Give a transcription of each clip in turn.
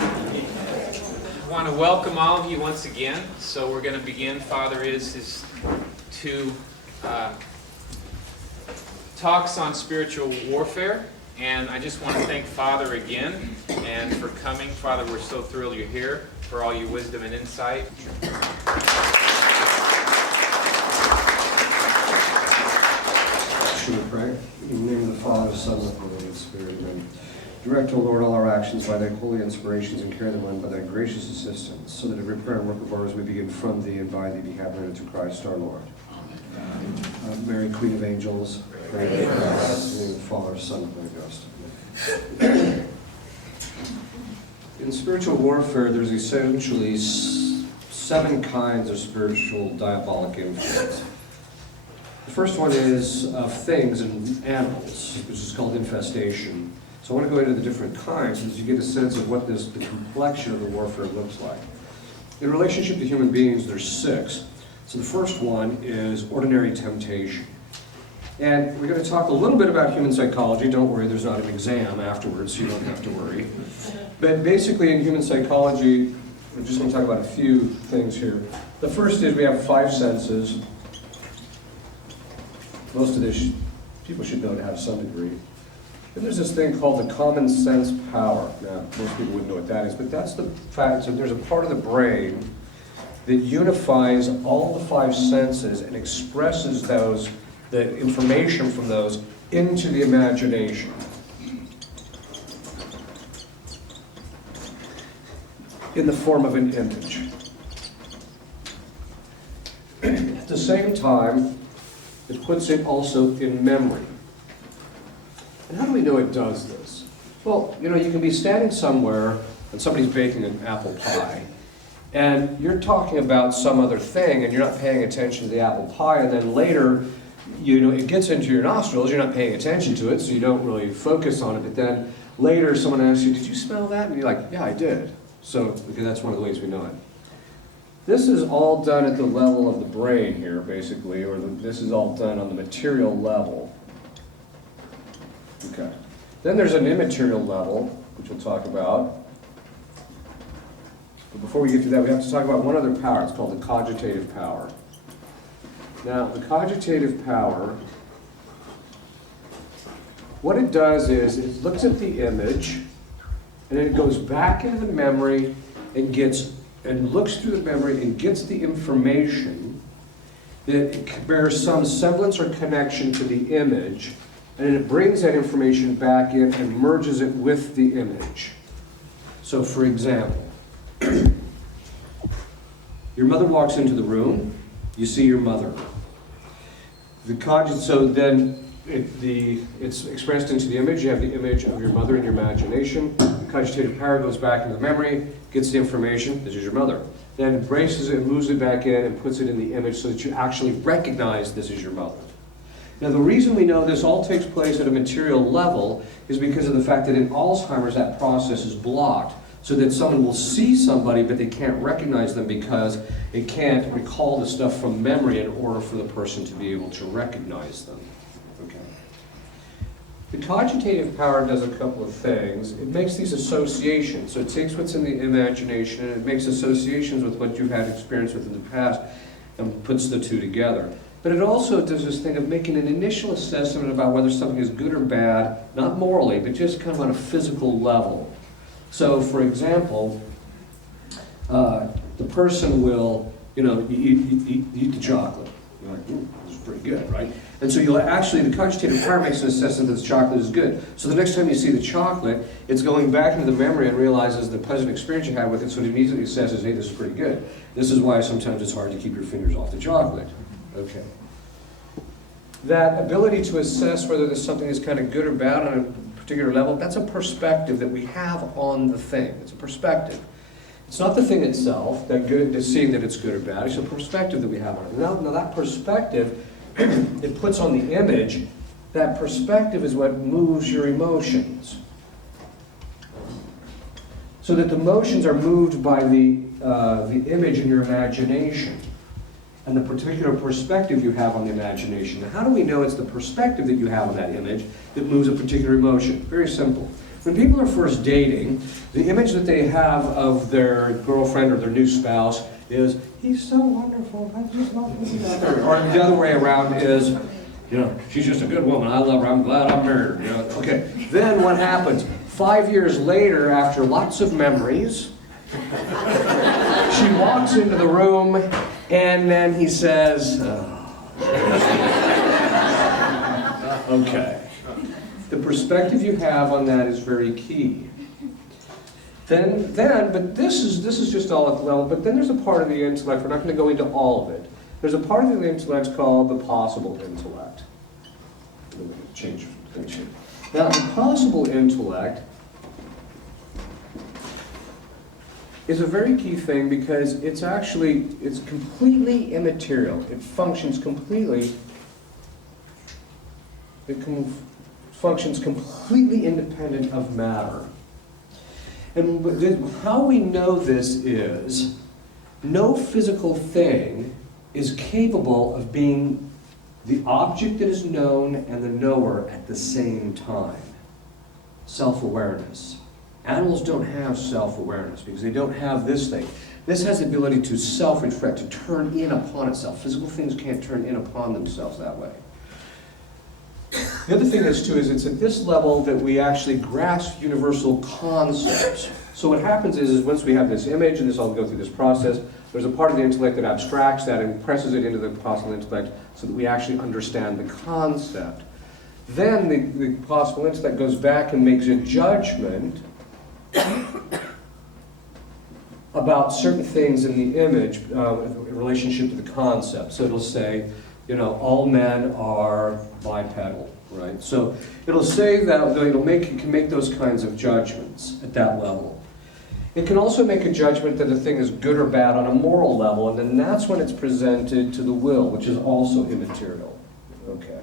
I want to welcome all of you once again. So we're going to begin Father Is' two talks on spiritual warfare. And I just want to thank Father again and for coming. Father, we're so thrilled you're here, for all your wisdom and insight. Should we pray? In the name of the Father, Son, and the Holy Spirit, amen. Direct, O Lord, all our actions by thy holy inspirations, and carry them on by thy gracious assistance, so that every prayer and work of ours may begin from thee and by thee be happening through Christ our Lord. Amen. Mary, Queen of Angels, pray for us. In the name of the Father, Son, and Holy Ghost. In spiritual warfare, there's essentially 7 kinds of spiritual diabolic influence. The first one is of things and animals, which is called infestation. So I want to go into the different kinds so that you get a sense of what the complexion of the warfare looks like. In relationship to human beings, there's 6. So the first one is ordinary temptation. And we're going to talk a little bit about human psychology. Don't worry, there's not an exam afterwards, so you don't have to worry. But basically in human psychology, we're just going to talk about a few things here. The first is we have 5 senses. Most of this people should know to have some degree. Then there's this thing called the common sense power. Now, most people wouldn't know what that is, but that's the fact that there's a part of the brain that unifies all the 5 senses and expresses the information from those into the imagination. In the form of an image. At the same time, it puts it also in memory. And how do we know it does this? Well, you can be standing somewhere and somebody's baking an apple pie, and you're talking about some other thing and you're not paying attention to the apple pie, and then later, it gets into your nostrils, you're not paying attention to it, so you don't really focus on it, but then later someone asks you, did you smell that? And you're like, yeah, I did. So, because that's one of the ways we know it. This is all done at the level of the brain here, basically, or this is all done on the material level. Okay. Then there's an immaterial level, which we'll talk about. But before we get to that, we have to talk about one other power. It's called the cogitative power. Now, the cogitative power, what it does is it looks at the image, and then it goes back into the memory and looks through the memory and gets the information that bears some semblance or connection to the image, and then it brings that information back in and merges it with the image. So, for example, your mother walks into the room, you see your mother. So then it's expressed into the image. You have the image of your mother in your imagination. The cogitative power goes back into the memory, gets the information, this is your mother. Then embraces it, moves it back in, and puts it in the image so that you actually recognize this is your mother. Now, the reason we know this all takes place at a material level is because of the fact that in Alzheimer's that process is blocked, so that someone will see somebody but they can't recognize them because it can't recall the stuff from memory in order for the person to be able to recognize them. Okay. The cogitative power does a couple of things. It makes these associations. So it takes what's in the imagination and it makes associations with what you've had experience with in the past and puts the two together. But it also does this thing of making an initial assessment about whether something is good or bad, not morally, but just kind of on a physical level. So, for example, the person will, you eat the chocolate. You're like, this is pretty good, right? And so the cogitative power makes an assessment that the chocolate is good. So the next time you see the chocolate, it's going back into the memory and realizes the pleasant experience you had with it, so it immediately assesses, hey, this is pretty good. This is why sometimes it's hard to keep your fingers off the chocolate. Okay. That ability to assess whether there's something is kind of good or bad on a particular level, that's a perspective that we have on the thing. It's a perspective. It's not the thing itself, seeing that it's good or bad. It's a perspective that we have on it. Now that perspective, it puts on the image. That perspective is what moves your emotions. So that the emotions are moved by the image in your imagination. and the particular perspective you have on the imagination. Now, how do we know it's the perspective that you have on that image that moves a particular emotion? Very simple. When people are first dating, the image that they have of their girlfriend or their new spouse is, he's so wonderful, I just love him. Or the other way around is, you know, she's just a good woman, I love her, I'm glad I'm married. You know, okay. Then what happens? 5 years later, after lots of memories, she walks into the room, and then he says, okay. The perspective you have on that is very key. But this is just all at the level, but then there's a part of the intellect, we're not going to go into all of it. There's a part of the intellect called the possible intellect. Let me change things here. Now, the possible intellect is a very key thing because it's completely immaterial. It functions completely, functions completely independent of matter. And how we know this is, no physical thing is capable of being the object that is known and the knower at the same time. Self-awareness. Animals don't have self-awareness because they don't have this thing. This has the ability to self-reflect, to turn in upon itself. Physical things can't turn in upon themselves that way. The other thing is, too, is it's at this level that we actually grasp universal concepts. So what happens is once we have this image, and this all go through this process, there's a part of the intellect that abstracts that and presses it into the possible intellect so that we actually understand the concept. Then the possible intellect goes back and makes a judgment about certain things in the image in relationship to the concept. So it'll say, you know, all men are bipedal, right? So it'll say that it can make those kinds of judgments at that level. It can also make a judgment that a thing is good or bad on a moral level, and then that's when it's presented to the will, which is also immaterial. Okay.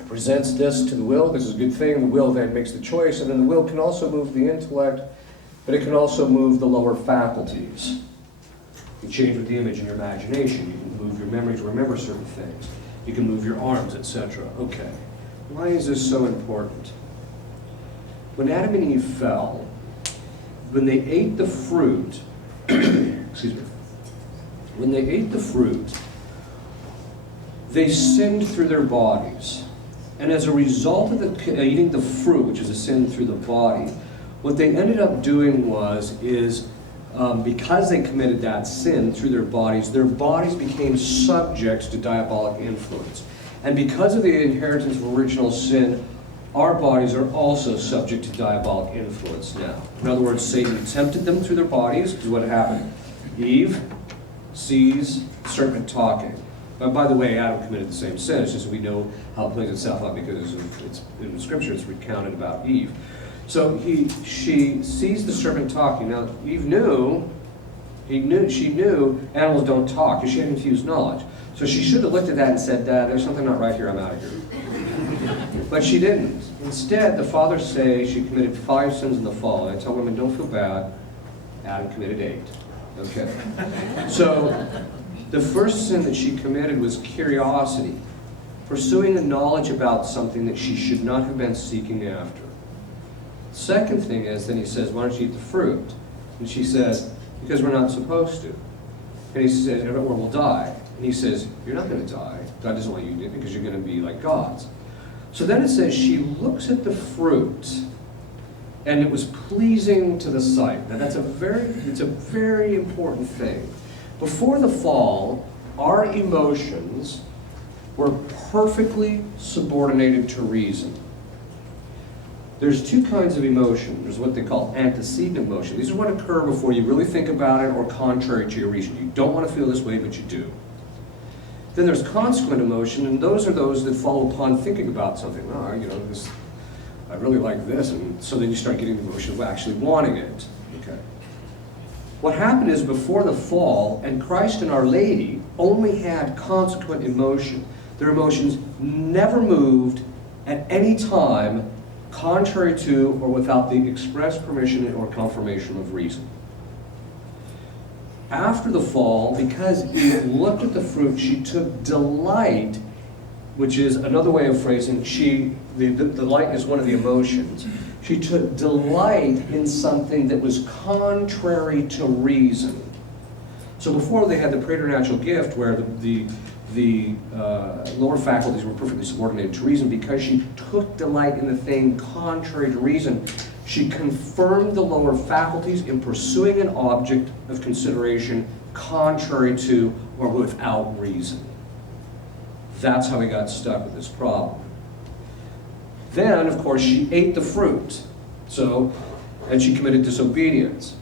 It presents this to the will, this is a good thing, the will then makes the choice, and then the will can also move the intellect, but it can also move the lower faculties. You change with the image in your imagination, you can move your memory to remember certain things. You can move your arms, etc. Okay. Why is this so important? When Adam and Eve fell, when they ate the fruit, excuse me, when they ate the fruit, they sinned through their bodies. And as a result of eating the fruit, which is a sin through the body, what they ended up doing because they committed that sin through their bodies became subject to diabolic influence. And because of the inheritance of original sin, our bodies are also subject to diabolic influence now. In other words, Satan tempted them through their bodies, because what happened? Eve sees the serpent talking. But by the way, Adam committed the same sin. It's just we know how it plays itself out because it's in Scripture it's recounted about Eve. So she sees the serpent talking. Now Eve she knew animals don't talk because she had infused knowledge. So she should have looked at that and said, "Dad, there's something not right here. I'm out of here." But she didn't. Instead, the fathers say she committed 5 sins in the fall. And I tell women, don't feel bad. Adam committed 8. Okay. So the first sin that she committed was curiosity, pursuing the knowledge about something that she should not have been seeking after. Second thing is, then he says, why don't you eat the fruit? And she says, because we're not supposed to. And he says, or we'll die. And he says, you're not going to die. God doesn't want you to do it because you're going to be like gods. So then it says she looks at the fruit, and it was pleasing to the sight. Now it's a very important thing. Before the fall, our emotions were perfectly subordinated to reason. There's 2 kinds of emotion. There's what they call antecedent emotion. These are what occur before you really think about it or contrary to your reason. You don't want to feel this way, but you do. Then there's consequent emotion, and those are those that follow upon thinking about something. Oh, you know, I really like this, and so then you start getting the emotion of actually wanting it. Okay. What happened is before the fall, and Christ and Our Lady only had consequent emotion. Their emotions never moved at any time contrary to or without the express permission or confirmation of reason. After the fall, because Eve looked at the fruit, she took delight which is another way of phrasing, the delight is one of the emotions. She took delight in something that was contrary to reason. So before they had the preternatural gift where the lower faculties were perfectly subordinated to reason, because she took delight in the thing contrary to reason, she confirmed the lower faculties in pursuing an object of consideration contrary to or without reason. That's how he got stuck with this problem. Then, of course, she ate the fruit, and she committed disobedience.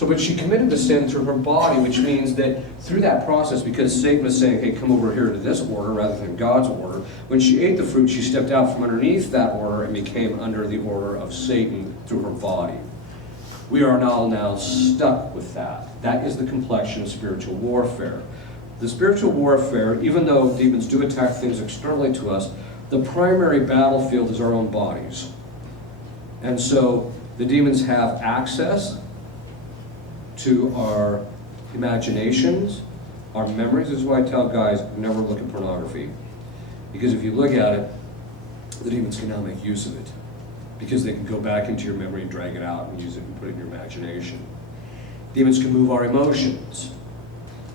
But she committed the sin through her body, which means that through that process, because Satan was saying, hey, come over here to this order rather than God's order, when she ate the fruit, she stepped out from underneath that order and became under the order of Satan through her body. We are now stuck with that. That is the complexion of spiritual warfare. The spiritual warfare, even though demons do attack things externally to us, the primary battlefield is our own bodies. And so the demons have access to our imaginations, our memories. This is why I tell guys, never look at pornography. Because if you look at it, the demons can now make use of it. Because they can go back into your memory and drag it out and use it and put it in your imagination. Demons can move our emotions.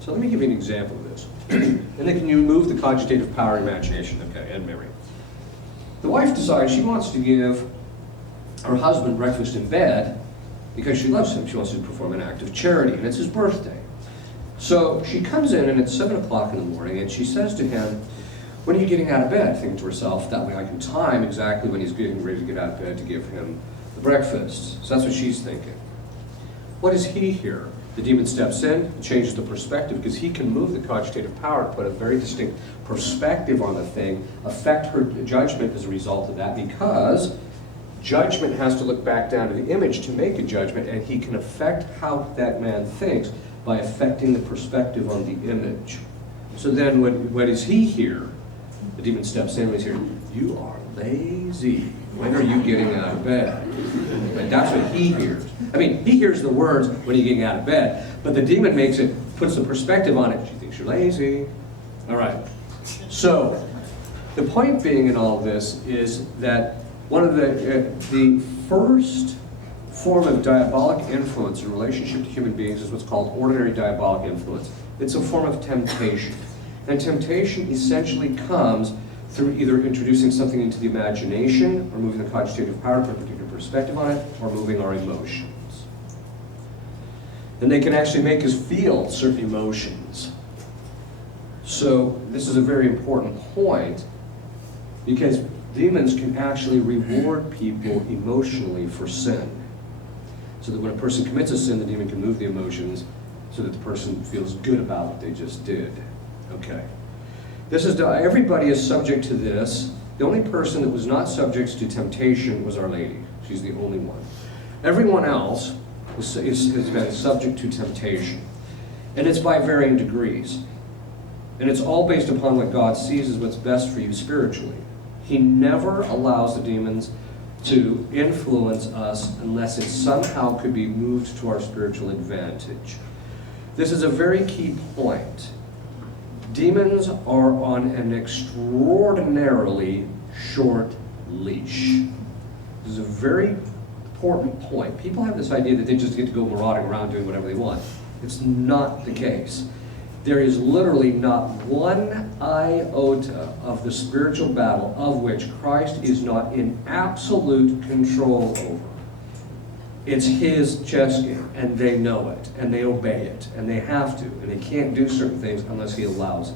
So let me give you an example of this. And they can move the cogitative power, imagination, okay, and memory. The wife decides she wants to give her husband breakfast in bed because she loves him. She wants to perform an act of charity, and it's his birthday. So she comes in, and it's 7 o'clock in the morning, and she says to him, when are you getting out of bed? Thinking to herself, that way I can time exactly when he's getting ready to get out of bed to give him the breakfast. So that's what she's thinking. What does he hear? The demon steps in and changes the perspective, because he can move the cogitative power to put a very distinct perspective on the thing, affect her judgment as a result of that, because judgment has to look back down to the image to make a judgment, and he can affect how that man thinks by affecting the perspective on the image. So then what does he hear? The demon steps in and he's here, you are lazy. When are you getting out of bed? And that's what he hears. I mean, he hears the words, when are you getting out of bed? But the demon puts the perspective on it. She thinks you're lazy. All right. So the point being in all this is that one of the first form of diabolic influence in relationship to human beings is what's called ordinary diabolic influence. It's a form of temptation. And temptation essentially comes through either introducing something into the imagination, or moving the cogitative power to put a particular perspective on it, or moving our emotions. And they can actually make us feel certain emotions. So this is a very important point, because demons can actually reward people emotionally for sin. So that when a person commits a sin, the demon can move the emotions so that the person feels good about what they just did. Okay. Everybody is subject to this. The only person that was not subject to temptation was Our Lady. She's the only one. Everyone else has been subject to temptation. And it's by varying degrees. And it's all based upon what God sees as what's best for you spiritually. He never allows the demons to influence us unless it somehow could be moved to our spiritual advantage. This is a very key point. Demons are on an extraordinarily short leash. This is a very important point. People have this idea that they just get to go marauding around doing whatever they want. It's not the case. There is literally not one iota of the spiritual battle of which Christ is not in absolute control over. It's his chess game, and they know it, and they obey it, and they have to, and they can't do certain things unless he allows it.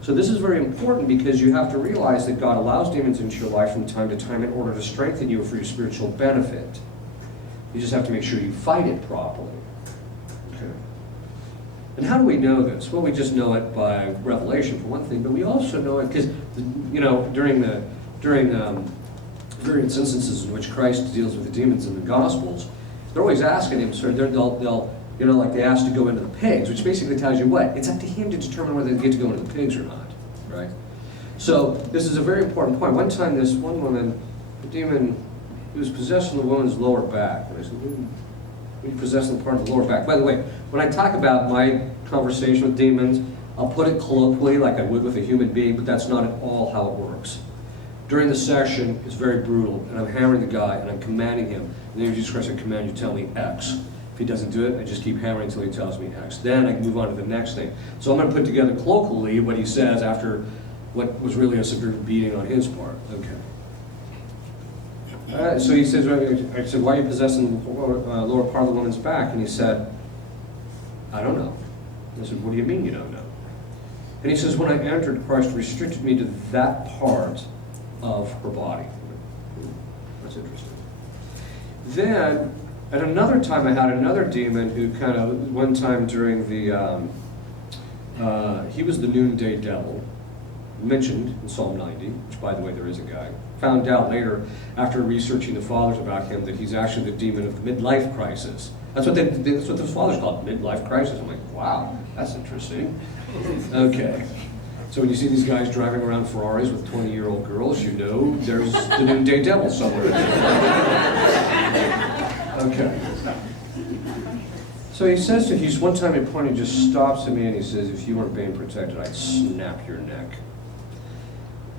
So this is very important, because you have to realize that God allows demons into your life from time to time in order to strengthen you for your spiritual benefit. You just have to make sure you fight it properly. Okay. And how do we know this? Well, we just know it by revelation, for one thing, but we also know it because, during various instances in which Christ deals with the demons in the Gospels, they're always asking him, like they ask to go into the pigs, which basically tells you what? It's up to him to determine whether they get to go into the pigs or not, right? So this is a very important point. One time, this one woman, the demon, he was possessing the woman's lower back. And I said, what are you possessing the part of the lower back? By the way, when I talk about my conversation with demons, I'll put it colloquially like I would with a human being, but that's not at all how it works. During the session, it's very brutal, and I'm hammering the guy, and I'm commanding him. In the name of Jesus Christ, I command you to tell me X. If he doesn't do it, I just keep hammering until he tells me X. Then I can move on to the next thing. So I'm going to put together colloquially what he says after what was really a severe beating on his part. Okay. So he says, I said, why are you possessing the lower part of the woman's back? And he said, I don't know. I said, what do you mean you don't know? And he says, when I entered, Christ restricted me to that part of her body. That's interesting. Then, at another time, I had another demon who kind of, one time during the, he was the noonday devil, mentioned in Psalm 90, which by the way, there is a guy. Found out later, after researching the fathers about him, that he's actually the demon of the midlife crisis. That's what the fathers call it, midlife crisis. I'm like, wow, that's interesting. Okay. So when you see these guys driving around Ferraris with 20-year-old girls, you know there's the noonday devil somewhere. Okay. So he says to, he's one time at a point, he just stops at me and he says, if you weren't being protected, I'd snap your neck.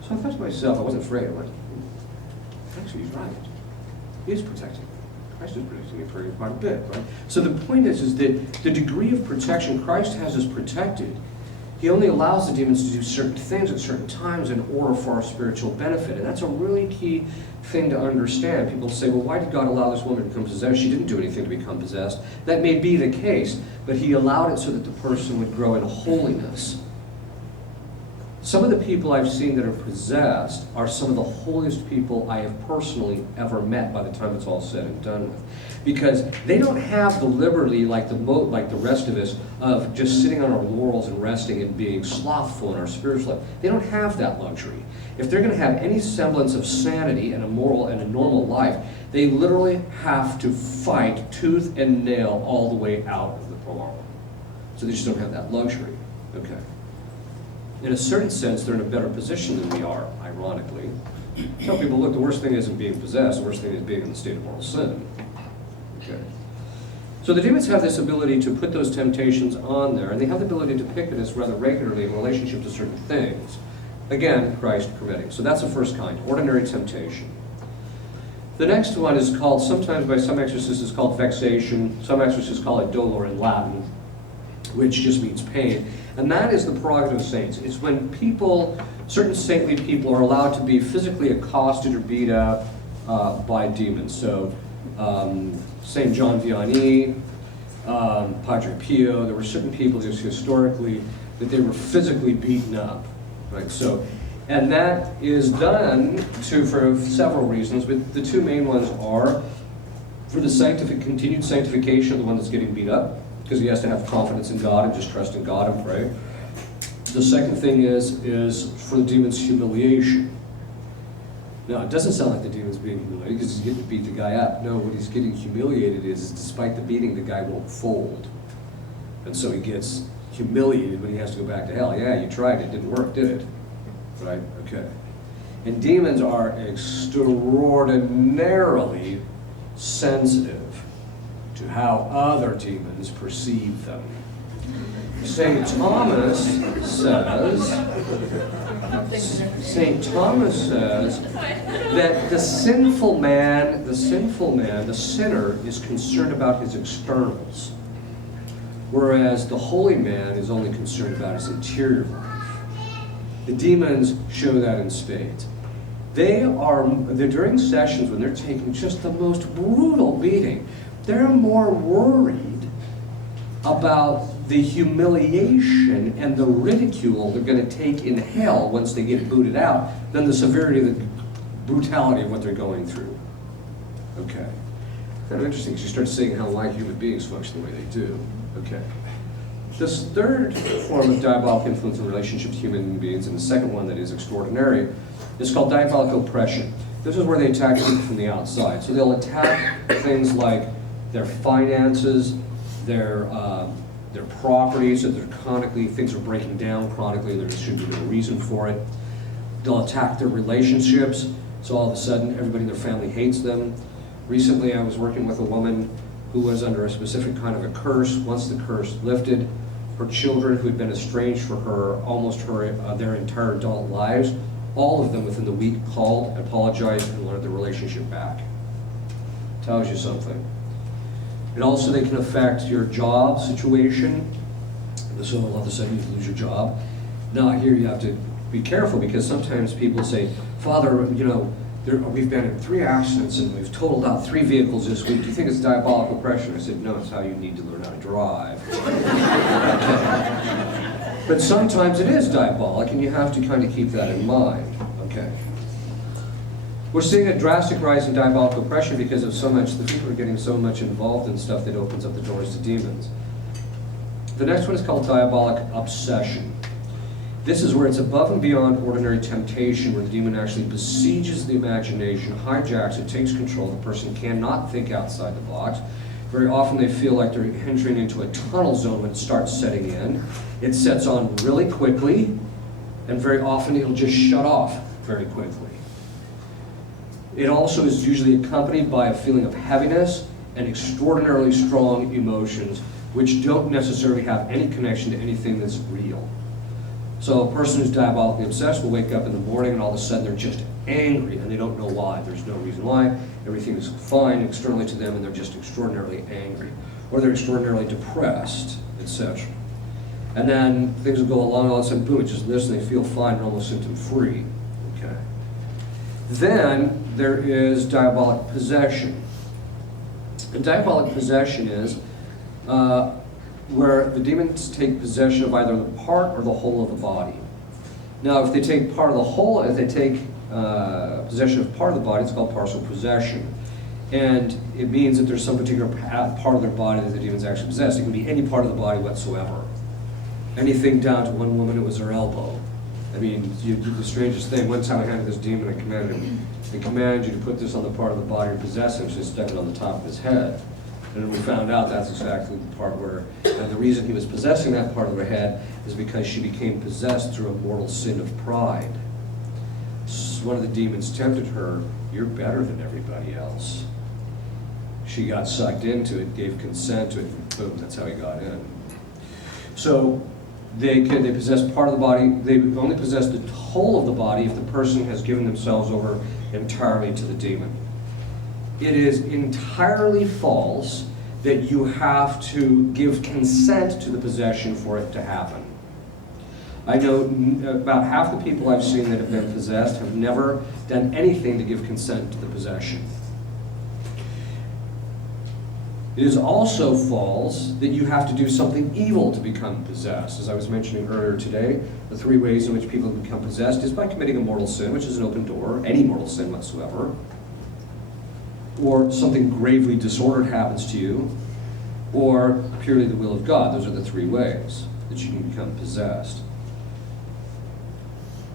So I thought to myself, I wasn't afraid. I went, actually, he's right. He is protecting me. Christ is protecting me for quite a bit, right? So the point is that the degree of protection Christ has us protected. He only allows the demons to do certain things at certain times in order for our spiritual benefit. And that's a really key thing to understand. People say, well, why did God allow this woman to become possessed? She didn't do anything to become possessed. That may be the case, but he allowed it so that the person would grow in holiness. Some of the people I've seen that are possessed are some of the holiest people I have personally ever met by the time it's all said and done with. Because they don't have the liberty like the rest of us of just sitting on our laurels and resting and being slothful in our spiritual life. They don't have that luxury. If they're going to have any semblance of sanity and a moral and a normal life, they literally have to fight tooth and nail all the way out of the problem. So they just don't have that luxury. Okay. In a certain sense, they're in a better position than we are, ironically. Tell people, look, the worst thing isn't being possessed, the worst thing is being in the state of moral sin. Okay. So the demons have this ability to put those temptations on there, and they have the ability to pick at us rather regularly in relationship to certain things. Again, Christ permitting. So that's the first kind, ordinary temptation. The next one is called, sometimes by some exorcists, is called vexation. Some exorcists call it dolor in Latin, which just means pain. And that is the prerogative of saints. It's when people, certain saintly people, are allowed to be physically accosted or beat up by demons. So St. John Vianney, Padre Pio, there were certain people just historically that they were physically beaten up. Right? So, and that is done for several reasons, but the two main ones are for the continued sanctification of the one that's getting beat up, because he has to have confidence in God and just trust in God and pray. The second thing is for the demon's humiliation. Now, it doesn't sound like the demon's being humiliated because he's getting to beat the guy up. No, what he's getting humiliated is despite the beating, the guy won't fold. And so he gets humiliated when he has to go back to hell. Yeah, you tried, it didn't work, did it? Right? Okay. And demons are extraordinarily sensitive to how other demons perceive them. St. Thomas says that the sinner is concerned about his externals, whereas the holy man is only concerned about his interior life. The demons show that in spades. They're during sessions when they're taking just the most brutal beating, they're more worried about the humiliation and the ridicule they're going to take in hell once they get booted out than the severity of the brutality of what they're going through. Okay. Kind of interesting because you start seeing how why human beings function the way they do. Okay. This third form of diabolic influence in relationship to human beings, and the second one that is extraordinary, is called diabolic oppression. This is where they attack people from the outside. So they'll attack things like their finances, their property, so they're things are breaking down chronically, there should be no reason for it. They'll attack their relationships, so all of a sudden everybody in their family hates them. Recently I was working with a woman who was under a specific kind of a curse. Once the curse lifted, her children who had been estranged from her almost their entire adult lives, all of them within the week called, apologized, and wanted the relationship back. Tells you something. And also they can affect your job situation. So all of a sudden you lose your job. Now here you have to be careful, because sometimes people say, Father, you know, we've been in 3 accidents and we've totaled out 3 vehicles this week. Do you think it's diabolic oppression? I said, no, it's how you need to learn how to drive. But sometimes it is diabolic, and you have to kind of keep that in mind. Okay. We're seeing a drastic rise in diabolic oppression because of so much, the people are getting so much involved in stuff that opens up the doors to demons. The next one is called diabolic obsession. This is where it's above and beyond ordinary temptation, where the demon actually besieges the imagination, hijacks it, takes control. The person cannot think outside the box. Very often they feel like they're entering into a tunnel zone when it starts setting in. It sets on really quickly, and very often it'll just shut off very quickly. It also is usually accompanied by a feeling of heaviness and extraordinarily strong emotions, which don't necessarily have any connection to anything that's real. So a person who's diabolically obsessed will wake up in the morning and all of a sudden they're just angry and they don't know why. There's no reason why. Everything is fine externally to them and they're just extraordinarily angry. Or they're extraordinarily depressed, etc. And then things will go along, all of a sudden, boom, it just lifts and they feel fine and almost symptom-free. Okay. Then there is diabolic possession. And diabolic possession is where the demons take possession of either the part or the whole of the body. Now, if they take part of the whole, if they take possession of part of the body, it's called partial possession. And it means that there's some particular part of their body that the demons actually possess. It can be any part of the body whatsoever. Anything down to one woman, it was her elbow. I mean, you do the strangest thing. One time I had this demon, I commanded you to put this on the part of the body you're possessing, so he stuck it on the top of his head. And then we found out that's exactly the part where, and the reason he was possessing that part of her head is because she became possessed through a mortal sin of pride. One of the demons tempted her, you're better than everybody else. She got sucked into it, gave consent to it, and boom, that's how he got in. So they possess part of the body. They only possess the whole of the body if the person has given themselves over entirely to the demon. It is entirely false that you have to give consent to the possession for it to happen. I know about half the people I've seen that have been possessed have never done anything to give consent to the possession. It is also false that you have to do something evil to become possessed. As I was mentioning earlier today, the 3 ways in which people become possessed is by committing a mortal sin, which is an open door, any mortal sin whatsoever, or something gravely disordered happens to you, or purely the will of God. Those are the 3 ways that you can become possessed.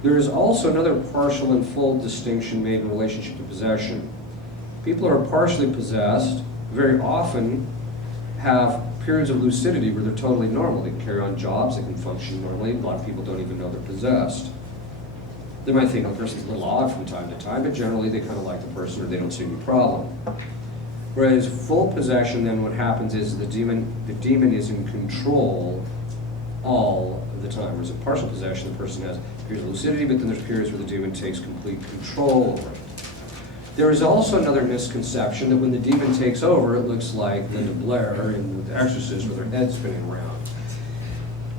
There is also another partial and full distinction made in relationship to possession. People who are partially possessed very often have periods of lucidity where they're totally normal. They can carry on jobs, they can function normally. A lot of people don't even know they're possessed. They might think the person's a little odd from time to time, but generally they kind of like the person or they don't see any problem. Whereas full possession, then what happens is the demon is in control all of the time. Whereas a partial possession, the person has periods of lucidity, but then there's periods where the demon takes complete control over it. There is also another misconception that when the demon takes over, it looks like Linda Blair in The Exorcist with her head spinning around.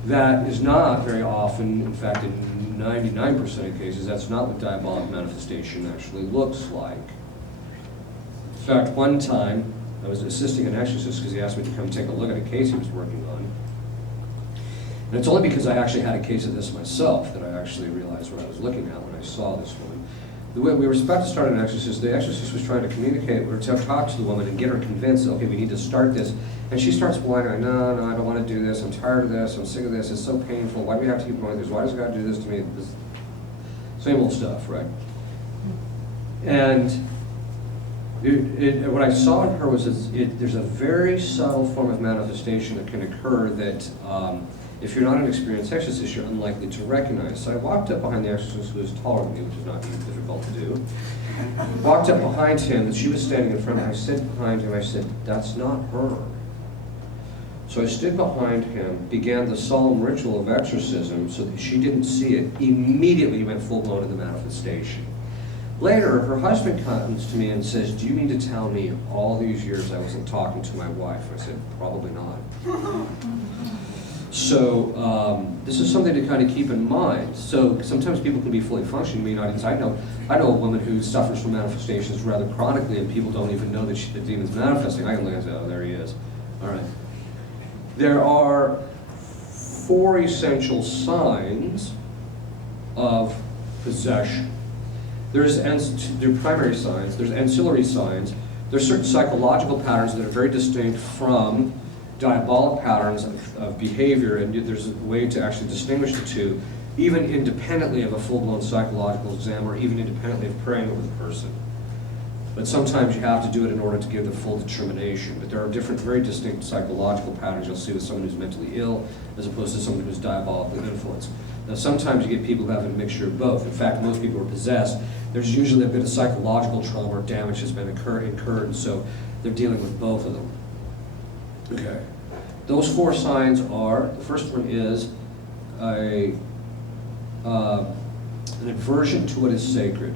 That is not very often, in fact, in 99% of cases, that's not what diabolic manifestation actually looks like. In fact, one time, I was assisting an exorcist because he asked me to come take a look at a case he was working on. And it's only because I actually had a case of this myself that I actually realized what I was looking at when I saw this woman. The way we were about to start an exorcist, the exorcist was trying to communicate or to talk to the woman and get her convinced, okay, we need to start this. And she starts whining, no, I don't want to do this, I'm tired of this, I'm sick of this, it's so painful, why do we have to keep going with this, why does God do this to me? This same old stuff, right? And what I saw in her was there's a very subtle form of manifestation that can occur that if you're not an experienced exorcist, you're unlikely to recognize. So I walked up behind the exorcist, who was taller than me, which is not difficult to do. Walked up behind him, and she was standing in front of him. I said behind him, I said, that's not her. So I stood behind him, began the solemn ritual of exorcism so that she didn't see it. Immediately went full-blown into manifestation. Later, her husband comes to me and says, "Do you mean to tell me all these years I wasn't talking to my wife?" I said, "Probably not." So this is something to kind of keep in mind. So sometimes people can be fully functioning. I know a woman who suffers from manifestations rather chronically, and people don't even know that the demon's manifesting. I can look and say, "Oh, there he is." All right. There are 4 essential signs of possession. There's primary signs, there's ancillary signs, there's certain psychological patterns that are very distinct from diabolic patterns of behavior, and there's a way to actually distinguish the two, even independently of a full-blown psychological exam, or even independently of praying over the person. But sometimes you have to do it in order to give the full determination. But there are different, very distinct psychological patterns you'll see with someone who's mentally ill as opposed to someone who's diabolically influenced. Now sometimes you get people who have a mixture of both. In fact, most people who are possessed, there's usually a bit of psychological trauma or damage has been incurred, so they're dealing with both of them. Okay. Those 4 signs are, the first one is an aversion to what is sacred.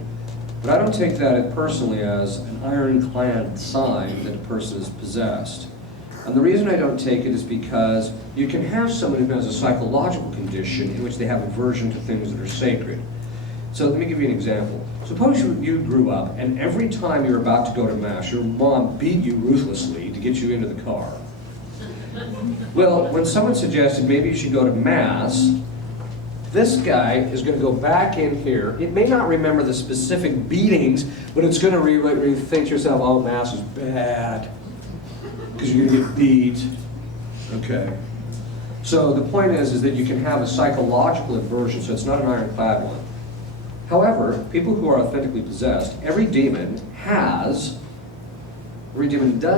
But I don't take that personally as an ironclad sign that a person is possessed. And the reason I don't take it is because you can have someone who has a psychological condition in which they have aversion to things that are sacred. So let me give you an example. Suppose you grew up and every time you're about to go to Mass, your mom beat you ruthlessly to get you into the car. Well, when someone suggested maybe you should go to Mass, this guy is going to go back in here. It may not remember the specific beatings, but it's going to think to yourself, "Oh, Mass is bad," because you're going to get beat. Okay. So the point is that you can have a psychological aversion, so it's not an ironclad one. However, people who are authentically possessed, every demon does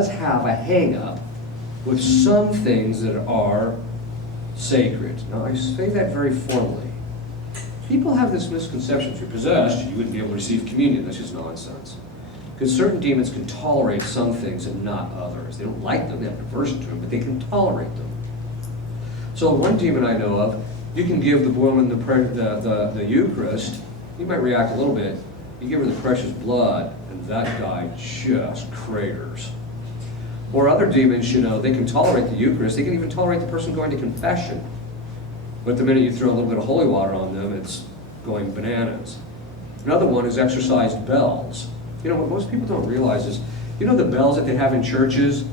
have a hang-up with some things that are sacred. Now, I say that very formally. People have this misconception: if you're possessed, you wouldn't be able to receive communion. That's just nonsense. Because certain demons can tolerate some things and not others. They don't like them, they have an aversion to them, but they can tolerate them. So one demon I know of, you can give the woman the Eucharist, he might react a little bit. You give her the precious blood, and that guy just craters. Or other demons, they can tolerate the Eucharist. They can even tolerate the person going to confession. But the minute you throw a little bit of holy water on them, it's going bananas. Another one is exorcised bells. What most people don't realize is, the bells that they have in churches?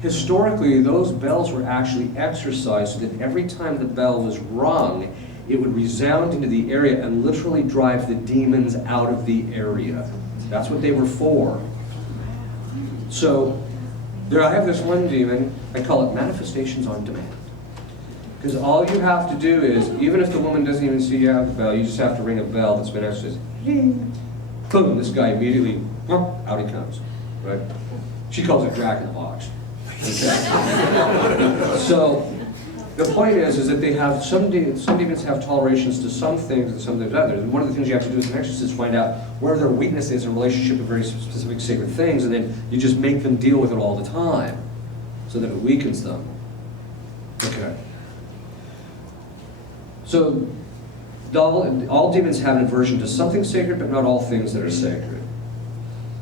Historically, those bells were actually exorcised so that every time the bell was rung, it would resound into the area and literally drive the demons out of the area. That's what they were for. So, I have this one demon, I call it manifestations on demand. Because all you have to do is, even if the woman doesn't even see you have the bell, you just have to ring a bell that's been exorcised. Boom, this guy immediately, out he comes, right? She calls it Jack in the Box. Okay? So, the point is that they have, some demons have tolerations to some things and some to others. And one of the things you have to do as an exorcist is find out where their weakness is in relationship to very specific sacred things, and then you just make them deal with it all the time so that it weakens them. Okay. So, all demons have an aversion to something sacred, but not all things that are sacred.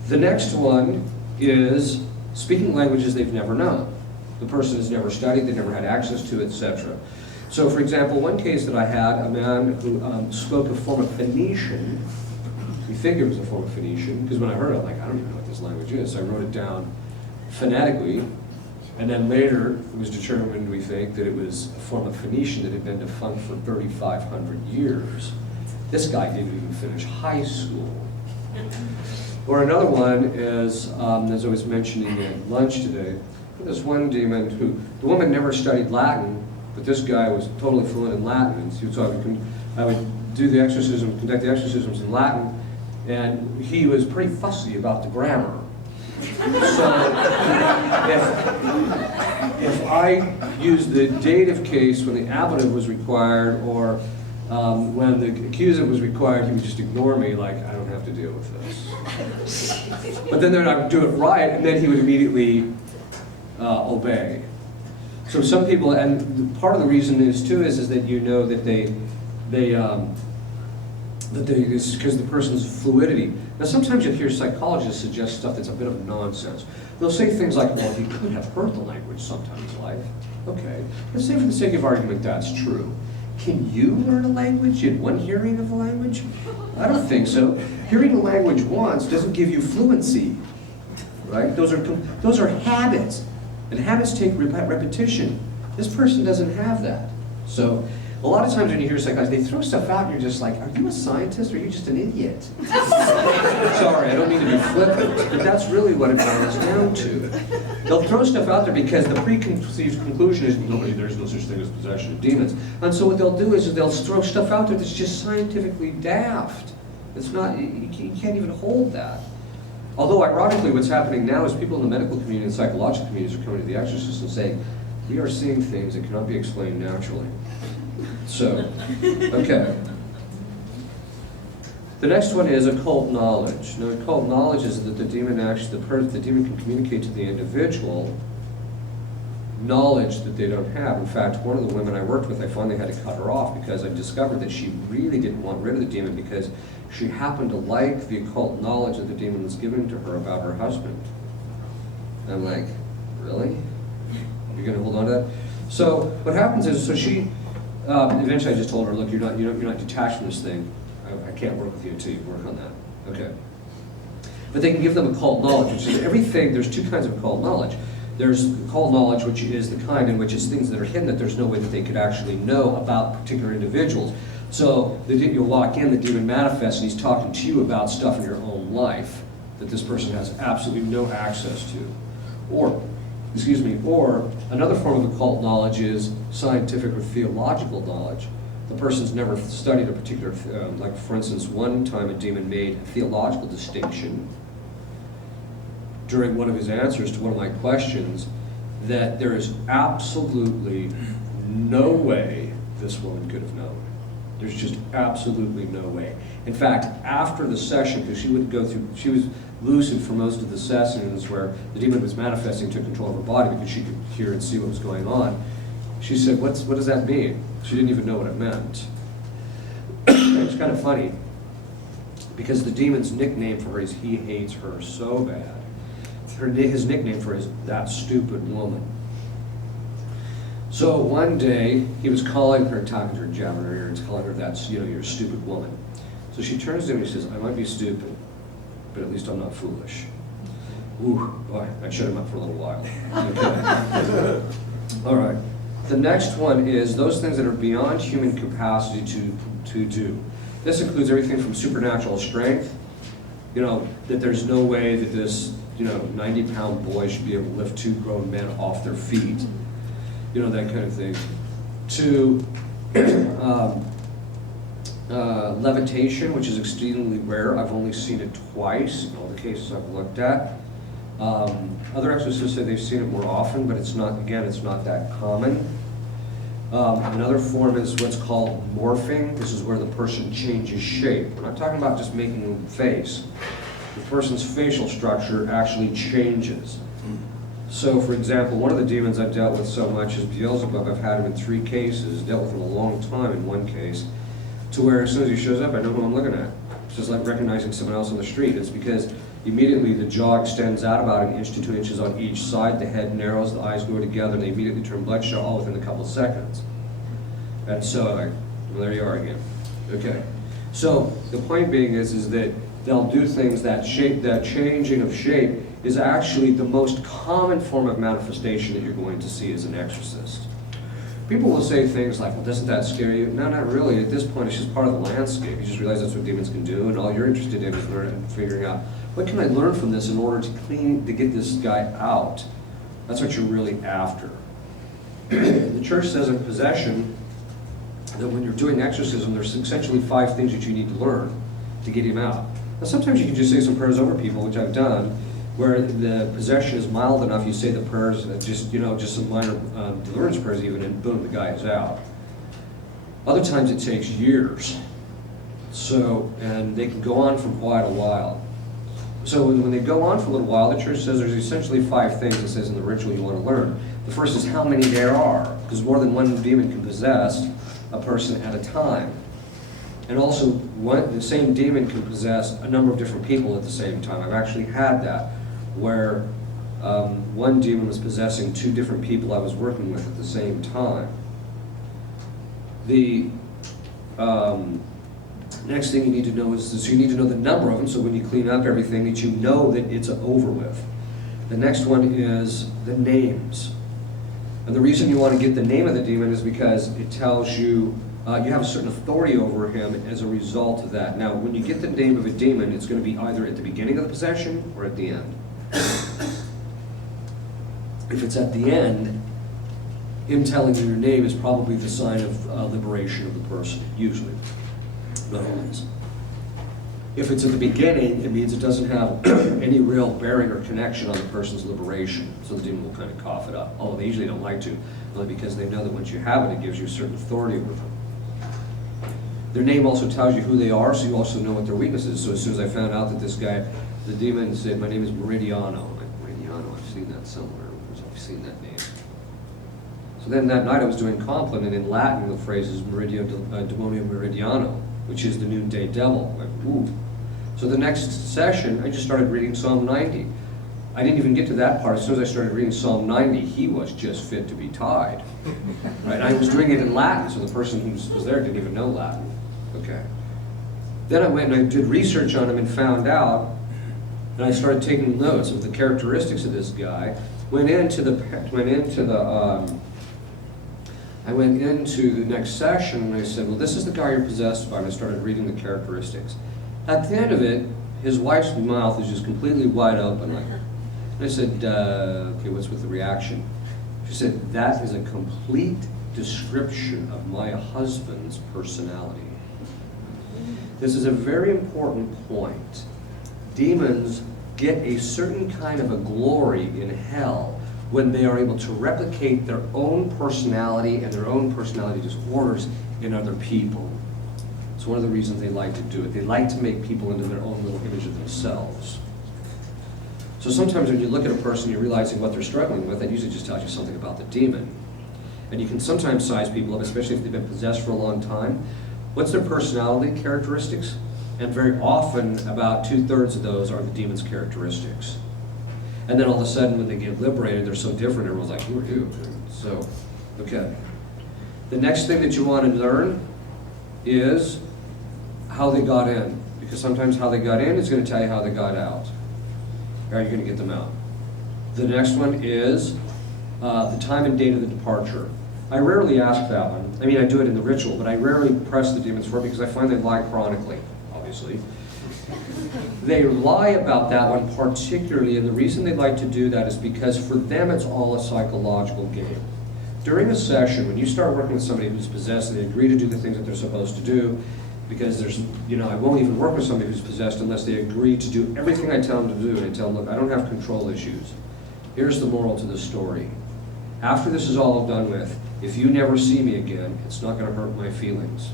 The next one is speaking languages they've never known. The person has never studied, they never had access to, etc. So, for example, one case that I had, a man who spoke a form of Phoenician. We figured it was a form of Phoenician, because when I heard it, I'm like, I don't even know what this language is. So I wrote it down phonetically, and then later it was determined, we think, that it was a form of Phoenician that had been defunct for 3,500 years. This guy didn't even finish high school. Or another one is, as I was mentioning at lunch today, this one demon who, the woman never studied Latin, but this guy was totally fluent in Latin, and so I would do the exorcism, conduct the exorcisms in Latin, and he was pretty fussy about the grammar. So if I used the dative case when the ablative was required, or when the accusative was required, he would just ignore me like, I don't have to deal with this. But then I would do it right, and then he would immediately obey. So some people, and part of the reason is too is that you know that it's because the person's fluidity. Now sometimes you'll hear psychologists suggest stuff that's a bit of nonsense. They'll say things like, well, he could have heard the language sometime in his life. Okay, let's say for the sake of argument that's true. Can you learn a language in one hearing of a language? I don't think so. Hearing a language once doesn't give you fluency, right? Those are habits, and habits take repetition. This person doesn't have that. So a lot of times when you hear psychologists, they throw stuff out and you're just like, are you a scientist or are you just an idiot? Sorry, I don't mean to be flippant, but that's really what it boils down to. They'll throw stuff out there because the preconceived conclusion is, there's no such thing as possession of demons. And so what they'll do is they'll throw stuff out there that's just scientifically daft. It's not, you can't even hold that. Although ironically what's happening now is people in the medical community and psychological communities are coming to the Exorcist and saying, we are seeing things that cannot be explained naturally. So, okay. The next one is occult knowledge. Now, occult knowledge is that the demon can communicate to the individual knowledge that they don't have. In fact, one of the women I worked with, I finally had to cut her off because I discovered that she really didn't want rid of the demon because she happened to like the occult knowledge that the demon was giving to her about her husband. And I'm like, really? You're going to hold on to that? So what happens is, so she, eventually I just told her, look, you're not detached from this thing. I can't work with you until you work on that. Okay. But they can give them occult knowledge, which is everything. There's two kinds of occult knowledge. There's occult knowledge, which is the kind in which it's things that are hidden that there's no way that they could actually know about particular individuals. So you'll walk in, the demon manifests, and he's talking to you about stuff in your own life that this person has absolutely no access to. Or another form of occult knowledge is scientific or theological knowledge. The person's never studied a particular, like for instance, one time a demon made a theological distinction during one of his answers to one of my questions that there is absolutely no way this woman could have known. There's just absolutely no way. In fact, after the session, because she was lucid for most of the sessions where the demon was manifesting, took control of her body because she could hear and see what was going on. She said, what does that mean? She didn't even know what it meant. It's kind of funny, because the demon's nickname for her is he hates her so bad. His nickname for her is that stupid woman. So one day, he was calling her, talking to her, jabbing her ear, and calling her that's, you're a stupid woman. So she turns to him and she says, I might be stupid, but at least I'm not foolish. Ooh, boy, I'd shut him up for a little while. Okay. All right. The next one is those things that are beyond human capacity to do. This includes everything from supernatural strength, that there's no way that this, 90-pound boy should be able to lift two grown men off their feet, that kind of thing, to levitation, which is exceedingly rare. I've only seen it twice in all the cases I've looked at. Other exorcists say they've seen it more often, but it's not that common. Another form is what's called morphing. This is where the person changes shape. We're not talking about just making a face. The person's facial structure actually changes. So, for example, one of the demons I've dealt with so much is Beelzebub. I've had him in 3 cases, dealt with him a long time in one case, to where as soon as he shows up, I know who I'm looking at. It's just like recognizing someone else on the street. It's because immediately the jaw extends out about 1 inch to 2 inches on each side, the head narrows, the eyes go together, and they immediately turn bloodshot all within a couple of seconds. And so, well, there you are again. Okay. So the point being is that they'll do things that changing of shape is actually the most common form of manifestation that you're going to see as an exorcist. People will say things like, well, doesn't that scare you? No, not really. At this point, it's just part of the landscape. You just realize that's what demons can do, and all you're interested in is figuring out, what can I learn from this in order to get this guy out? That's what you're really after. The church says in possession that when you're doing exorcism, there's essentially 5 things that you need to learn to get him out. Now, sometimes you can just say some prayers over people, which I've done, where the possession is mild enough, you say the prayers, just some minor deliverance prayers even, and boom, the guy is out. Other times it takes years. So, and they can go on for quite a while. So when they go on for a little while, the church says there's essentially 5 things it says in the ritual you want to learn. The first is how many there are, because more than one demon can possess a person at a time. And also, the same demon can possess a number of different people at the same time. I've actually had that, where one demon was possessing 2 different people I was working with at the same time. The next thing you need to know is you need to know the number of them, so when you clean up everything, that you know that it's over with. The next one is the names. And the reason you want to get the name of the demon is because it tells you you have a certain authority over him as a result of that. Now, when you get the name of a demon, it's going to be either at the beginning of the possession or at the end. If it's at the end, him telling you your name is probably the sign of liberation of the person, usually. Not always. If it's at the beginning, it means it doesn't have any real bearing or connection on the person's liberation. So the demon will kind of cough it up. Although they usually don't like to, only because they know that once you have it, it gives you a certain authority over them. Their name also tells you who they are, so you also know what their weakness is. So as soon as I found out that this guy, the demon said, my name is Meridiano. I'm like, Meridiano, I've seen that somewhere. I've seen that name. So then that night I was doing compline, and in Latin the phrase is Demonio Meridiano, which is the noonday devil. Like, ooh. So the next session, I just started reading Psalm 90. I didn't even get to that part. As soon as I started reading Psalm 90, he was just fit to be tied. Right? I was doing it in Latin, so the person who was there didn't even know Latin. Okay. Then I went and I did research on him and found out, and I started taking notes of the characteristics of this guy. I went into the next session and I said, well, this is the guy you're possessed by, and I started reading the characteristics. At the end of it, his wife's mouth is just completely wide open. Like, and I said, okay, what's with the reaction? She said, that is a complete description of my husband's personality. This is a very important point. Demons get a certain kind of a glory in hell when they are able to replicate their own personality and their own personality disorders in other people. It's one of the reasons they like to do it. They like to make people into their own little image of themselves. So sometimes when you look at a person, you're realizing what they're struggling with, that usually just tells you something about the demon. And you can sometimes size people up, especially if they've been possessed for a long time. What's their personality characteristics? And very often, about 2/3 of those are the demon's characteristics. And then all of a sudden, when they get liberated, they're so different, everyone's like, who are you? So, okay. The next thing that you want to learn is how they got in. Because sometimes how they got in is going to tell you how they got out. How are you going to get them out? The next one is the time and date of the departure. I rarely ask that one. I mean, I do it in the ritual, but I rarely press the demons for it because I find they lie chronically, obviously. They lie about that one particularly, and the reason they like to do that is because for them it's all a psychological game. During a session, when you start working with somebody who's possessed, they agree to do the things that they're supposed to do, because there's, I won't even work with somebody who's possessed unless they agree to do everything I tell them to do, and I tell them, look, I don't have control issues. Here's the moral to the story. After this is all done with, if you never see me again, it's not going to hurt my feelings.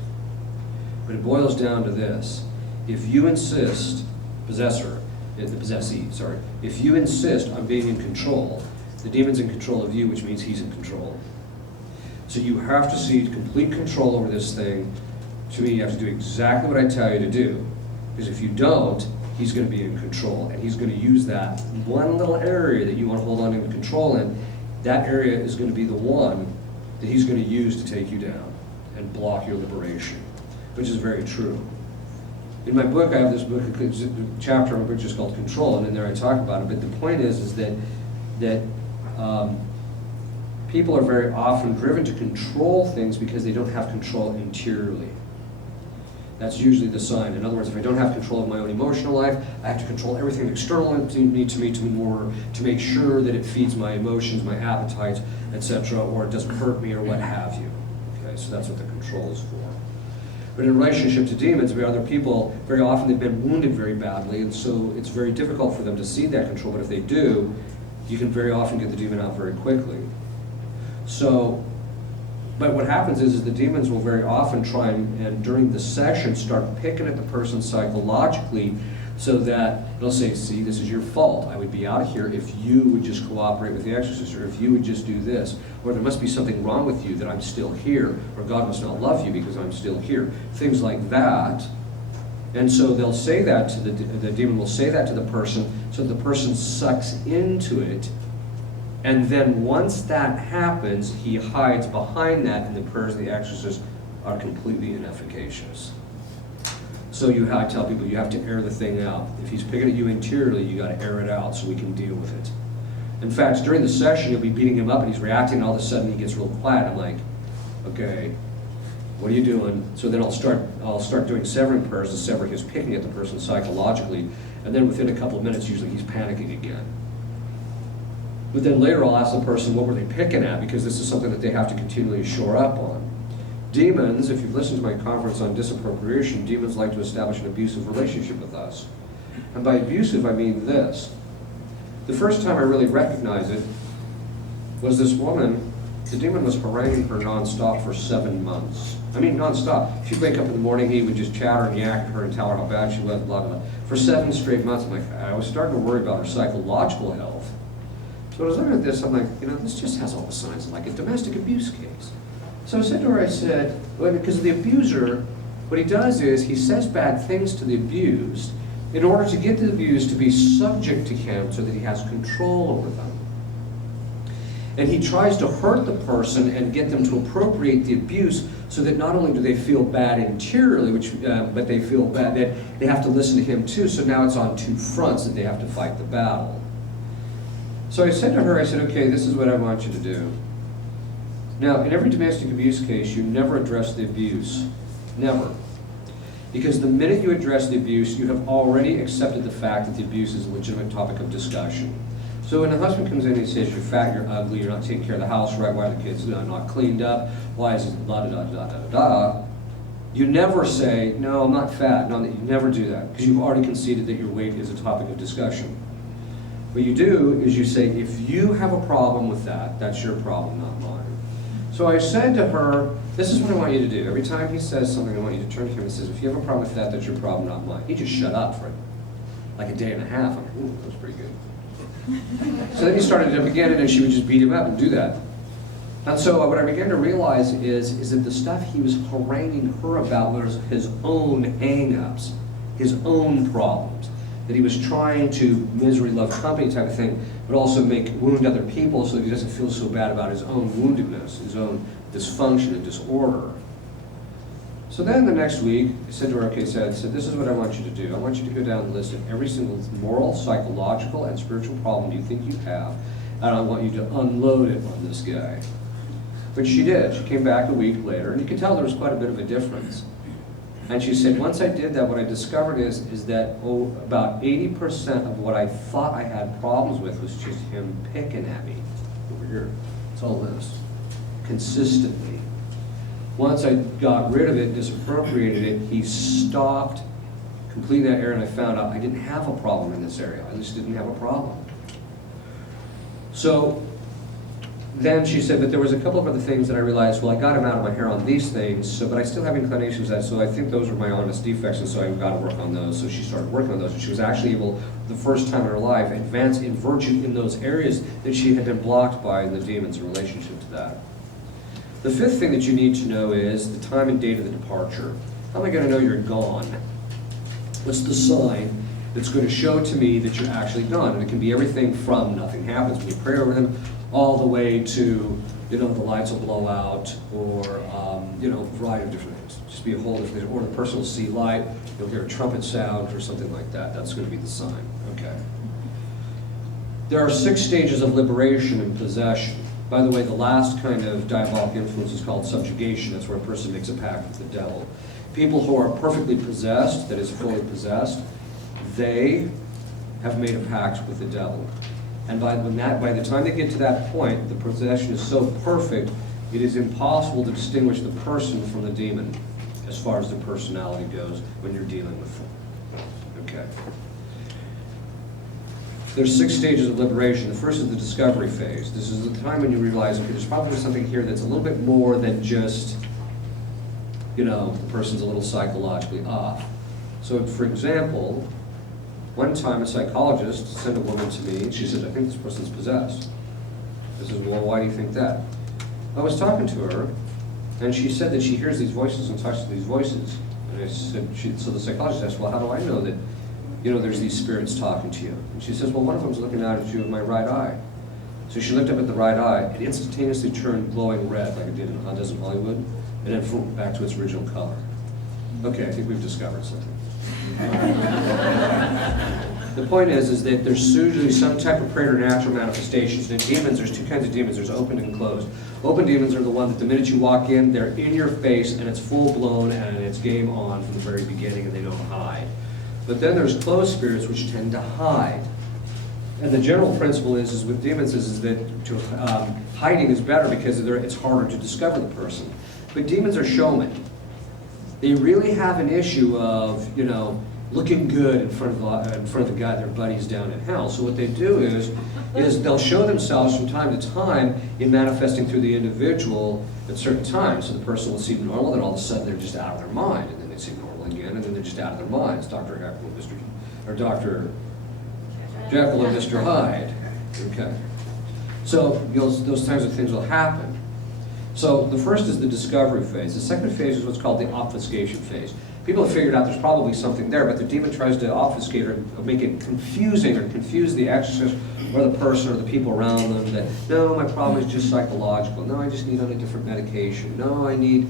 But it boils down to this. If you insist, the possessee, if you insist on being in control, the demon's in control of you, which means he's in control. So you have to cede complete control over this thing. To me, you have to do exactly what I tell you to do. Because if you don't, he's going to be in control. And he's going to use that one little area that you want to hold on and control in. That area is going to be the one that he's going to use to take you down and block your liberation, which is very true. In my book, I have this book, a chapter of a book just called Control, and in there I talk about it. But the point is that people are very often driven to control things because they don't have control interiorly. That's usually the sign. In other words, if I don't have control of my own emotional life, I have to control everything external to me to make sure that it feeds my emotions, my appetites, etc., or it doesn't hurt me or what have you. Okay, so that's what the control is for. But in relationship to demons, other people, very often they've been wounded very badly, and so it's very difficult for them to see that control, but if they do, you can very often get the demon out very quickly. So, but what happens is the demons will very often try and during the session start picking at the person psychologically So that it'll say, see, this is your fault. I would be out of here if you would just cooperate with the exorcist, or if you would just do this. Or there must be something wrong with you that I'm still here, or God must not love you because I'm still here. Things like that. And so they'll say that to the demon will say that to the person, so the person sucks into it. And then once that happens, he hides behind that, and the prayers of the exorcist are completely inefficacious. So I tell people, you have to air the thing out. If he's picking at you interiorly, you got to air it out so we can deal with it. In fact, during the session, you'll be beating him up and he's reacting, and all of a sudden he gets real quiet. I'm like, okay, what are you doing? So then I'll start doing severing prayers to sever his picking at the person psychologically, and then within a couple of minutes, usually he's panicking again. But then later I'll ask the person, what were they picking at? Because this is something that they have to continually shore up on. Demons, if you've listened to my conference on disappropriation, demons like to establish an abusive relationship with us. And by abusive, I mean this. The first time I really recognized it was this woman. The demon was haranguing her nonstop for 7 months. I mean, nonstop. She'd wake up in the morning, he would just chatter and yak at her and tell her how bad she was, blah, blah, blah. For 7 straight months, I was starting to worry about her psychological health. So I was looking at this, I'm like, this just has all the signs of like a domestic abuse case. So I said to her, well, because the abuser, what he does is he says bad things to the abused in order to get the abused to be subject to him so that he has control over them. And he tries to hurt the person and get them to appropriate the abuse so that not only do they feel bad interiorly, but they feel bad that they have to listen to him too. So now it's on 2 fronts that they have to fight the battle. So I said to her, okay, this is what I want you to do. Now, in every domestic abuse case, you never address the abuse. Never. Because the minute you address the abuse, you have already accepted the fact that the abuse is a legitimate topic of discussion. So when a husband comes in and he says, you're fat, you're ugly, you're not taking care of the house right, why are the kids not cleaned up, why is it da da da da da da, you never say, no, I'm not fat. No, you never do that, because you've already conceded that your weight is a topic of discussion. What you do is you say, if you have a problem with that, that's your problem, not mine. So I said to her, this is what I want you to do. Every time he says something, I want you to turn to him and say, if you have a problem with that, that's your problem, not mine. He just shut up for like a day and a half. I'm like, ooh, that was pretty good. So then he started it up again, and then she would just beat him up and do that. And so what I began to realize is that the stuff he was haranguing her about was his own hang-ups, his own problems, that he was trying to misery love company type of thing, but also wound other people so that he doesn't feel so bad about his own woundedness, his own dysfunction and disorder. So then the next week, I said to her, okay, so I said, this is what I want you to do. I want you to go down the list of every single moral, psychological, and spiritual problem you think you have, and I want you to unload it on this guy. Which she did. She came back a week later, and you could tell there was quite a bit of a difference. And she said, once I did that, what I discovered is that about 80% of what I thought I had problems with was just him picking at me. Over here. It's all this. Consistently. Once I got rid of it, disappropriated it, he stopped completely that area, and I found out I didn't have a problem in this area. I just didn't have a problem. So then she said, but there was a couple of other things that I realized, well, I got him out of my hair on these things, but I still have inclinations that, so I think those are my honest defects, and so I've got to work on those. So she started working on those, and she was actually able, the first time in her life, advance in virtue in those areas that she had been blocked by in the demons in relationship to that. The 5th thing that you need to know is the time and date of the departure. How am I going to know you're gone? What's the sign that's going to show to me that you're actually gone? And it can be everything from nothing happens when you pray over them, all the way to, the lights will blow out, or, a variety of different things. Just be a whole different thing. Or the person will see light, you'll hear a trumpet sound, or something like that. That's going to be the sign. Okay. There are 6 stages of liberation and possession. By the way, the last kind of diabolic influence is called subjugation. That's where a person makes a pact with the devil. People who are perfectly possessed, that is fully possessed, they have made a pact with the devil. And by the time they get to that point, the possession is so perfect, it is impossible to distinguish the person from the demon as far as their personality goes when you're dealing with them. Okay. There's 6 stages of liberation. The first is the discovery phase. This is the time when you realize, okay, there's probably something here that's a little bit more than just, the person's a little psychologically off. So, for example, One time, a psychologist sent a woman to me, and she said, I think this person's possessed. I said, well, why do you think that? I was talking to her, and she said that she hears these voices and talks to these voices. And I said, so the psychologist asked, well, how do I know that, there's these spirits talking to you? And she says, well, one of them's looking out at you with my right eye. So she looked up at the right eye, and instantaneously turned glowing red, like it did in Does in Hollywood, and then flew back to its original color. Okay, I think we've discovered something. The point is that there's usually some type of preternatural manifestations. And in demons, there's two kinds of demons. There's open and closed. Open demons are the ones that the minute you walk in, they're in your face, and it's full-blown, and it's game on from the very beginning, and they don't hide. But then there's closed spirits, which tend to hide. And the general principle is with demons is that hiding is better because it's harder to discover the person. But demons are showmen. They really have an issue of, looking good in front of the guy, their buddies down in hell. So what they do is they'll show themselves from time to time in manifesting through the individual at certain times. So the person will seem normal, then all of a sudden they're just out of their mind, and then they seem normal again, and then they're just out of their minds. Dr. Jekyll and Mr. Hyde. Okay. So those kinds of things will happen. So the first is the discovery phase. The second phase is what's called the obfuscation phase. People have figured out there's probably something there, but the demon tries to obfuscate or make it confusing or confuse the exorcist or the person or the people around them that, no, my problem is just psychological. No, I just need on a different medication. No, I need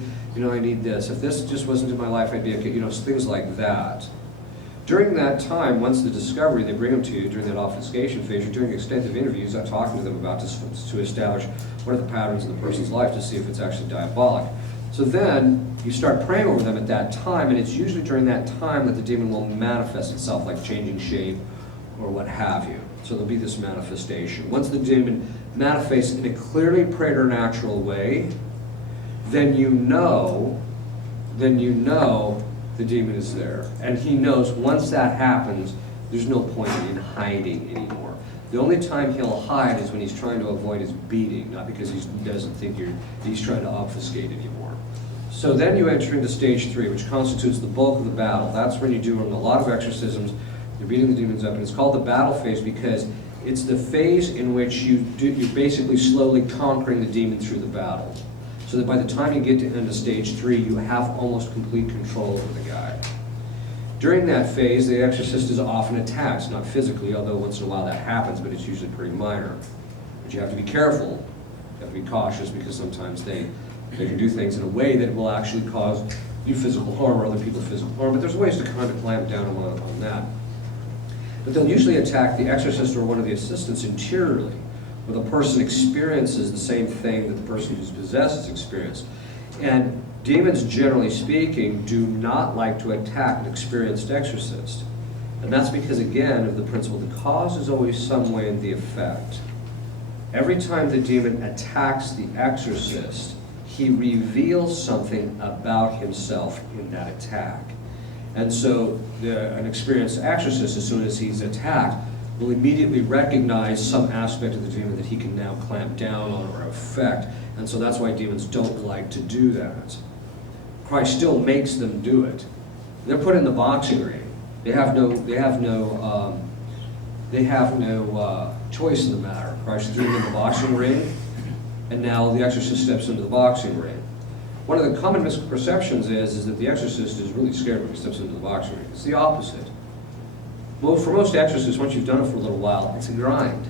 this. If this just wasn't in my life, I'd be okay. Things like that. During that time, once the discovery, they bring them to you during that obfuscation phase, you're doing extensive interviews, I'm talking to them about this to establish what are the patterns in the person's life to see if it's actually diabolic. So then, you start praying over them at that time, and it's usually during that time that the demon will manifest itself, like changing shape or what have you. So there'll be this manifestation. Once the demon manifests in a clearly preternatural way, then you know the demon is there. And he knows once that happens, there's no point in hiding anymore. The only time he'll hide is when he's trying to avoid his beating, not because he doesn't think he's trying to obfuscate anymore. So then you enter into stage 3, which constitutes the bulk of the battle. That's when you're doing a lot of exorcisms, you're beating the demons up, and it's called the battle phase because it's the phase in which you're basically slowly conquering the demon through the battle. So that by the time you get to end of stage 3, you have almost complete control over the guy. During that phase, the exorcist is often attacked, not physically, although once in a while that happens, but it's usually pretty minor. But you have to be careful, you have to be cautious, because sometimes they can do things in a way that will actually cause you physical harm or other people physical harm, but there's ways to kind of clamp down on that. But they'll usually attack the exorcist or one of the assistants interiorly, where the person experiences the same thing that the person who's possessed has experienced. And demons, generally speaking, do not like to attack an experienced exorcist. And that's because, again, of the principle, the cause is always some way in the effect. Every time the demon attacks the exorcist, he reveals something about himself in that attack. And so an experienced exorcist, as soon as he's attacked, will immediately recognize some aspect of the demon that he can now clamp down on or affect. And so that's why demons don't like to do that. Christ still makes them do it. They're put in the boxing ring. They have no choice in the matter. Christ threw them in the boxing ring, and now the exorcist steps into the boxing ring. One of the common misperceptions is that the exorcist is really scared when he steps into the boxing ring. It's the opposite. Well, for most exorcists, once you've done it for a little while, it's a grind.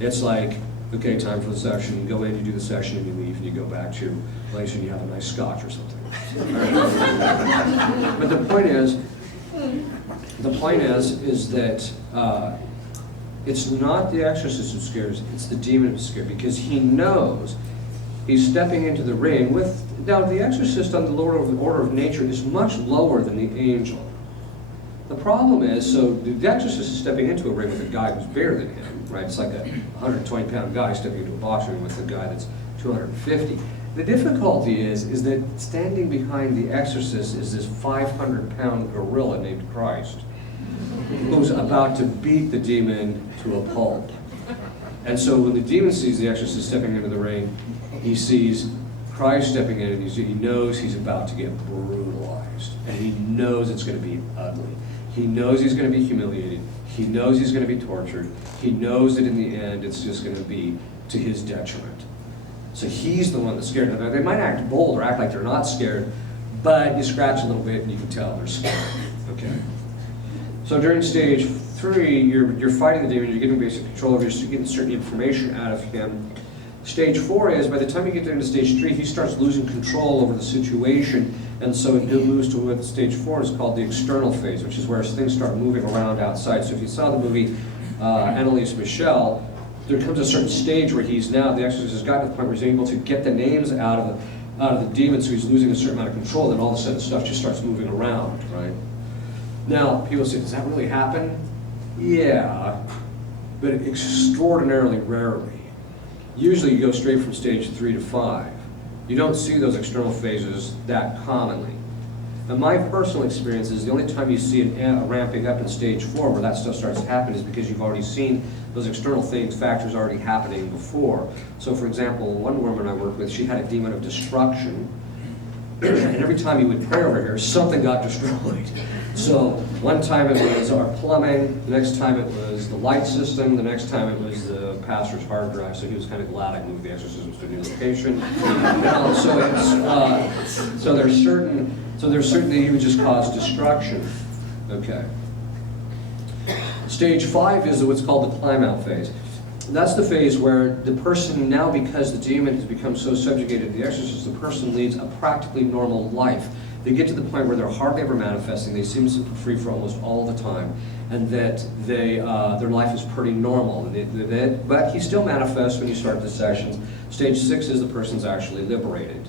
It's like, okay, time for the session. You go in, you do the session, and you leave, and you go back to a place and you have a nice scotch or something. But the point is that it's not the exorcist who scares, it's the demon who's scared, because he knows he's stepping into the ring with, now the exorcist on the order of nature is much lower than the angel. The problem is, so the exorcist is stepping into a ring with a guy who's bigger than him, right? It's like a 120-pound guy stepping into a boxing ring with a guy that's 250. The difficulty is that standing behind the exorcist is this 500-pound gorilla named Christ, who's about to beat the demon to a pulp. And so when the demon sees the exorcist stepping into the ring, he sees Christ stepping in, and he knows he's about to get brutalized, and he knows it's going to be ugly. He knows he's going to be humiliated. He knows he's going to be tortured. He knows that in the end it's just going to be to his detriment. So he's the one that's scared. Now, they might act bold or act like they're not scared, but you scratch a little bit and you can tell they're scared. Okay. So during stage 3, you're fighting the demon, you're getting basic control over, you're getting certain information out of him. Stage 4 is, by the time you get into stage 3, he starts losing control over the situation, and so it moves to what stage 4 is called the external phase, which is where things start moving around outside. So if you saw the movie Annalise Michel, there comes a certain stage where he's now, the exorcist has gotten to the point where he's able to get the names out of the demon, so he's losing a certain amount of control, and all of a sudden stuff just starts moving around, right? Now, people say, does that really happen? Yeah, but extraordinarily rarely. Usually you go straight from stage 3 to 5. You don't see those external phases that commonly. And my personal experience is the only time you see it ramping up in stage 4 where that stuff starts to happen is because you've already seen those external factors already happening before. So for example, one woman I worked with, she had a demon of destruction, and every time you would pray over here, something got destroyed. So one time it was our plumbing, the next time it was the light system, the next time it was the pastor's hard drive, so he was kind of glad I moved the exorcisms to a new location. So there's certain that you would just cause destruction. Okay. Stage 5 is what's called the climb out phase. That's the phase where the person now, because the demon has become so subjugated to the exorcist, the person leads a practically normal life. They get to the point where they're hardly ever manifesting, they seem symptom-free for almost all the time, and that their life is pretty normal. But he still manifests when you start the sessions. Stage 6 is the person's actually liberated.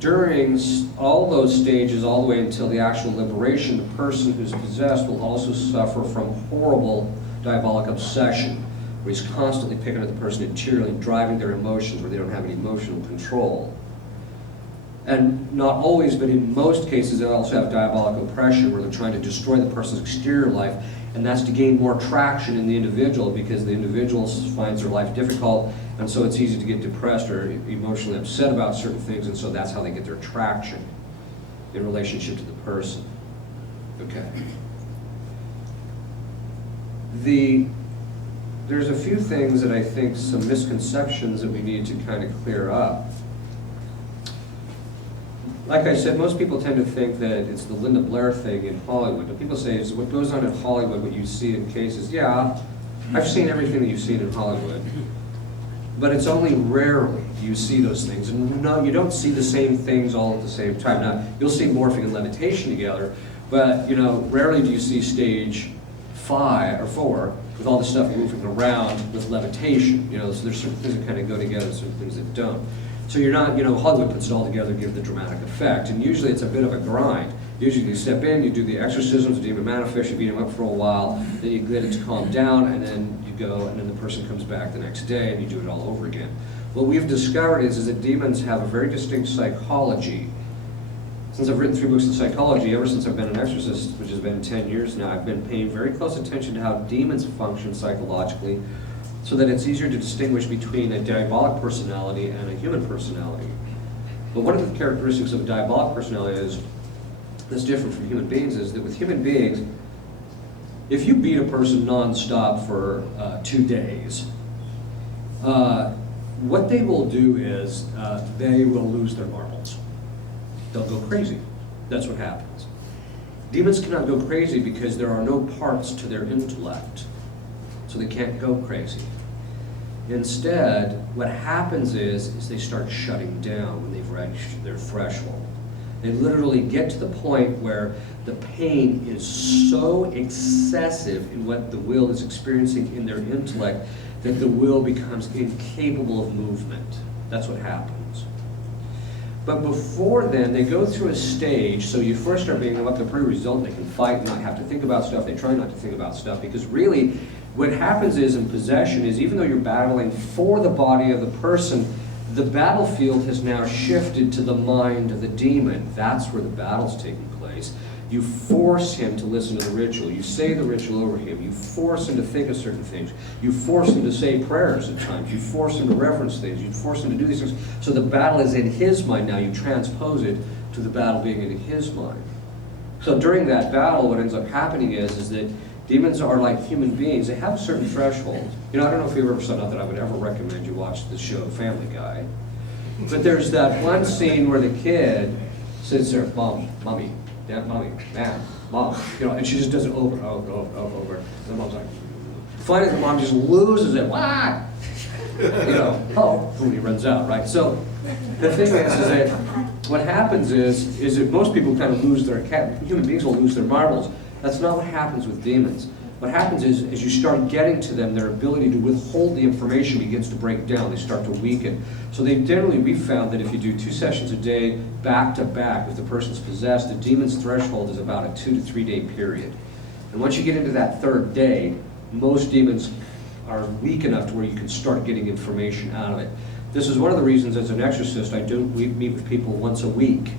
During all those stages, all the way until the actual liberation, the person who's possessed will also suffer from horrible diabolic obsession, where he's constantly picking at the person interiorly, driving their emotions where they don't have any emotional control. And not always, but in most cases, they also have diabolic oppression, where they're trying to destroy the person's exterior life, and that's to gain more traction in the individual, because the individual finds their life difficult, and so it's easy to get depressed or emotionally upset about certain things, and so that's how they get their traction in relationship to the person. Okay. There's a few things that I think, some misconceptions that we need to kind of clear up. Like I said, most people tend to think that it's the Linda Blair thing in Hollywood. But people say, is what goes on in Hollywood what you see in cases? Yeah, I've seen everything that you've seen in Hollywood. But it's only rarely you see those things. And no, you don't see the same things all at the same time. Now, you'll see morphing and levitation together, but rarely do you see stage 5 or 4 with all the stuff moving around with levitation. So there's certain things that kind of go together, certain things that don't. So you're not, Hollywood puts it all together to give the dramatic effect. And usually it's a bit of a grind. Usually you step in, you do the exorcisms, the demon manifest, you beat him up for a while, then you get it to calm down, and then you go, and then the person comes back the next day, and you do it all over again. What we've discovered is that demons have a very distinct psychology. Since I've written 3 books on psychology, ever since I've been an exorcist, which has been 10 years now, I've been paying very close attention to how demons function psychologically, so that it's easier to distinguish between a diabolic personality and a human personality. But one of the characteristics of a diabolic personality that's different from human beings is that with human beings, if you beat a person non-stop for 2 days, what they will do is they will lose their marbles. They'll go crazy. That's what happens. Demons cannot go crazy because there are no parts to their intellect, so they can't go crazy. Instead, what happens is they start shutting down when they've reached their threshold. They literally get to the point where the pain is so excessive in what the will is experiencing in their intellect that the will becomes incapable of movement. That's what happens. But before then, they go through a stage, so you first start being up to the pre-result, they can fight and not have to think about stuff, they try not to think about stuff, because really, what happens is in possession is even though you're battling for the body of the person, the battlefield has now shifted to the mind of the demon. That's where the battle's taking place. You force him to listen to the ritual. You say the ritual over him. You force him to think of certain things. You force him to say prayers at times. You force him to reference things. You force him to do these things. So the battle is in his mind now. You transpose it to the battle being in his mind. So during that battle, what ends up happening is that demons are like human beings. They have a certain threshold. You know, I don't know if you ever saw, not that I would ever recommend you watch the show Family Guy, but there's that one scene where the kid sits there, Mom, Mommy, Dad, Mommy, Dad, Mom, you know, and she just does it over and over and over and over. And the mom's like, finally the mom just loses it. What? You know, oh, when he runs out, right? So the thing is that what happens is that most people kind of lose their, human beings will lose their marbles. That's not what happens with demons. What happens is, as you start getting to them, their ability to withhold the information begins to break down. They start to weaken. So they generally, we found that if you do 2 sessions a day, back to back, if the person's possessed, the demon's threshold is about a 2 to 3 day period. And once you get into that 3rd day, most demons are weak enough to where you can start getting information out of it. This is one of the reasons as an exorcist we meet with people once a week.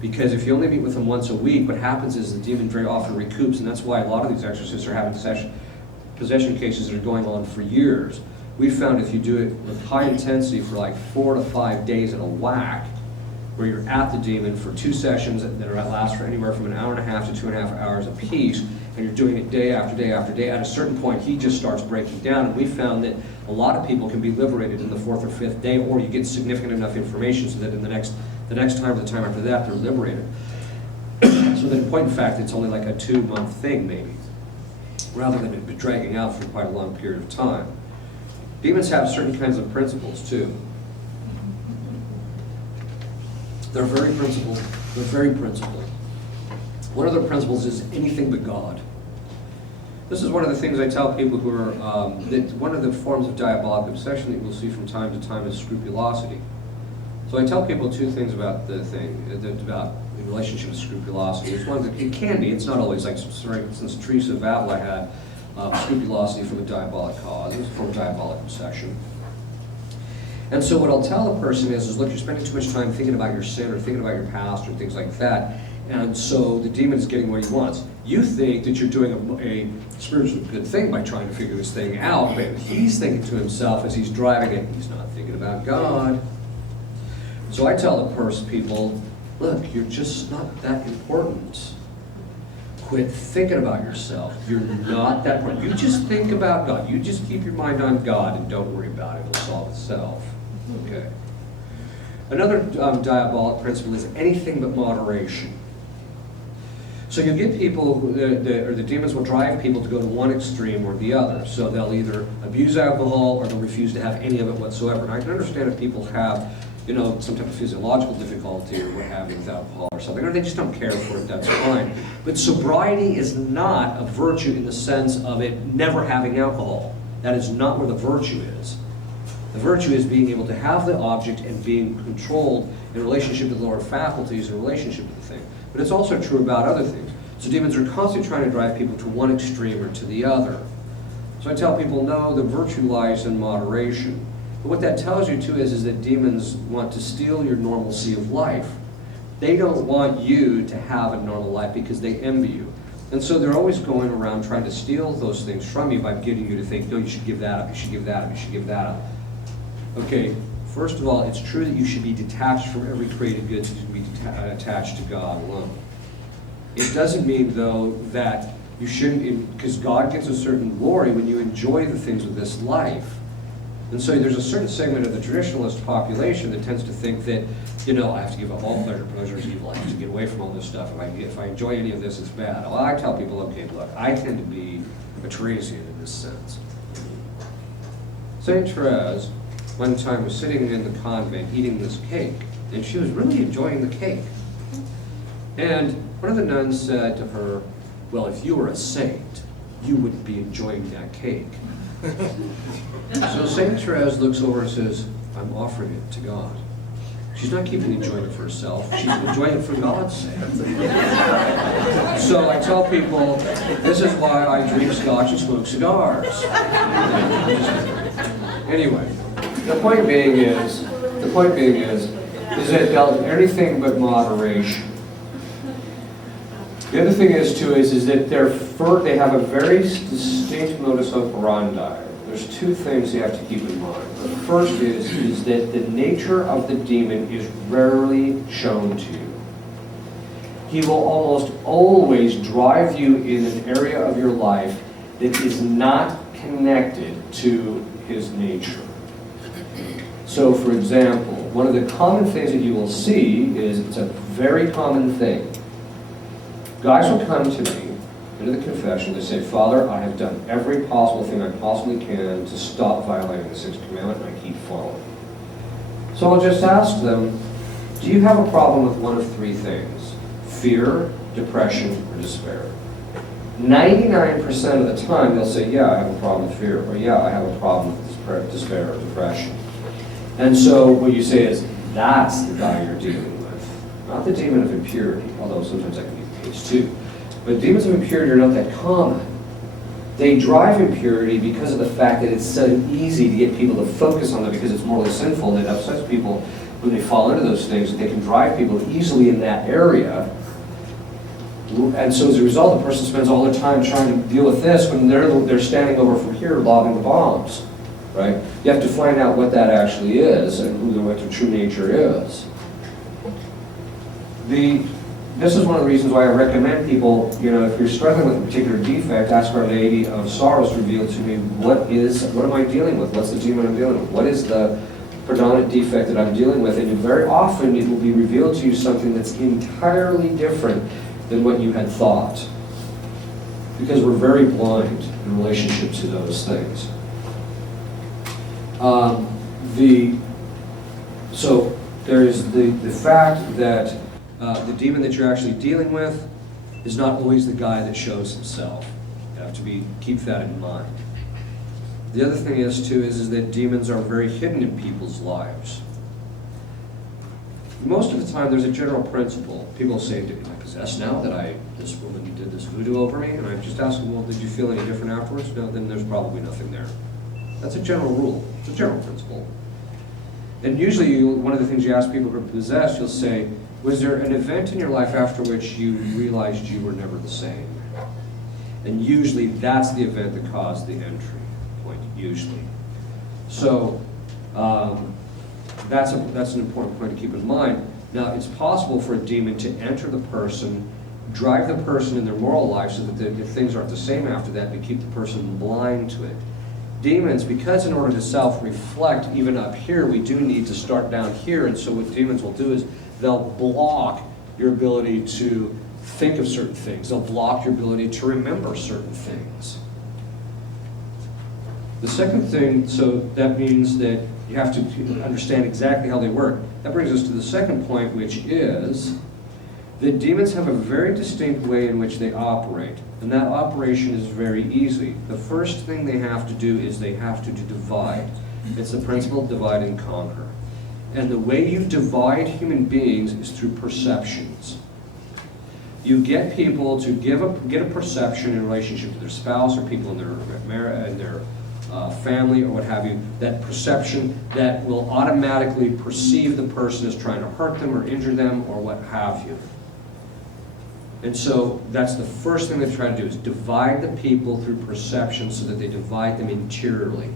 Because if you only meet with them once a week, what happens is the demon very often recoups, and that's why a lot of these exorcists are having possession cases that are going on for years. We found if you do it with high intensity for like 4 to 5 days in a whack, where you're at the demon for 2 sessions that last for anywhere from 1.5 hours to 2.5 hours a piece, and you're doing it day after day after day, at a certain point he just starts breaking down, and we found that a lot of people can be liberated in the 4th or 5th day, or you get significant enough information so that in the next time or the time after that, they're liberated. So that in point of fact, it's only like a 2-month thing maybe, rather than it be dragging out for quite a long period of time. Demons have certain kinds of principles too. They're very principled. They're very principled. One of their principles is anything but God. This is one of the things I tell people who are, that one of the forms of diabolic obsession that you'll see from time to time is scrupulosity. So I tell people 2 things about the thing, about the relationship with scrupulosity. It's one that it can be, it's not always, like for instance, Teresa of Avila had scrupulosity from a diabolic cause, it's from diabolic obsession. And so what I'll tell a person is look, you're spending too much time thinking about your sin or thinking about your past or things like that, and so the demon's getting what he wants. You think that you're doing a spiritually good thing by trying to figure this thing out, but he's thinking to himself as he's driving it, he's not thinking about God. So I tell the people, look, you're just not that important. Quit thinking about yourself. You're not that important. You just think about God. You just keep your mind on God and don't worry about it. It'll solve itself. Okay. Another diabolic principle is anything but moderation. So you get people, or the demons will drive people to go to one extreme or the other. So they'll either abuse alcohol or they'll refuse to have any of it whatsoever. And I can understand if people have, you know, some type of physiological difficulty or what have you with alcohol or something, or they just don't care for it, that's fine. But sobriety is not a virtue in the sense of it never having alcohol. That is not where the virtue is. The virtue is being able to have the object and being controlled in relationship to the lower faculties in relationship to the thing. But it's also true about other things. So demons are constantly trying to drive people to one extreme or to the other. So I tell people, no, the virtue lies in moderation. But what that tells you too is that demons want to steal your normalcy of life. They don't want you to have a normal life because they envy you. And so they're always going around trying to steal those things from you by getting you to think, no, you should give that up, you should give that up, you should give that up. Okay, first of all, it's true that you should be detached from every created good, so you should be attached to God alone. It doesn't mean, though, that you shouldn't, because God gets a certain glory when you enjoy the things of this life. And so there's a certain segment of the traditionalist population that tends to think that, you know, I have to give up all pleasure, pleasure is evil, I have to get away from all this stuff. If I enjoy any of this, it's bad. Well, I tell people, okay, look, I tend to be a Teresian in this sense. Saint Therese, one time, was sitting in the convent eating this cake, and she was really enjoying the cake. And one of the nuns said to her, well, if you were a saint, you wouldn't be enjoying that cake. So Saint Therese looks over and says, I'm offering it to God. She's not keeping enjoying it for herself. She's enjoying it for God's sake. So I tell people, this is why I drink scotch and smoke cigars. Anyway, the point being is that they'll anything but moderation. The other thing is too is that they have a very distinct modus operandi. There's 2 things you have to keep in mind. The first is that the nature of the demon is rarely shown to you. he will almost always drive you in an area of your life that is not connected to his nature. So, for example, one of the common things that you will see is, it's a very common thing. Guys will come to me into the confession, they say, Father, I have done every possible thing I possibly can to stop violating the sixth commandment, and I keep following. So I'll just ask them, do you have a problem with one of three things? Fear, depression, or despair? 99% of the time they'll say, yeah, I have a problem with fear, or yeah, I have a problem with despair or depression. And so what you say is, that's the guy you're dealing with. Not the demon of impurity, although sometimes that can be the case too. But demons of impurity are not that common. They drive impurity because of the fact that it's so easy to get people to focus on it because it's morally sinful. It upsets people when they fall into those things. They can drive people easily in that area. And so as a result, the person spends all their time trying to deal with this when they're standing over from here lobbing the bombs. Right? You have to find out what that actually is and what their true nature is. This is one of the reasons why I recommend people, if you're struggling with a particular defect, ask Our Lady of Sorrows to reveal to me, what am I dealing with? What's the demon I'm dealing with? What is the predominant defect that I'm dealing with? And very often it will be revealed to you something that's entirely different than what you had thought. Because we're very blind in relationship to those things. So there's the fact that the demon that you're actually dealing with is not always the guy that shows himself. You have to keep that in mind. The other thing is too is that demons are very hidden in people's lives. Most of the time there's a general principle. People say, am I possessed now that this woman did this voodoo over me? And I just ask them, well, did you feel any different afterwards? No, then there's probably nothing there. That's a general rule. It's a general principle. And usually one of the things you ask people who are possessed, you'll say, was there an event in your life after which you realized you were never the same? And usually that's the event that caused the entry point, usually. So that's an important point to keep in mind. Now, it's possible for a demon to enter the person, drive the person in their moral life so that the things aren't the same after that, but keep the person blind to it. Demons, because in order to self-reflect, even up here, we do need to start down here, and so what demons will do is they'll block your ability to think of certain things. They'll block your ability to remember certain things. The second thing, so that means that you have to understand exactly how they work. That brings us to the second point, which is that demons have a very distinct way in which they operate. And that operation is very easy. The first thing they have to do is they have to divide. It's the principle of divide and conquer. And the way you divide human beings is through perceptions. You get people to get a perception in relationship to their spouse or people in their family or what have you, that perception that will automatically perceive the person as trying to hurt them or injure them or what have you. And so that's the first thing they try to do, is divide the people through perception so that they divide them interiorly.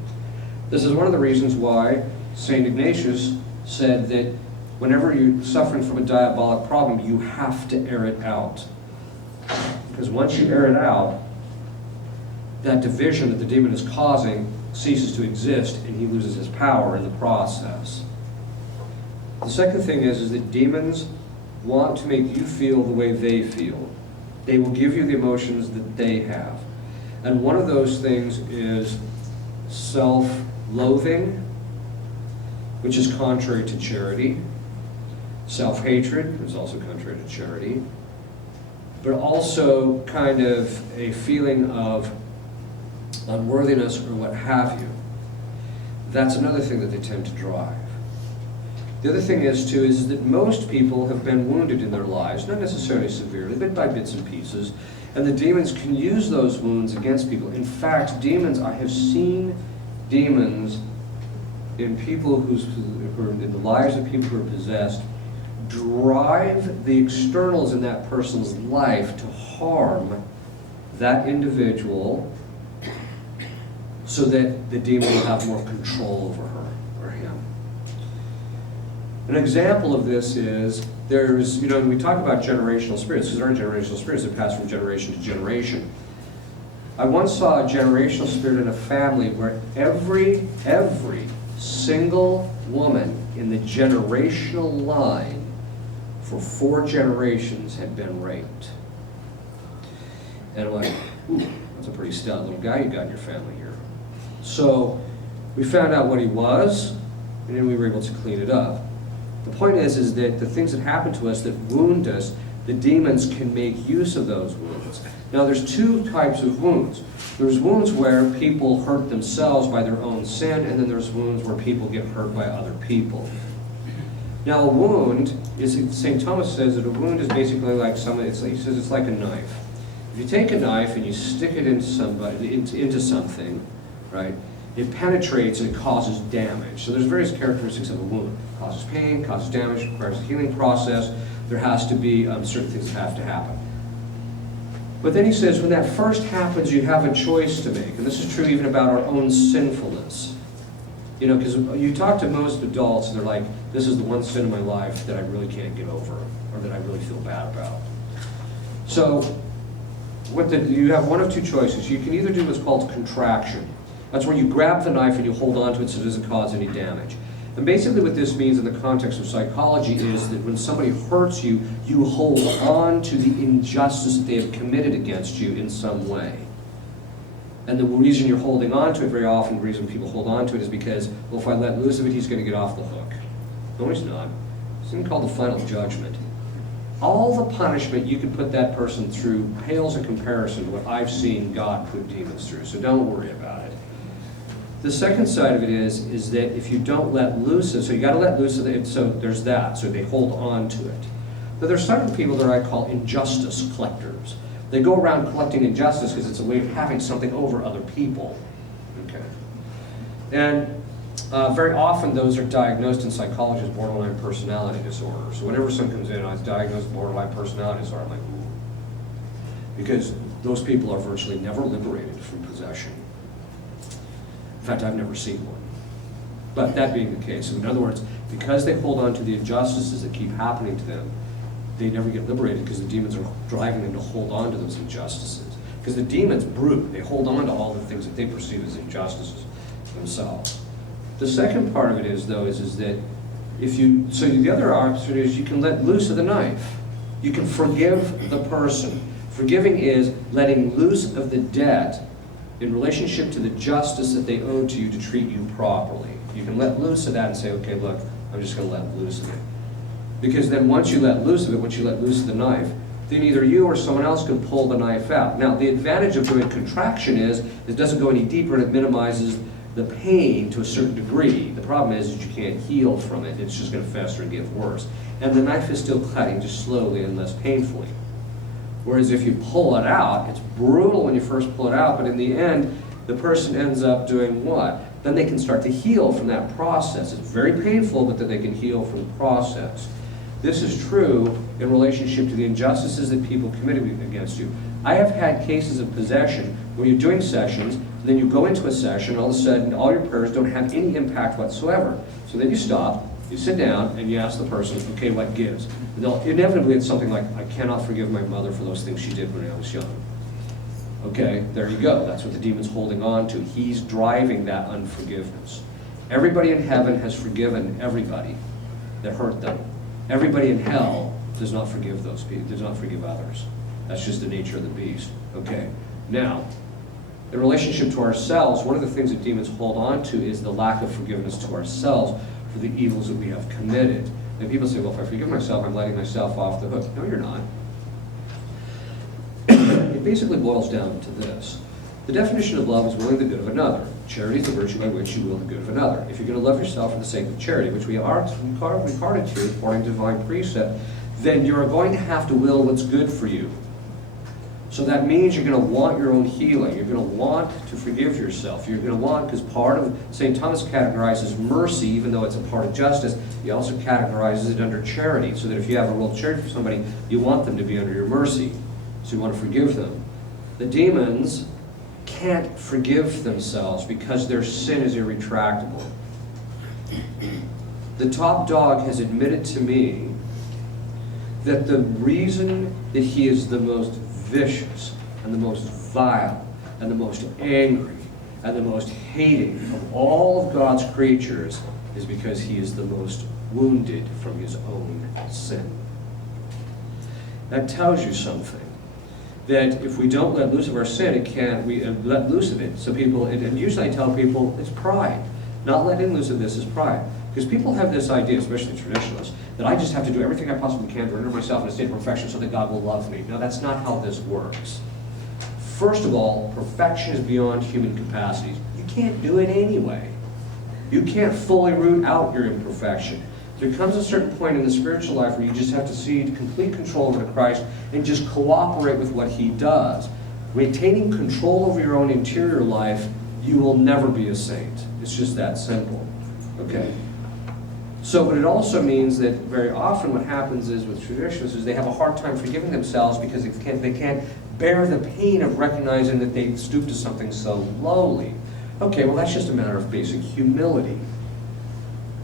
This is one of the reasons why St. Ignatius said that whenever you're suffering from a diabolic problem, you have to air it out. Because once you air it out, that division that the demon is causing ceases to exist and he loses his power in the process. The second thing is that demons want to make you feel the way they feel. They will give you the emotions that they have. And one of those things is self-loathing, which is contrary to charity. Self-hatred is also contrary to charity. But also kind of a feeling of unworthiness or what have you. That's another thing that they tend to drive. The other thing is, too, is that most people have been wounded in their lives, not necessarily severely, but by bits and pieces, and the demons can use those wounds against people. In fact, demons, I have seen demons in people who are in the lives of people who are possessed, drive the externals in that person's life to harm that individual so that the demon will have more control over her or him. An example of this is, there's, when we talk about generational spirits, because there are generational spirits that pass from generation to generation. I once saw a generational spirit in a family where every single woman in the generational line for 4 generations had been raped. And I'm like, ooh, that's a pretty stout little guy you got in your family here. So we found out what he was, and then we were able to clean it up. The point is that the things that happen to us that wound us, the demons can make use of those wounds. Now there's 2 types of wounds. There's wounds where people hurt themselves by their own sin, and then there's wounds where people get hurt by other people. Now a wound is, St. Thomas says that a wound is basically like somebody, he says it's like a knife. If you take a knife and you stick it into somebody, into something, right, it penetrates and it causes damage. So there's various characteristics of a wound. It causes pain, causes damage, requires a healing process. There has to be certain things that have to happen. But then he says, when that first happens, you have a choice to make. And this is true even about our own sinfulness. Because you talk to most adults, and they're like, this is the one sin in my life that I really can't get over, or that I really feel bad about. So you have one of 2 choices. You can either do what's called contraction. That's where you grab the knife and you hold onto it so it doesn't cause any damage. And basically what this means in the context of psychology is that when somebody hurts you, you hold on to the injustice that they have committed against you in some way. And the reason you're holding on to it, very often the reason people hold on to it is because, well, if I let loose of it, he's going to get off the hook. No, he's not. It's something called the final judgment. All the punishment you could put that person through pales in comparison to what I've seen God put demons through, so don't worry about it. The second side of it is that if you don't let loose of it, so you got to let loose of it, so there's that, so they hold on to it. But there's certain people that I call injustice collectors. They go around collecting injustice because it's a way of having something over other people. Okay. And very often those are diagnosed in psychology as borderline personality disorder. So whenever someone comes in and I was diagnosed with borderline personality disorder, I'm like, ooh. Because those people are virtually never liberated from possession. In fact, I've never seen one. But that being the case, in other words, because they hold on to the injustices that keep happening to them, they never get liberated because the demons are driving them to hold on to those injustices. Because the demons brute, they hold on to all the things that they perceive as injustices themselves. The second part of it is, though, is that so the other option is you can let loose of the knife. You can forgive the person. Forgiving is letting loose of the debt in relationship to the justice that they owe to you to treat you properly. You can let loose of that and say, okay, look, I'm just going to let loose of it. Because then once you let loose of it, once you let loose of the knife, then either you or someone else can pull the knife out. Now, the advantage of doing contraction is it doesn't go any deeper and it minimizes the pain to a certain degree. The problem is that you can't heal from it. It's just going to fester and get worse. And the knife is still cutting, just slowly and less painfully. Whereas if you pull it out, it's brutal when you first pull it out, but in the end, the person ends up doing what? Then they can start to heal from that process. It's very painful, but then they can heal from the process. This is true in relationship to the injustices that people committed against you. I have had cases of possession where you're doing sessions, then you go into a session, all of a sudden all your prayers don't have any impact whatsoever. So then you stop, you sit down, and you ask the person, okay, what gives? And inevitably it's something like, I cannot forgive my mother for those things she did when I was young. Okay, there you go. That's what the demon's holding on to. He's driving that unforgiveness. Everybody in heaven has forgiven everybody that hurt them. Everybody in hell does not forgive those people, does not forgive others. That's just the nature of the beast. Okay, now, in relationship to ourselves, one of the things that demons hold on to is the lack of forgiveness to ourselves for the evils that we have committed. And people say, well, if I forgive myself, I'm letting myself off the hook. No, you're not. It basically boils down to this. The definition of love is willing the good of another. Charity is the virtue by which you will the good of another. If you're going to love yourself for the sake of charity, which we are regarded to according to divine precept, then you're going to have to will what's good for you. So that means you're going to want your own healing. You're going to want to forgive yourself. You're going to want, because part of St. Thomas categorizes mercy, even though it's a part of justice, he also categorizes it under charity, so that if you have a real charity for somebody, you want them to be under your mercy. So you want to forgive them. The demons can't forgive themselves because their sin is irretractable. The top dog has admitted to me that the reason that he is the most vicious and the most vile and the most angry and the most hating of all of God's creatures is because he is the most wounded from his own sin. That tells you something. That if we don't let loose of our sin, we let loose of it. So people, and usually I tell people, it's pride. Not letting loose of this is pride. Because people have this idea, especially traditionalists, that I just have to do everything I possibly can to render myself in a state of perfection so that God will love me. No, that's not how this works. First of all, perfection is beyond human capacities. You can't do it anyway. You can't fully root out your imperfection. There comes a certain point in the spiritual life where you just have to cede complete control over to Christ and just cooperate with what he does. Maintaining control over your own interior life, you will never be a saint. It's just that simple. Okay? So, but it also means that very often what happens is with traditionalists is they have a hard time forgiving themselves because they can't bear the pain of recognizing that they stoop to something so lowly. Okay, well that's just a matter of basic humility.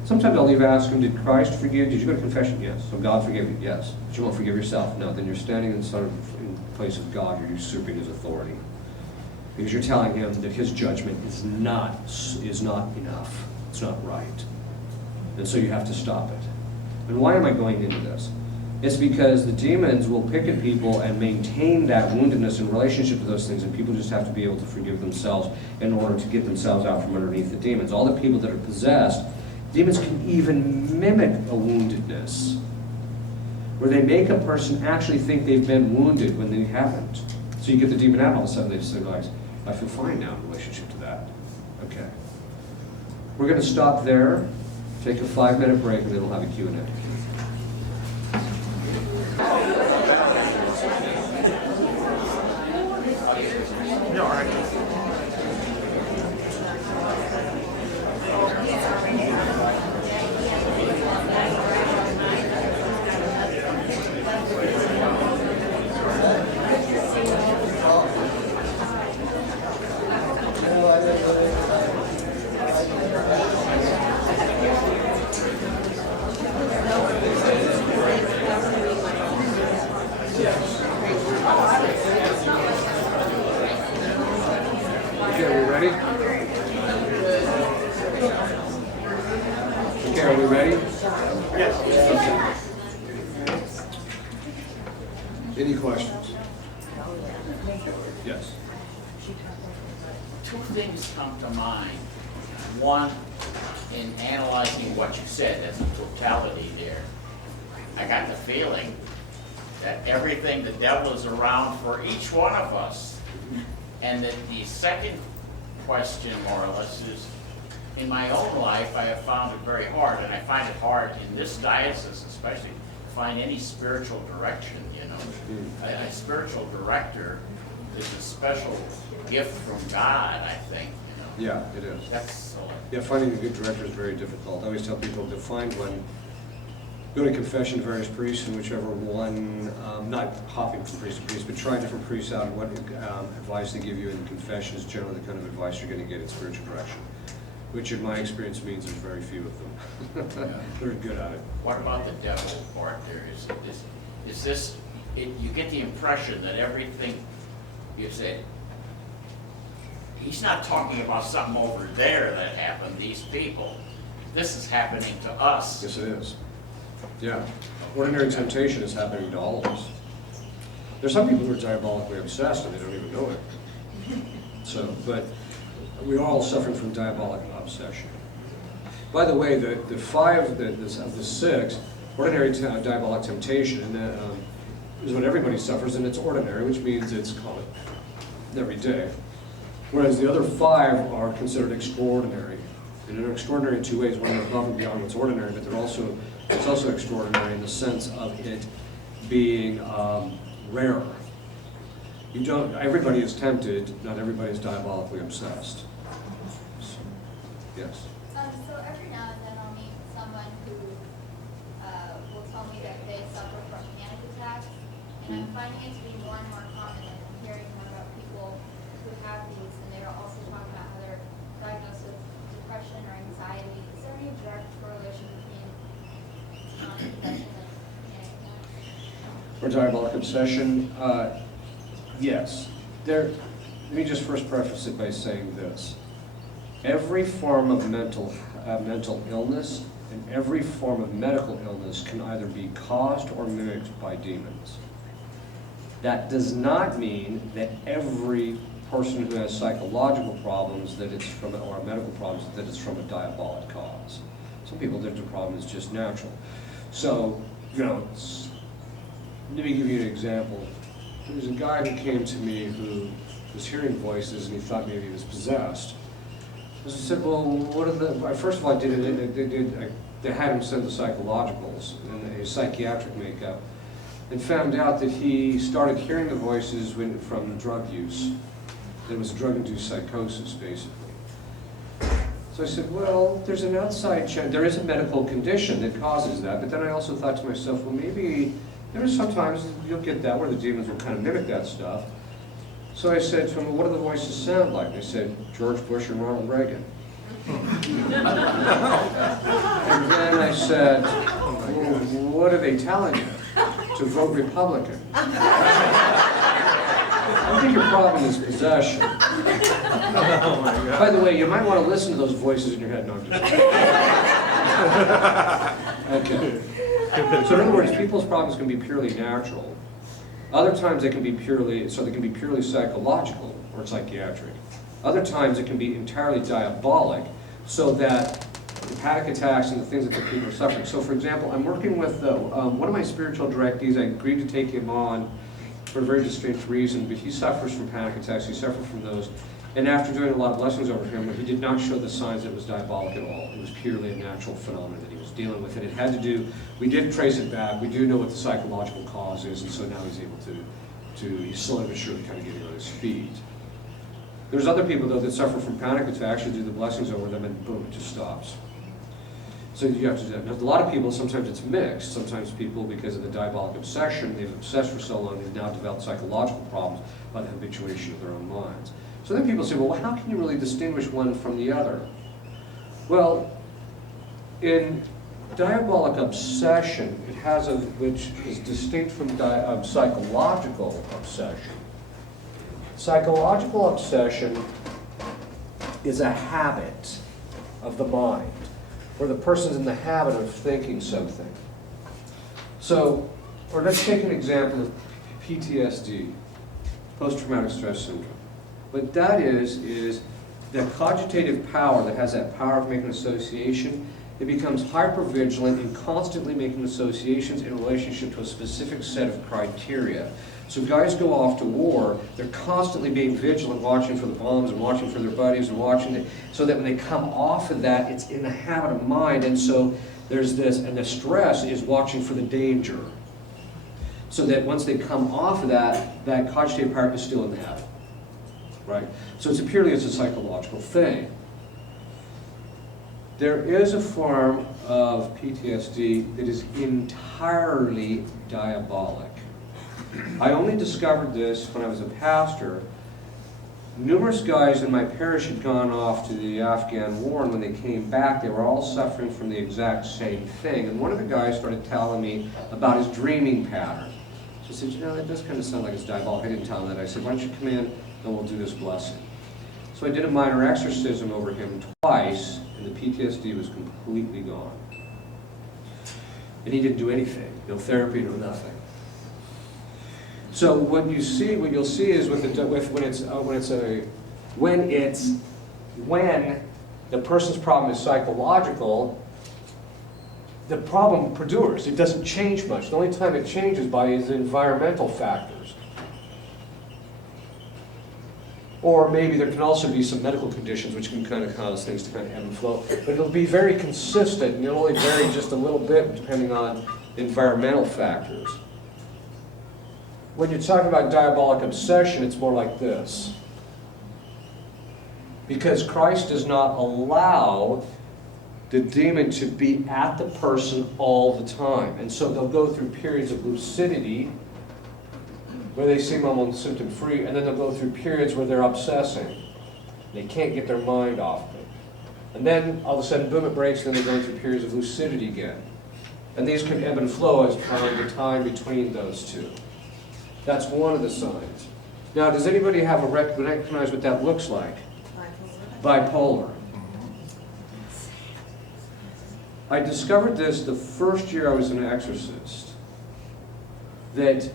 Sometimes I'll even ask them, did Christ forgive? Did you go to confession? Yes. So God forgive you? Yes. But you won't forgive yourself? No. Then you're standing in place of God. You're usurping his authority. Because you're telling him that his judgment is not enough. It's not right. And so you have to stop it. And why am I going into this? It's because the demons will pick at people and maintain that woundedness in relationship to those things, and people just have to be able to forgive themselves in order to get themselves out from underneath the demons. All the people that are possessed, demons can even mimic a woundedness, where they make a person actually think they've been wounded when they haven't. So you get the demon out, all of a sudden they just realize, I feel fine now in relationship to that. Okay. We're going to stop there, take a 5-minute break, and then we'll have a Q&A. No, all right. Okay, are we ready? Okay, are we ready? Yes. Okay. Any questions? Yes. Two things come to mind. One, in analyzing what you said as a totality there, I got the feeling that everything, the devil is around for each one of us. And that the second question, more or less, is in my own life, I have found it very hard, and I find it hard in this diocese especially, to find any spiritual direction, you know. A spiritual director is a special gift from God, I think, you know. Yeah, it is. That's so. Yeah, finding a good director is very difficult. I always tell people to find one. Go to confession to various priests, and whichever one, not hopping from priest to priest, but try different priests out and what advice they give you in confession is generally the kind of advice you're going to get in spiritual direction, which in my experience means there's very few of them. Yeah. They're good at it. What about the devil part there? Is this, you get the impression that everything you said, he's not talking about something over there that happened, these people. This is happening to us. Yes, it is. Yeah. Ordinary temptation is happening to all of us. There's some people who are diabolically obsessed and they don't even know it. So, but we are all suffering from diabolic obsession. By the way, the five of the six, ordinary diabolic temptation, and that is what everybody suffers, and it's ordinary, which means it's common every day. Whereas the other five are considered extraordinary. And they're extraordinary in two ways. One, they're above and beyond what's ordinary, but it's also extraordinary in the sense of it being rare. Everybody is tempted, not everybody is diabolically obsessed. So, yes. So every now and then I'll meet someone who will tell me that they suffer from panic attacks, and I'm finding it to be more and more common, and I'm hearing more about people who have these, and they are also talking about how they're diagnosed with depression or anxiety. Is there any direct correlation between Or diabolic obsession? Yes. Let me just first preface it by saying this. Every form of mental illness and every form of medical illness can either be caused or mimicked by demons. That does not mean that every person who has psychological problems or medical problems that it's from a diabolic cause. Some people think the problem is just natural. So, let me give you an example. There was a guy who came to me who was hearing voices and he thought maybe he was possessed. I said, well, first of all, they had him send the psychologicals and a psychiatric makeup, and found out that he started hearing the voices from drug use. It was a drug-induced psychosis, basically. So I said, well, there's an outside chance, there is a medical condition that causes that, but then I also thought to myself, well, maybe there are sometimes you'll get that where the demons will kind of mimic that stuff. So I said to him, what do the voices sound like? They said, George Bush and Ronald Reagan. And then I said, well, what are they telling you? To vote Republican. I think your problem is possession. Oh my God. By the way, you might want to listen to those voices in your head. No, I'm just kidding. Okay. So in other words, people's problems can be purely natural. Other times they can be purely psychological or psychiatric. Other times it can be entirely diabolic, so that the panic attacks and the things that the people are suffering. So for example, I'm working with one of my spiritual directees. I agreed to take him on for a very distinct reason, but he suffers from panic attacks, he suffers from those. And after doing a lot of blessings over him, he did not show the signs that it was diabolic at all. It was purely a natural phenomenon that he was dealing with. And it had to do, we did trace it back, we do know what the psychological cause is, and so now he's able he's slowly but surely kind of getting on his feet. There's other people, though, that suffer from panic attacks, you do the blessings over them, and boom, it just stops. So you have to do that. Now, a lot of people, sometimes it's mixed. Sometimes people, because of the diabolic obsession, they've obsessed for so long, they've now developed psychological problems by the habituation of their own minds. So then people say, well, how can you really distinguish one from the other? Well, in diabolic obsession, which is distinct from psychological obsession. Psychological obsession is a habit of the mind, where the person's in the habit of thinking something. So, or let's take an example of PTSD, post-traumatic stress syndrome. What that is the cogitative power that has that power of making association. It becomes hypervigilant in constantly making associations in relationship to a specific set of criteria. So guys go off to war, they're constantly being vigilant, watching for the bombs and watching for their buddies and watching it, so that when they come off of that, it's in the habit of mind, and so there's this, and the stress is watching for the danger. So that once they come off of that, that cogitative power is still in the habit, right? So it's a psychological thing. There is a form of PTSD that is entirely diabolic. I only discovered this when I was a pastor. Numerous guys in my parish had gone off to the Afghan war, and when they came back, they were all suffering from the exact same thing. And one of the guys started telling me about his dreaming pattern. So I said, that does kind of sound like it's diabolic. I didn't tell him that. I said, why don't you come in and we'll do this blessing. So I did a minor exorcism over him twice, and the PTSD was completely gone. And he didn't do anything, no therapy, no nothing. So what you'll see is when the person's problem is psychological, the problem perdures. It doesn't change much. The only time it changes is environmental factors. Or maybe there can also be some medical conditions which can kind of cause things to kind of ebb and flow. But it'll be very consistent, and it'll only vary just a little bit depending on environmental factors. When you're talking about diabolic obsession, it's more like this. Because Christ does not allow the demon to be at the person all the time. And so they'll go through periods of lucidity, where they seem almost symptom-free, and then they'll go through periods where they're obsessing. They can't get their mind off of it. And then, all of a sudden, boom, it breaks, and then they're going through periods of lucidity again. And these can ebb and flow as the time between those two. That's one of the signs. Now, does anybody have recognize what that looks like? Bipolar. I discovered this the first year I was an exorcist. That,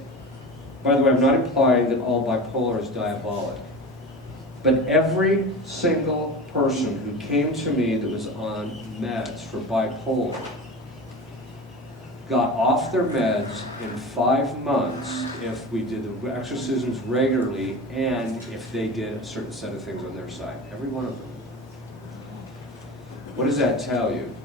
by the way, I'm not implying that all bipolar is diabolic. But every single person who came to me that was on meds for bipolar got off their meds in 5 months if we did the exorcisms regularly and if they did a certain set of things on their side. Every one of them. What does that tell you?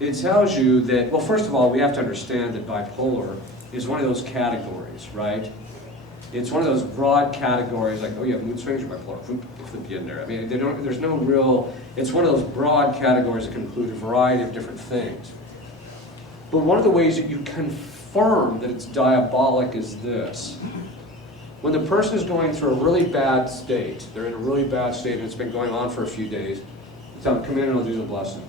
It tells you that, well, first of all, we have to understand that bipolar is one of those categories, right? It's one of those broad categories, like, oh, you have mood swings, you're bipolar, they flip you in there. I mean, there's no real, it's one of those broad categories that can include a variety of different things. But one of the ways that you confirm that it's diabolic is this. When the person is going through a really bad state, they're in a really bad state and it's been going on for a few days, you tell them, come in and I'll do the blessing.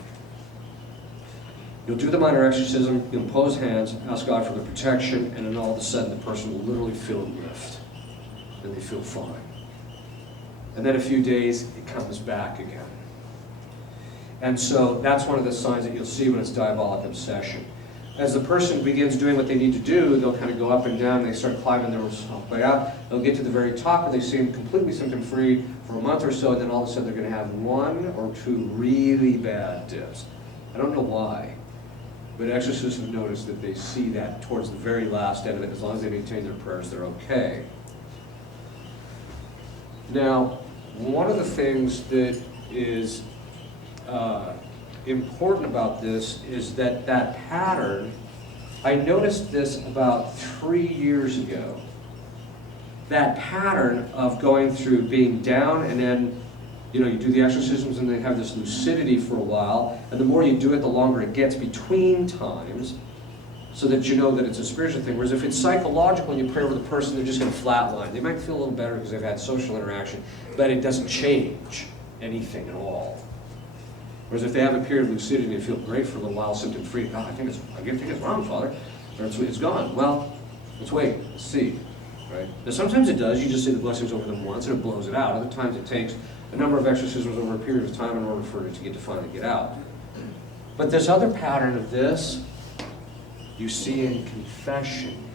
You'll do the minor exorcism, you'll impose hands, ask God for the protection, and then all of a sudden the person will literally feel a lift. And they feel fine. And then a few days, it comes back again. And so that's one of the signs that you'll see when it's diabolic obsession. As the person begins doing what they need to do, they'll kind of go up and down, they start climbing their way out. They'll get to the very top where they seem completely symptom-free for a month or so, and then all of a sudden they're going to have 1 or 2 really bad dips. I don't know why. But exorcists have noticed that they see that towards the very last end of it. As long as they maintain their prayers, they're okay. Now, one of the things that is important about this is that pattern, I noticed this about 3 years ago. That pattern of going through being down and then, you do the exorcisms and they have this lucidity for a while, and the more you do it, the longer it gets between times, so that you know that it's a spiritual thing. Whereas if it's psychological and you pray over the person, they're just going to flatline. They might feel a little better because they've had social interaction, but it doesn't change anything at all. Whereas if they have a period of lucidity and they feel great for a little while, symptom-free, God, I think it's wrong, Father, or it's gone. Well, let's wait, let's see. Right? Now sometimes it does, you just say the blessings over them once and it blows it out. Other times it takes a number of exorcisms over a period of time in order for it to finally get out. But this other pattern of this, you see in confession.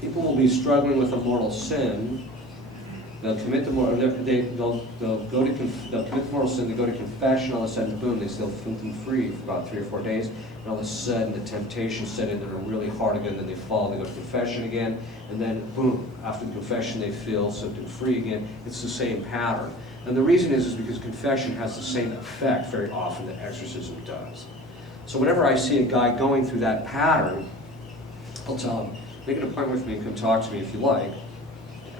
People will be struggling with a mortal sin. They'll commit the mortal, they'll commit the mortal sin, they go to confession, all of a sudden, boom, they still symptom-free for about 3 or 4 days, and all of a sudden the temptations set in that are really hard again, then they fall, they go to confession again, and then boom, after the confession they feel symptom-free again. It's the same pattern. And the reason is because confession has the same effect very often that exorcism does. So whenever I see a guy going through that pattern, I'll tell him, make an appointment with me and come talk to me if you like.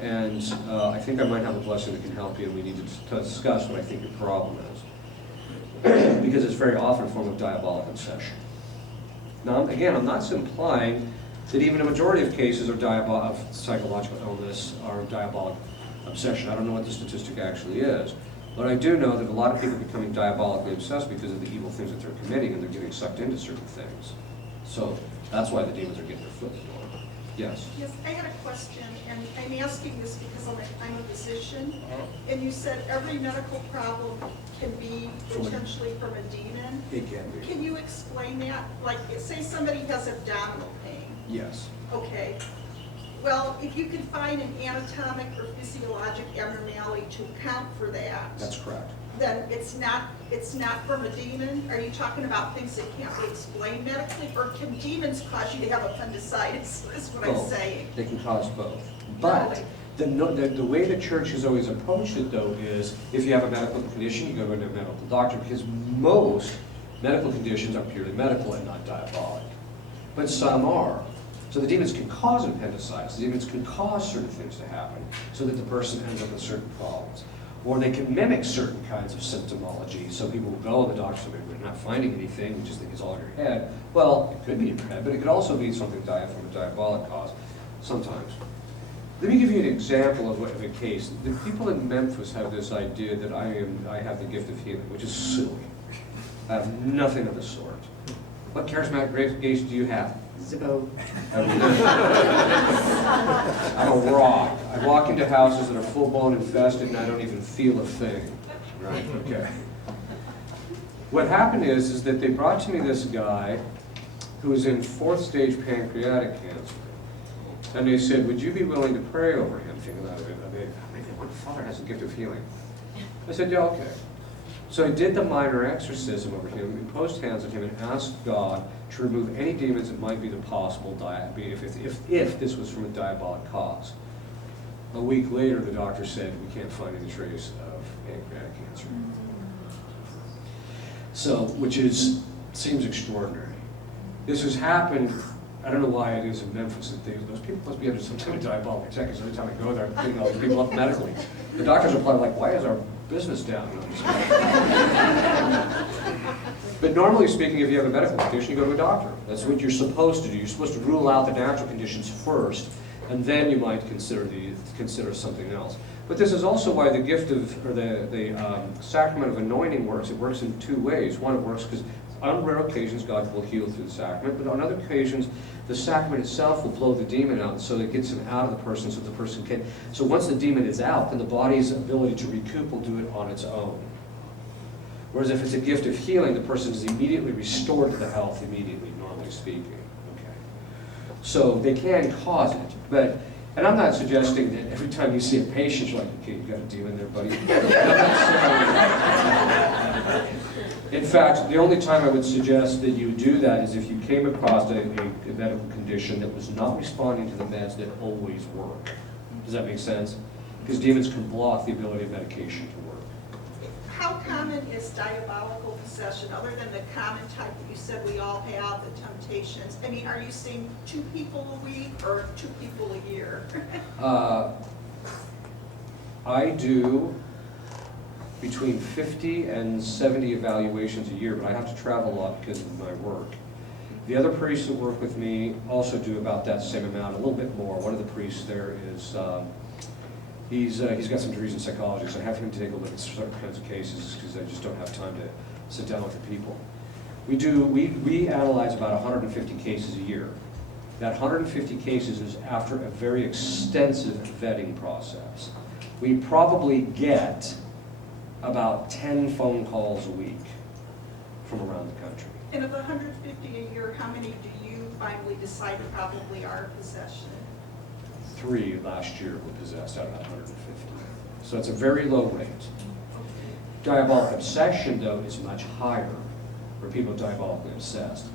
And I think I might have a blessing that can help you, and we need to discuss what I think your problem is. Because it's very often a form of diabolic obsession. Now, again, I'm not implying that even a majority of cases of psychological illness are diabolic obsession. I don't know what the statistic actually is. But I do know that a lot of people are becoming diabolically obsessed because of the evil things that they're committing, and they're getting sucked into certain things. So that's why the demons are getting their foot in the door. Yes? Yes, I had a question, and I'm asking this because I'm a physician, and you said every medical problem can be potentially from a demon. It can be. Can you explain that? Like, say somebody has abdominal pain. Yes. Okay. Well, if you can find an anatomic or physiologic abnormality to account for that, That's correct. then it's not from a demon? Are you talking about things that can't be explained medically, or can demons cause you to have appendicitis? Is what I'm Both. saying. They can cause both. But the way the church has always approached it, though, is if you have a medical condition, you go to a medical doctor, because most medical conditions are purely medical and not diabolic. But some are. So the demons can cause appendicitis. The demons can cause certain things to happen so that the person ends up with certain problems. Or they can mimic certain kinds of symptomology. So people will go to the doctor, so we're not finding anything, we just think it's all in your head. Well, it could be in your head, but it could also be something from a diabolic cause, sometimes. Let me give you an example of a case. The people in Memphis have this idea that I have the gift of healing, which is silly. I have nothing of the sort. What charismatic grace do you have? Zippo. I'm a rock. I walk into houses that are full-blown infested and I don't even feel a thing. Right, okay. What happened is that they brought to me this guy who was in 4th stage pancreatic cancer. And they said, would you be willing to pray over him? Thinking that my father has a gift of healing. I said, yeah, okay. So I did the minor exorcism over him, imposed hands on him, and asked God to remove any demons that might be the possible if this was from a diabolic cause. A week later, the doctor said, we can't find any trace of pancreatic cancer. So, seems extraordinary. This has happened, I don't know why it is in Memphis, that those people must be under some kind of diabolic attack, because every time I go there, I'm picking all these people up medically. The doctors are probably like, why is our business down? But normally speaking, if you have a medical condition, you go to a doctor. That's what you're supposed to do. You're supposed to rule out the natural conditions first, and then you might consider something else. But this is also why the gift of, or the sacrament of anointing works. It works in 2 ways. One, it works because on rare occasions God will heal through the sacrament, but on other occasions the sacrament itself will blow the demon out, so it gets him out of the person, so the person can. So once the demon is out, then the body's ability to recoup will do it on its own. Whereas if it's a gift of healing, the person is immediately restored to the health immediately, normally speaking. Okay. So they can cause it, but, and I'm not suggesting that every time you see a patient, you're like, okay, you got a demon there, buddy. In fact, the only time I would suggest that you do that is if you came across a medical condition that was not responding to the meds that always work. Does that make sense? Because demons can block the ability of medication to work. How common is diabolical possession, other than the common type that you said we all have, the temptations? I mean, are you seeing 2 people a week or 2 people a year? I do between 50 and 70 evaluations a year, but I have to travel a lot because of my work. The other priests that work with me also do about that same amount, a little bit more. One of the priests there is, he's got some degrees in psychology, so I have him to take a look at certain kinds of cases because I just don't have time to sit down with the people. We analyze about 150 cases a year. That 150 cases is after a very extensive vetting process. We probably get about 10 phone calls a week from around the country. And of the 150 a year, how many do you finally decide probably are possession? 3 last year were possessed out of that 150. So it's a very low rate. Diabolic obsession, though, is much higher, where people are diabolically obsessed.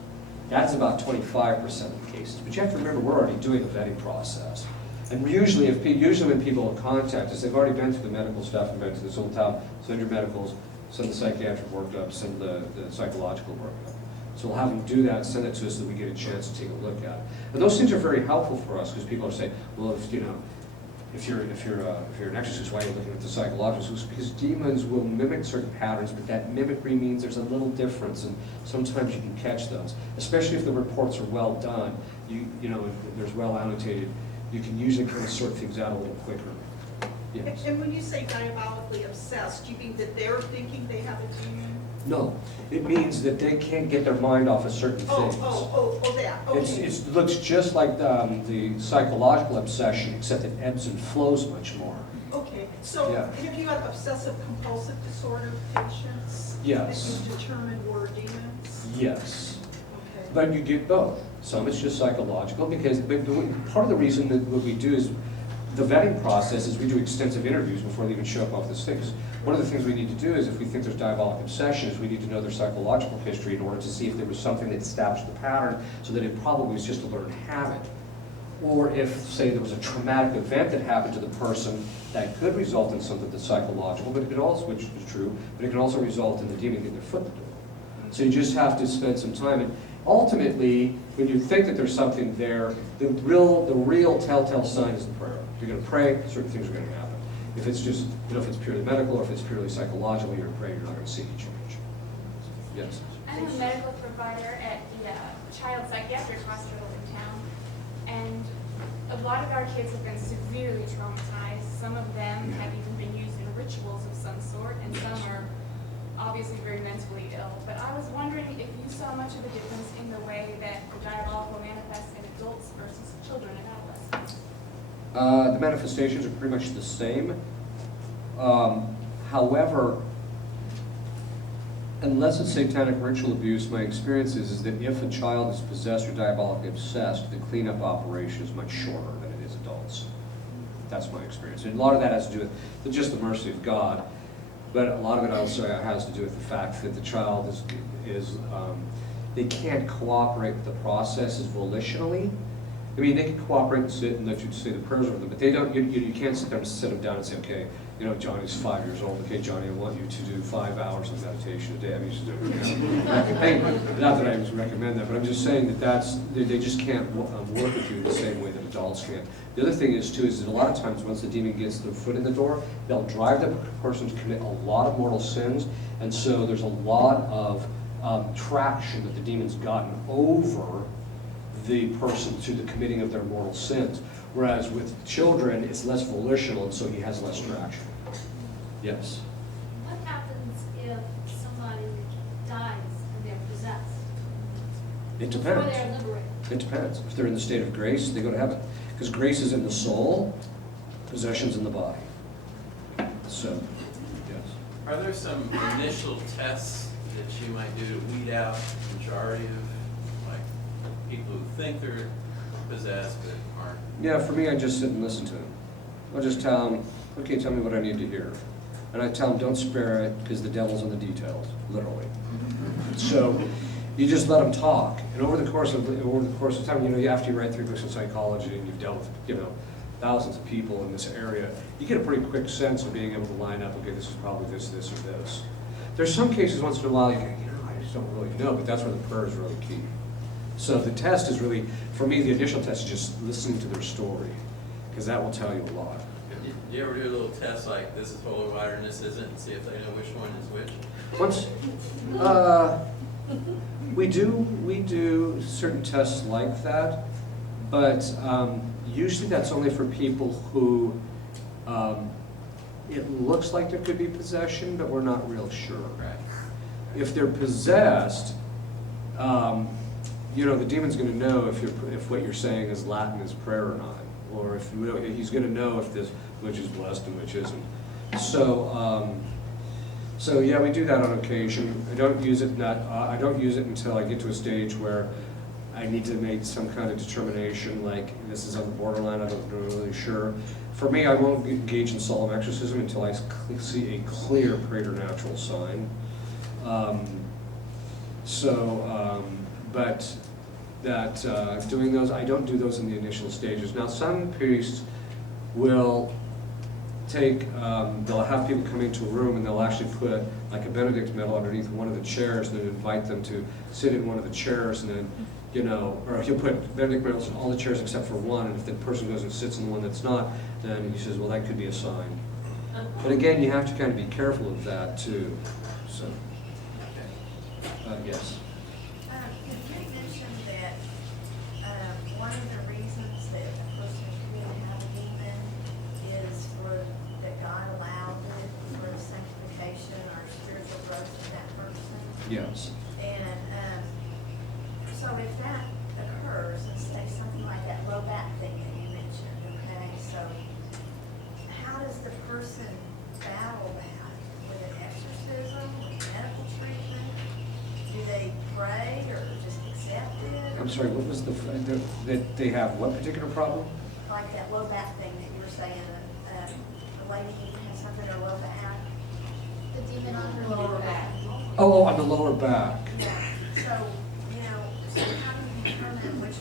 That's about 25% of the cases. But you have to remember, we're already doing a vetting process. And usually when people contact us, they've already been through the medical stuff and been through this whole time. Send your medicals, send the psychiatric workup, send the psychological workup. So we'll have them do that, send it to us so that we get a chance to take a look at it. And those things are very helpful for us because people are saying, well, if you're an exorcist, why are you looking at the psychological? Because demons will mimic certain patterns, but that mimicry means there's a little difference, and sometimes you can catch those. Especially if the reports are well done, if there's well annotated, you can usually kind of sort things out a little quicker. Yes. And when you say diabolically obsessed, do you mean that they're thinking they have a demon? No, it means that they can't get their mind off of certain things. That, okay. It looks just like the psychological obsession, except it ebbs and flows much more. Okay, so Yeah. have you had obsessive compulsive disorder patients? Yes. That you determined were demons? Yes. Okay. But you get both. Some it's just psychological, but part of the reason that what we do is the vetting process is we do extensive interviews before they even show up off this thing. 'Cause one of the things we need to do is if we think there's diabolic obsession is we need to know their psychological history in order to see if there was something that established the pattern so that it probably was just a learned habit. Or if, say, there was a traumatic event that happened to the person that could result in something that's psychological, but it could also, which is true, but it can also result in the demon getting their foot in the door. So you just have to spend some time. And ultimately, when you think that there's something there, the real telltale sign is the prayer. If you're going to pray, certain things are going to happen. If it's just, if it's purely medical or if it's purely psychological, you're praying, you're not going to see any change. Yes? I'm a medical provider at the child psychiatric hospital in town, and a lot of our kids have been severely traumatized. Some of them have even been used in rituals of some sort, and some are obviously very mentally ill, but I was wondering if you saw much of a difference in the way that the diabolical manifests in adults versus children and adolescents. The manifestations are pretty much the same. However, unless it's satanic ritual abuse, my experience is that if a child is possessed or diabolically obsessed, the cleanup operation is much shorter than it is adults. That's my experience. And a lot of that has to do with just the mercy of God, but a lot of it also has to do with the fact that the child they can't cooperate with the processes volitionally. I mean, they can cooperate and sit and let you say the prayers over them, but they don't. You can't sit them down and say, okay, you know, Johnny's 5 years old. Okay, Johnny, I want you to do 5 hours of meditation a day. I mean, you should do it. Not that I recommend that, but I'm just saying that they just can't work with you the same way that adults can. The other thing is too is that a lot of times once the demon gets their foot in the door, they'll drive the person to commit a lot of mortal sins, and so there's a lot of traction that the demon's gotten over the person to the committing of their mortal sins. Whereas with children, it's less volitional, and so he has less traction. Yes? What happens if somebody dies and they're possessed? It Before depends. they're liberated? It depends. If they're in the state of grace, they go to heaven. Because grace is in the soul, possession's in the body. So, yes. Are there some initial tests that you might do to weed out the majority of, like, people who think they're possessed but aren't? Yeah, for me, I just sit and listen to him. I'll just tell him, okay, tell me what I need to hear. And I tell him, don't spare it, because the devil's in the details, literally. So, you just let them talk. And over the course of time, you know, after you write 3 books in psychology and you've dealt with, you know, thousands of people in this area, you get a pretty quick sense of being able to line up, okay, this is probably this, or this. There's some cases once in a while you go, you know, I just don't really know, but that's where the prayer is really key. So the test is really, for me, the initial test is just listening to their story, because that will tell you a lot. Do you ever do a little test like this is holy water and this isn't, and see if they know which one is which? Once, we do certain tests like that, but usually that's only for people who it looks like there could be possession, but we're not real sure. Right. If they're possessed, you know, the demon's going to know if what you're saying is Latin is prayer or not, or if he's going to know if this which is blessed and which isn't. So yeah, we do that on occasion. I don't use it until I get to a stage where I need to make some kind of determination, like this is on the borderline. I'm not really sure. For me, I won't engage in solemn exorcism until I see a clear preternatural sign. But doing those, I don't do those in the initial stages. Now, some priests will they'll have people come into a room and they'll actually put like a Benedict medal underneath one of the chairs and then invite them to sit in one of the chairs, and then, you know, or he'll put Benedict medals in all the chairs except for one, and if the person goes and sits in the one that's not, then he says, well, that could be a sign. But again, you have to kind of be careful of that too. So, yes. You mentioned that one of the reasons that a person could have a demon is that God allowed it for sanctification or spiritual growth in that person. Yes. And so if that occurs, and say something like that low back thing that you mentioned, okay, so how does the person battle that? With an exorcism, with medical treatment? Do they pray or just accept it? I'm sorry, what was that they have what particular problem? Like that low back thing that you were saying, the lady had something in her low back. The demon on her Lower back. Oh, on the lower back. Yeah, so, you know, so how do you determine which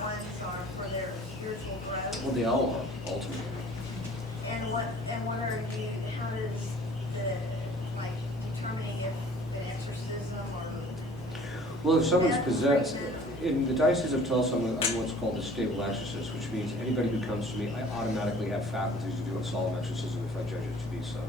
ones are for their spiritual growth? Well, they all are, ultimately. And what are you, how does the, like, determining if an exorcism or Well, if someone's medical possessed, treatment? in the Diocese of Tulsa, I'm what's called a stable exorcist, which means anybody who comes to me, I automatically have faculties to do a solemn exorcism if I judge it to be so.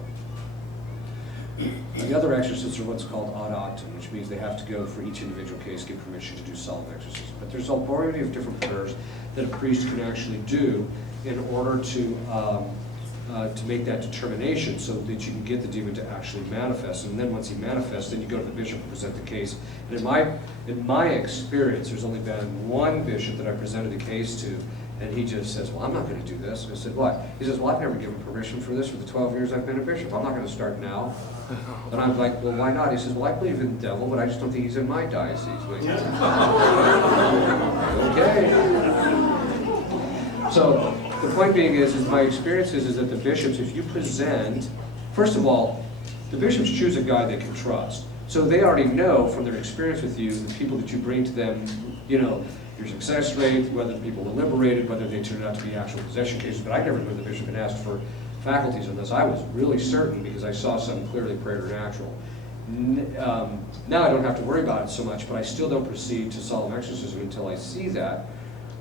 The other exorcists are what's called ad actum, which means they have to go for each individual case, give permission to do solemn exorcism. But there's a variety of different prayers that a priest can actually do in order to to make that determination so that you can get the demon to actually manifest. And then once he manifests, then you go to the bishop and present the case. And in my experience, there's only been one bishop that I presented a case to, and he just says, well, I'm not going to do this. And I said, what? He says, well, I've never given permission for this for the 12 years I've been a bishop. I'm not going to start now. And I'm like, well, why not? He says, well, I believe in the devil, but I just don't think he's in my diocese. Okay. So the point being is my experience is that the bishops, if you present, first of all, the bishops choose a guy they can trust. So they already know from their experience with you, the people that you bring to them, you know, your success rate, whether the people were liberated, whether they turned out to be actual possession cases. But I never knew the bishop had asked for faculties on this. I was really certain because I saw some clearly preternatural. Now I don't have to worry about it so much, but I still don't proceed to solemn exorcism until I see that.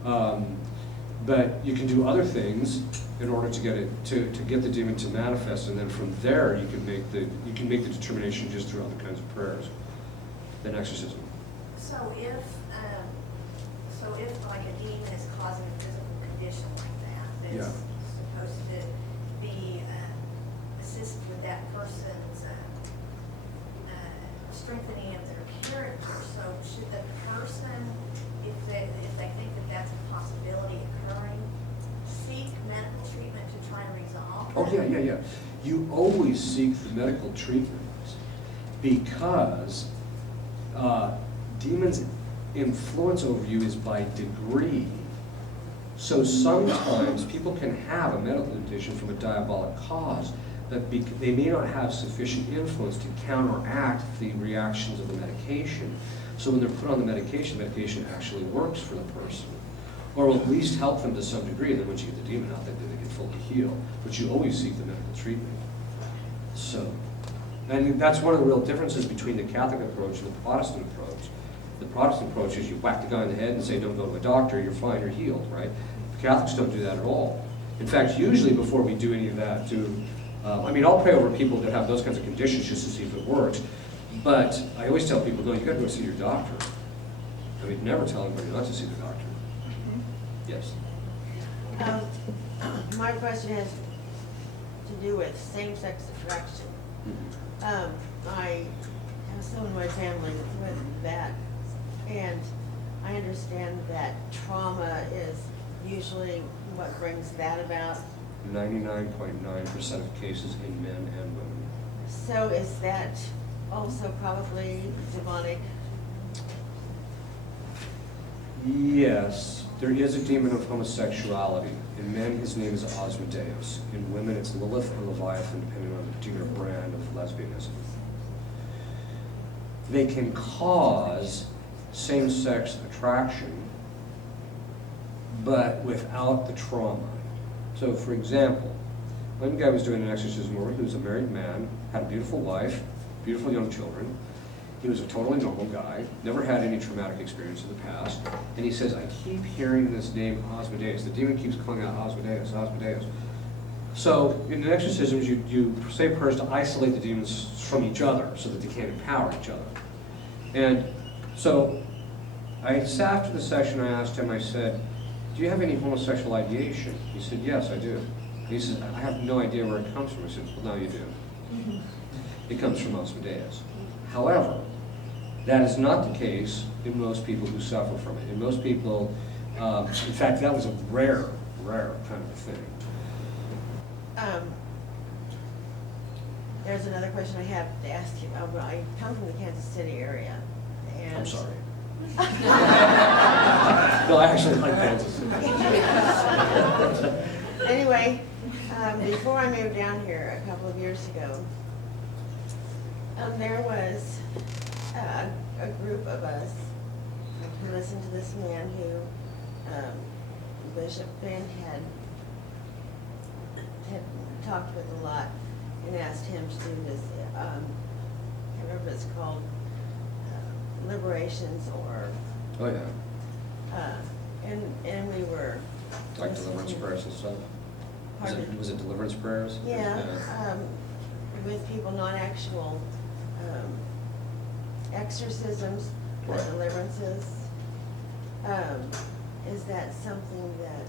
But you can do other things in order to get it to get the demon to manifest, and then from there you can make the determination just through other kinds of prayers than exorcism. So if like a demon is causing a physical condition like that, that's supposed to be assist with that person's strengthening of their character. So should the person, if they think that that's a possibility occurring, seek medical treatment to try and resolve Oh, that? yeah. You always seek the medical treatment because demons' influence over you is by degree. So sometimes people can have a medical condition from a diabolic cause, but they may not have sufficient influence to counteract the reactions of the medication. So when they're put on the medication actually works for the person, or will at least help them to some degree. And then once you get the demon out, they get fully healed. But you always seek the medical treatment. So, and that's one of the real differences between the Catholic approach and the Protestant approach. The Protestant approach is you whack the guy in the head and say, don't go to a doctor, you're fine, you're healed, right? The Catholics don't do that at all. In fact, usually before we do any of that, I'll pray over people that have those kinds of conditions just to see if it works. But I always tell people, no, you gotta go see your doctor. Never tell anybody not to see the doctor. Yes. My question has to do with same-sex attraction. I have someone in my family with that, and I understand that trauma is usually what brings that about. 99.9% of cases in men and women. So is that also probably demonic? Yes, there is a demon of homosexuality. In men, his name is Asmodeus. In women, it's Lilith or Leviathan, depending on the particular brand of lesbianism. They can cause same-sex attraction, but without the trauma. So, for example, one guy was doing an exorcism where he was a married man, had a beautiful wife, beautiful young children. He was a totally normal guy, never had any traumatic experience in the past. And he says, I keep hearing this name Asmodeus. The demon keeps calling out Asmodeus, Asmodeus. So in the exorcisms, you say prayers to isolate the demons from each other so that they can't empower each other. And so after the session, I asked him, I said, do you have any homosexual ideation? He said, yes, I do. He said, I have no idea where it comes from. I said, well, now you do. It comes from Asmodeus. However, that is not the case in most people who suffer from it. In most people, in fact, that was a rare kind of a thing. There's another question I have to ask you. I come from the Kansas City area, and I'm sorry. No, I actually like Kansas City. Anyway, before I moved down here a couple of years ago, there was a group of us who listened to this man who Bishop Ben had talked with a lot and asked him to do this, I can't remember what it's called, liberations or... Oh, yeah. And we were... Like deliverance prayers and stuff? Pardon? Was it deliverance prayers? Yeah, with people, not actual exorcisms, but Right. deliverances. Is that something that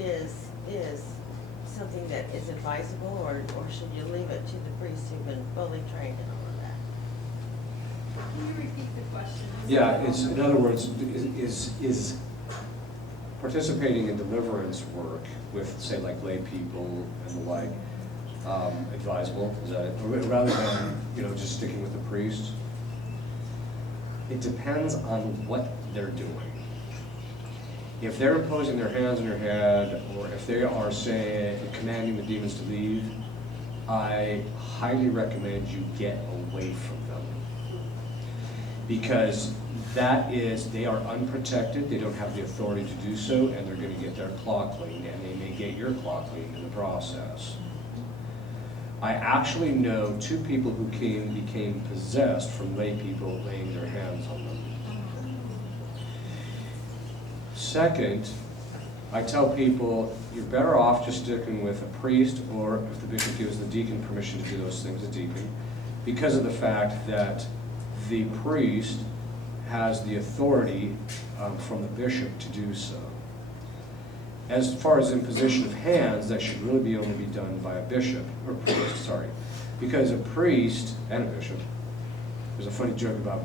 is something that is advisable, or should you leave it to the priests who've been fully trained in all of that? Can you repeat the question? Yeah, it's, in other words, is participating in deliverance work with, say, like lay people and the like, advisable? Is that it? Or rather than, you know, just sticking with the priest? It depends on what they're doing. If they're imposing their hands on your head, or if they are, say, commanding the demons to leave, I highly recommend you get away from them. Because that is, they are unprotected, they don't have the authority to do so, and they're gonna get their claw cleaned, and they may get your claw cleaned in the process. I actually know 2 people who became possessed from lay people laying their hands on them. Second, I tell people, you're better off just sticking with a priest, or if the bishop gives the deacon permission to do those things, a deacon, because of the fact that the priest has the authority from the bishop to do so. As far as imposition of hands, that should really be only be done by a bishop, or priest, sorry. Because a priest and a bishop, there's a funny joke about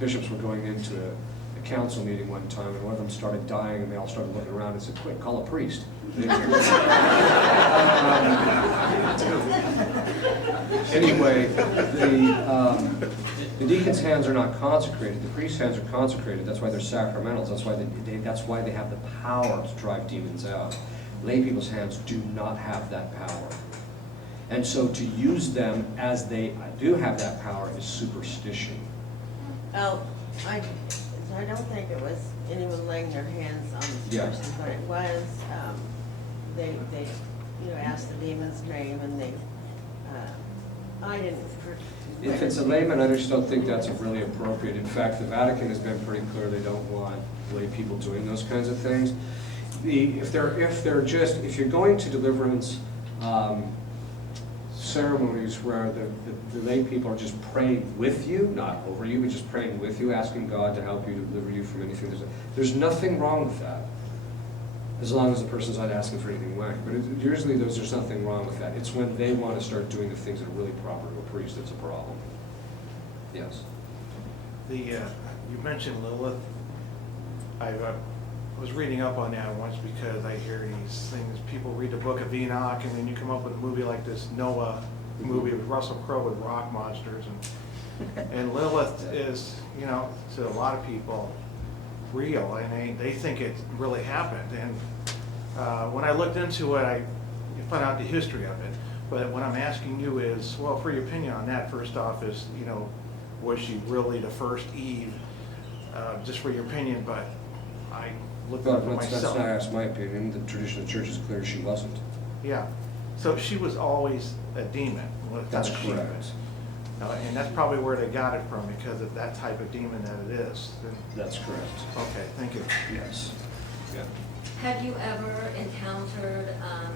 bishops were going into a council meeting one time, and one of them started dying, and they all started looking around and said, quick, call a priest. Anyway, the deacon's hands are not consecrated. The priest's hands are consecrated. That's why they're sacramentals. That's why they have the power to drive demons out. Lay people's hands do not have that power. And so to use them as they do have that power is superstition. Oh, I don't think it was anyone laying their hands on this Yeah. person, but it was, they, you know, asked the demon's name, and they, I didn't. If it's a layman, I just don't think that's really appropriate. In fact, the Vatican has been pretty clear they don't want lay people doing those kinds of things. If you're going to deliverance ceremonies where the lay people are just praying with you, not over you, but just praying with you, asking God to help you, to deliver you from anything, there's nothing wrong with that, as long as the person's not asking for anything whack. But usually there's nothing wrong with that. It's when they want to start doing the things that are really proper to a priest that's a problem. Yes. You mentioned Lilith. I was reading up on that once because I hear these things. People read the Book of Enoch, and then you come up with a movie like this Noah movie with Russell Crowe with rock monsters, and Lilith is, you know, to a lot of people real, and they think it really happened. And when I looked into it, I found out the history of it. But what I'm asking you is, well, for your opinion on that, first off, is, you know, was she really the first Eve? Just for your opinion, but I looked Well, up for that's myself. not asked my opinion. The tradition of the church is clear she wasn't. Yeah, so she was always a demon. That's She correct. was. And that's probably where they got it from, because of that type of demon that it is. That's correct. Okay, thank you. Yes. Yeah. Have you ever encountered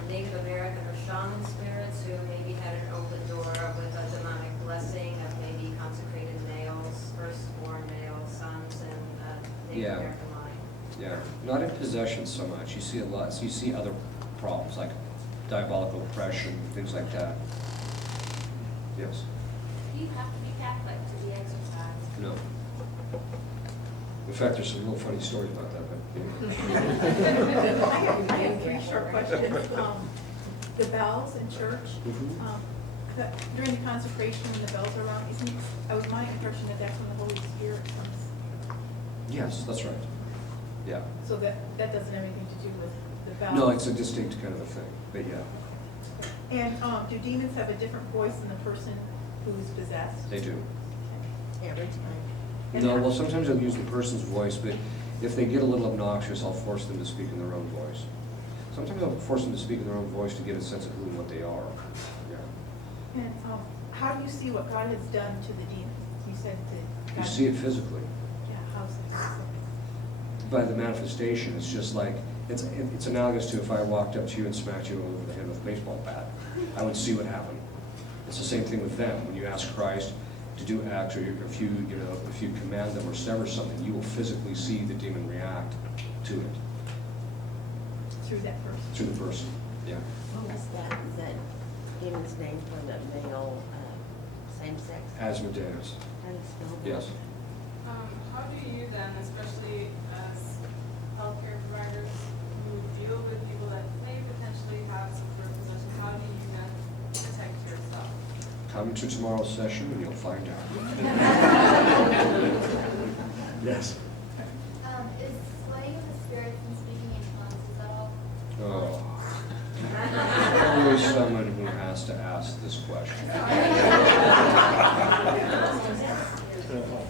Native American or shaman spirits who maybe had an open door with a demonic blessing of maybe consecrated males, firstborn male sons in Native Yeah. American line? Yeah, not in possession so much. You see a lot, so you see other problems like diabolical oppression, things like that. Yes. You have to be Catholic to be exorcised. No. In fact, there's some real funny stories about that, but. I have 3 short questions. The bells in church, Mhm. during the consecration when the bells are rung, it was my impression that that's when the Holy Spirit comes. Yes, that's right. Yeah. So that doesn't have anything to do with the bells? No, it's a distinct kind of a thing, but yeah, And do demons have a different voice than the person who's possessed? they do. Every time. And No, how- well, sometimes I'll use the person's voice, but if they get a little obnoxious, I'll force them to speak in their own voice. Sometimes I'll force them to speak in their own voice to get a sense of who and what they are. Yeah. And how do you see what God has done to the demons? You said that You God... see it physically. Yeah, how's it? By the manifestation, it's just like, it's analogous to if I walked up to you and smacked you over the head with a baseball bat. I would see what happened. It's the same thing with them. When you ask Christ to do acts, or if you command them or sever something, you will physically see the demon react to it Through that person? through the person. Yeah. What was that? Is that demon's name for the male same-sex? Asmodeus. How do you spell that? Yes. How do you then, especially as healthcare providers who deal with people that may potentially have some sort of possession, how do you then protect yourself? Come to tomorrow's session and you'll find out. Yes. Is slaying of the spirits and speaking in tongues, is that all? Oh. Always someone who has to ask this question.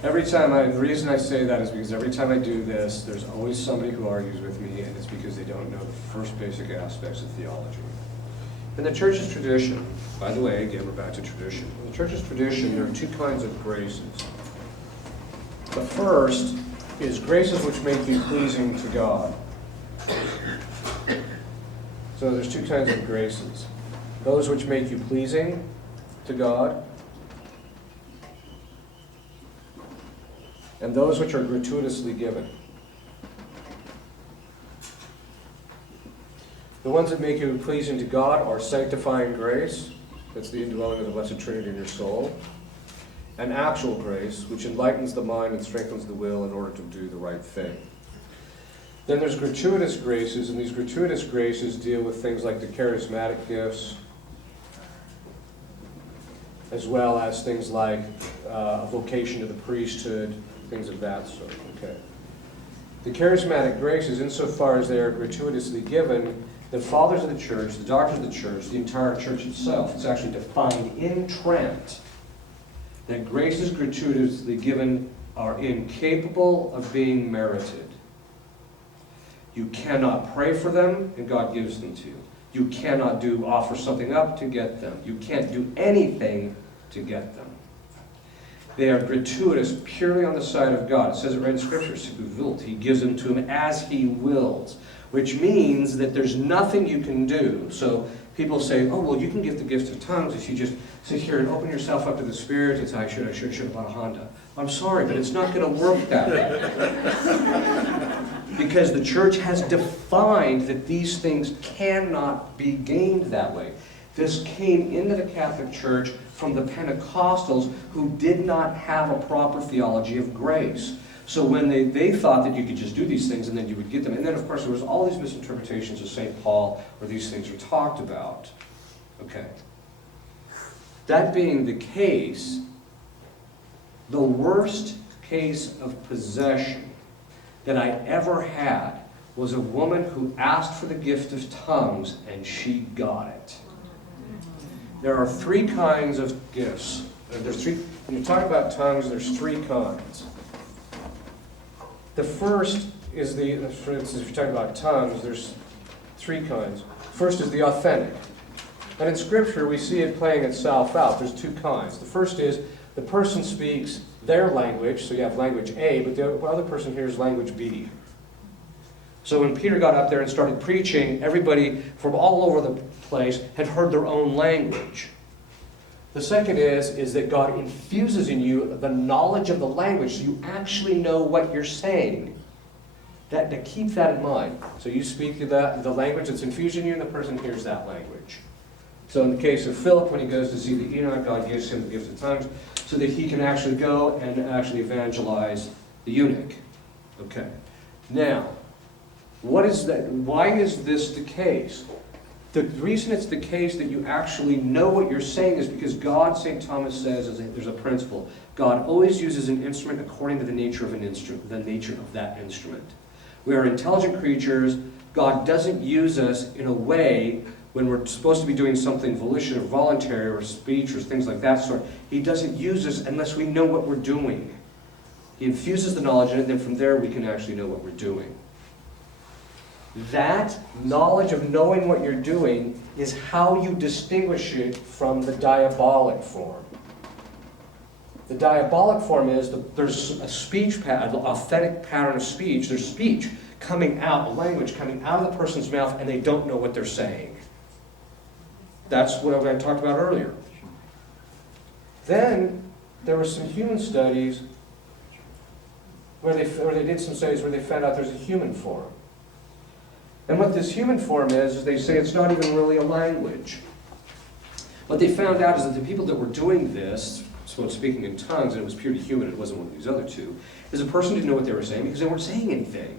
Every time the reason I say that is because every time I do this, there's always somebody who argues with me, and it's because they don't know the first basic aspects of theology. In the church's tradition, by the way, again, we're back to tradition. In the church's tradition, there are two kinds of graces. The first is graces which make you pleasing to God. So there's two kinds of graces. Those which make you pleasing to God, and those which are gratuitously given. The ones that make you pleasing to God are sanctifying grace, that's the indwelling of the Blessed Trinity in your soul, and actual grace, which enlightens the mind and strengthens the will in order to do the right thing. Then there's gratuitous graces, and these gratuitous graces deal with things like the charismatic gifts, as well as things like a vocation to the priesthood, things of that sort. Okay. The charismatic graces, insofar as they are gratuitously given, the fathers of the church, the doctors of the church, the entire church itself, it's actually defined in Trent that graces gratuitously given are incapable of being merited. You cannot pray for them, and God gives them to you. You cannot offer something up to get them. You can't do anything to get them. They are gratuitous purely on the side of God. It says it right in Scripture, He gives them to him as he wills, which means that there's nothing you can do. So people say, oh, well, you can give the gift of tongues if you just sit here and open yourself up to the Spirit and say, I should have bought a Honda. I'm sorry, but it's not going to work that way. Because the church has defined that these things cannot be gained that way. This came into the Catholic Church from the Pentecostals who did not have a proper theology of grace. So when they thought that you could just do these things and then you would get them. And then, of course, there was all these misinterpretations of St. Paul where these things are talked about. Okay. That being the case, the worst case of possession that I ever had was a woman who asked for the gift of tongues and she got it. There are three kinds of gifts. When you talk about tongues, there's three kinds. The first is for instance, if you're talking about tongues, there's three kinds. First is the authentic. And in Scripture, we see it playing itself out. There's two kinds. The first is the person speaks their language, so you have language A, but the other person hears language B. So when Peter got up there and started preaching, everybody from all over the place had heard their own language. The second is that God infuses in you the knowledge of the language, so you actually know what you're saying. To keep that in mind. So you speak the language that's infused in you, and the person hears that language. So in the case of Philip, when he goes to see the Enoch, God gives him the gift of tongues so that he can actually go and actually evangelize the eunuch. Okay. Now, what is that? Why is this the case? The reason it's the case that you actually know what you're saying is because God, St. Thomas says, there's a principle. God always uses an instrument according to the nature of that instrument. We are intelligent creatures. God doesn't use us in a way when we're supposed to be doing something volition or voluntary or speech or things like that sort. He doesn't use us unless we know what we're doing. He infuses the knowledge in it, and then from there we can actually know what we're doing. That knowledge of knowing what you're doing is how you distinguish it from the diabolic form. The diabolic form is there's a speech pattern, an authentic pattern of speech. There's speech coming out, a language coming out of the person's mouth, and they don't know what they're saying. That's what I talked about earlier. Then there were some human studies where they did some studies where they found out there's a human form. And what this human form is they say it's not even really a language. What they found out is that the people that were doing this, so speaking in tongues, and it was purely human, it wasn't one of these other two, is a person didn't know what they were saying because they weren't saying anything.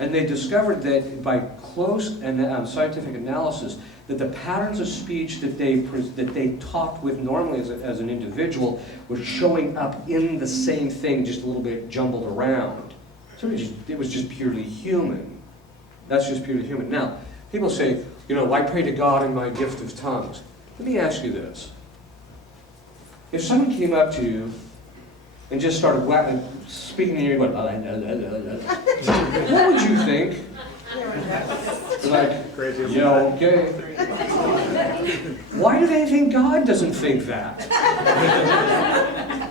And they discovered that by close and scientific analysis, that the patterns of speech that they talked with normally as an individual were showing up in the same thing, just a little bit jumbled around. So it was just purely human. That's just purely human. Now, people say, you know, I pray to God in my gift of tongues. Let me ask you this. If someone came up to you and just started speaking to you, what would you think? Like, Crazy. yeah, okay. Why do they think God doesn't think that?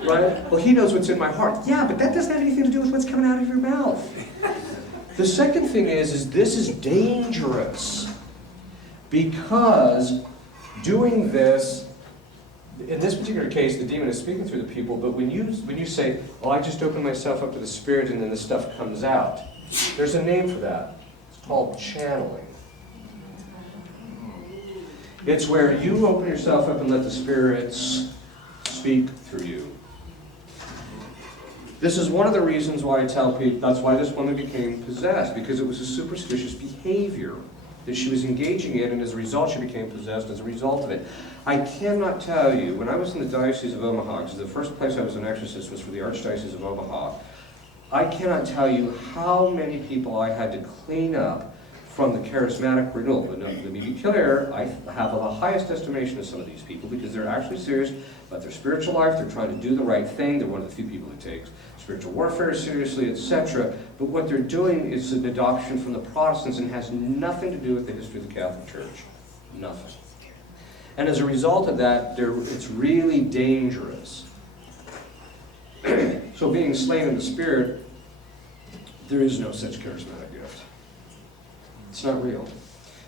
Right? Well, he knows what's in my heart. Yeah, but that doesn't have anything to do with what's coming out of your mouth. The second thing is this is dangerous because doing this, in this particular case, the demon is speaking through the people, but when you say, oh, I just open myself up to the Spirit and then the stuff comes out, there's a name for that. It's called channeling. It's where you open yourself up and let the spirits speak through you. This is one of the reasons why I tell people, that's why this woman became possessed, because it was a superstitious behavior that she was engaging in, and as a result she became possessed as a result of it. I cannot tell you, when I was in the Diocese of Omaha, because the first place I was an exorcist was for the Archdiocese of Omaha, I cannot tell you how many people I had to clean up from the charismatic renewal. Let me be clear, I have the highest estimation of some of these people because they're actually serious about their spiritual life, they're trying to do the right thing, they're one of the few people who takes spiritual warfare seriously, etc. But what they're doing is an adoption from the Protestants and has nothing to do with the history of the Catholic Church. Nothing. And as a result of that, it's really dangerous. So being slain in the Spirit, there is no such charismatic gift. It's not real.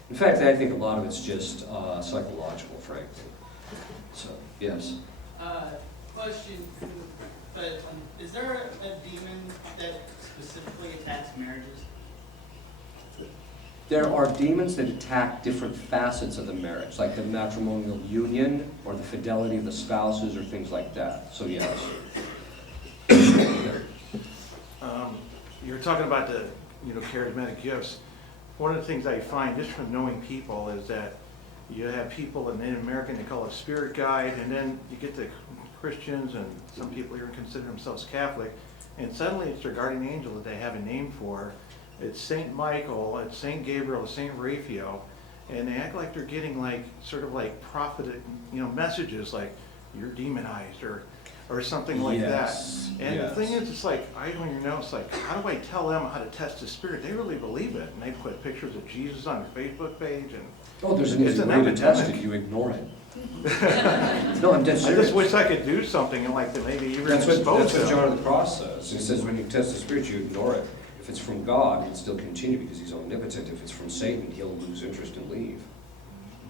In fact, I think a lot of it's just psychological, frankly. So, yes? Question, but is there a demon that specifically attacks marriages? There are demons that attack different facets of the marriage, like the matrimonial union or the fidelity of the spouses or things like that. So, yes. You were talking about the charismatic gifts. One of the things I find just from knowing people is that you have people in American, they call it spirit guide, and then you get the Christians and some people even consider themselves Catholic, and suddenly it's their guardian angel that they have a name for. It's Saint Michael, it's Saint Gabriel, it's Saint Raphael, and they act like they're getting sort of prophetic, messages like you're demonized or something like that. And the thing is, it's like, I don't even know, it's like, how do I tell them how to test the spirit? They really believe it, and they put pictures of Jesus on their Facebook page, and oh, there's an easy way to test it, you ignore it. No, I'm dead serious. I just wish I could do something and maybe even expose them. That's what John of the Cross says. He says when you test the spirit, you ignore it. If it's from God, he'll still continue because he's omnipotent. If it's from Satan, he'll lose interest and leave.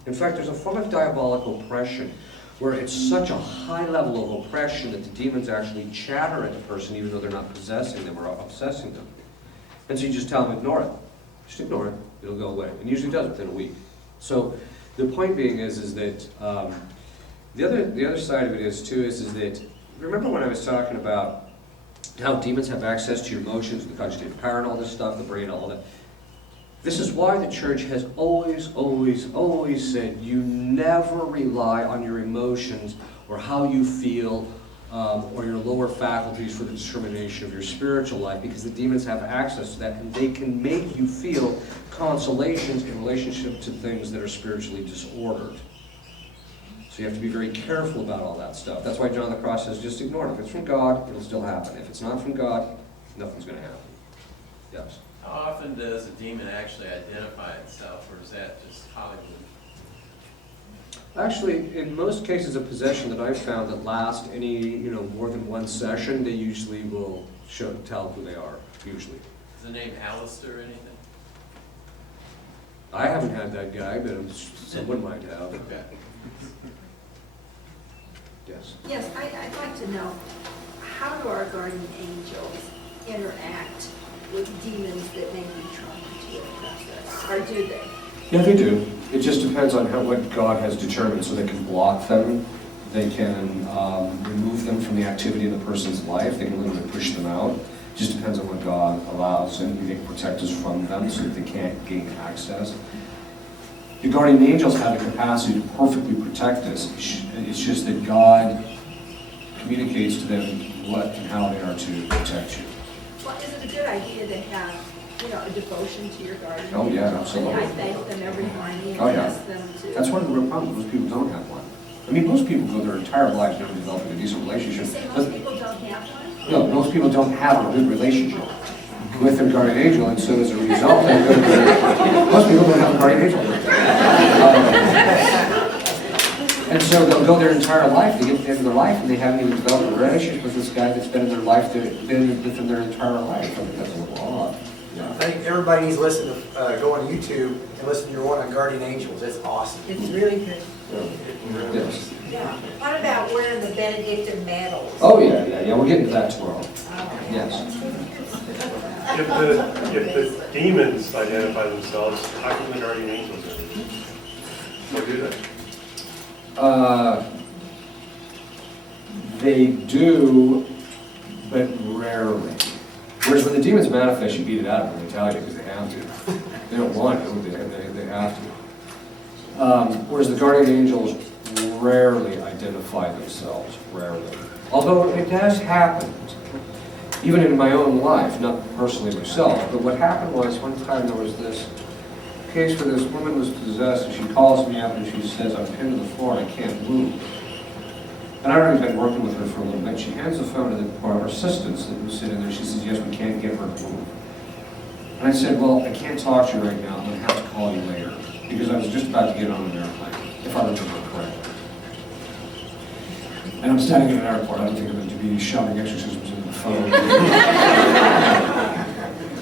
In fact, there's a form of diabolic oppression where it's such a high level of oppression that the demons actually chatter at the person even though they're not possessing them or obsessing them. And so you just tell them, ignore it. Just ignore it. It'll go away. And usually does within a week. So the point being is that the other side of it is that, remember when I was talking about how demons have access to your emotions, the cogitative power and all this stuff, the brain, all that. This is why the church has always, always, always said you never rely on your emotions or how you feel or your lower faculties for the determination of your spiritual life, because the demons have access to that and they can make you feel consolations in relationship to things that are spiritually disordered. So you have to be very careful about all that stuff. That's why John of the Cross says just ignore it. If it's from God, it'll still happen. If it's not from God, nothing's going to happen. Yes? How often does a demon actually identify itself, or is that just Hollywood? Actually, in most cases of possession that I've found that last any, more than one session, they usually will tell who they are, usually. Is the name Alistair or anything? I haven't had that guy, but someone might have. Okay. Yes. Yes, I'd like to know, how do our guardian angels interact with demons that may be trying to process, or do they? Yeah, they do. It just depends on what God has determined, so they can block them, they can remove them from the activity of the person's life, they can literally push them out. It just depends on what God allows, and He can protect us from them so that they can't gain access. The guardian angels have the capacity to perfectly protect us. It's just that God communicates to them what and how they are to protect you. Well, is it a good idea to have, a devotion to your guardian? Oh, yeah, absolutely. I thank them every morning and Oh, yeah. ask them to. That's one of the real problems. Most people don't have one. I mean, most people go their entire lives never developing a decent You relationship. say But most people don't have one? no, most people don't have a good relationship with their guardian angel, and so as a result, most people don't have a guardian angel. And so they'll go their entire life, they get to the end of their life, and they haven't even developed a relationship with this guy that's been in their life, been with them their entire life. I think that's a little odd. I think everybody needs to listen to, go on YouTube and listen to your one on guardian angels. It's awesome. It's really good. Yes. Yeah. What about wearing the Benedictine medals? Oh, yeah, we'll get into that tomorrow. Yes. If the demons identify themselves, how can the guardian angels do it? What do they? They do, but rarely. Whereas when the demons manifest, you beat it out of them, they tell you, because they have to. They don't want to, they have to. Whereas the guardian angels rarely identify themselves, rarely. Although it has happened, even in my own life, not personally myself, but what happened was, one time there was this case where this woman was possessed, and she calls me up and she says, I'm pinned to the floor, I can't move. And I'd already been working with her for a little bit. She hands the phone to one of her assistants that was sitting there. She says, yes, we can't get her to move. And I said, well, I can't talk to you right now. I'm going to have to call you later. Because I was just about to get on an airplane, if I remember correctly. And I'm standing in an airport. I don't think I'm going to be shouting exorcisms into the phone.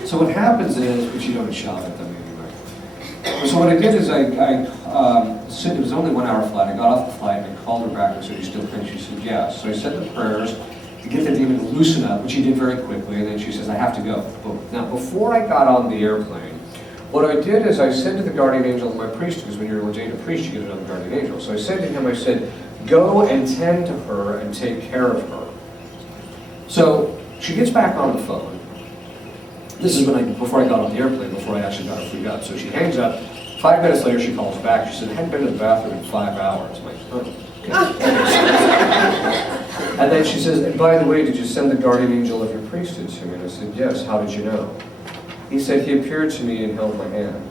So what happens is, but you don't shout at them anyway. So what I did is it was only 1 hour flight. I got off the flight and I called her back and said, "You still think?" She said, yes. So I said the prayers to get the demon to loosen up, which he did very quickly, and then she says, I have to go. Boom. Now, before I got on the airplane, what I did is I said to the guardian angel of my priest, because when you're ordained a priest, you get another guardian angel. So I said to him, I said, go and tend to her and take care of her. So she gets back on the phone. This is before I got on the airplane, before I actually got her freed up. So she hangs up. 5 minutes later, she calls back. She said, I hadn't been to the bathroom in 5 hours. I'm like, oh, okay. And then she says, and by the way, did you send the guardian angel of your priesthood to me? And I said, yes. How did you know? He said, he appeared to me and held my hand.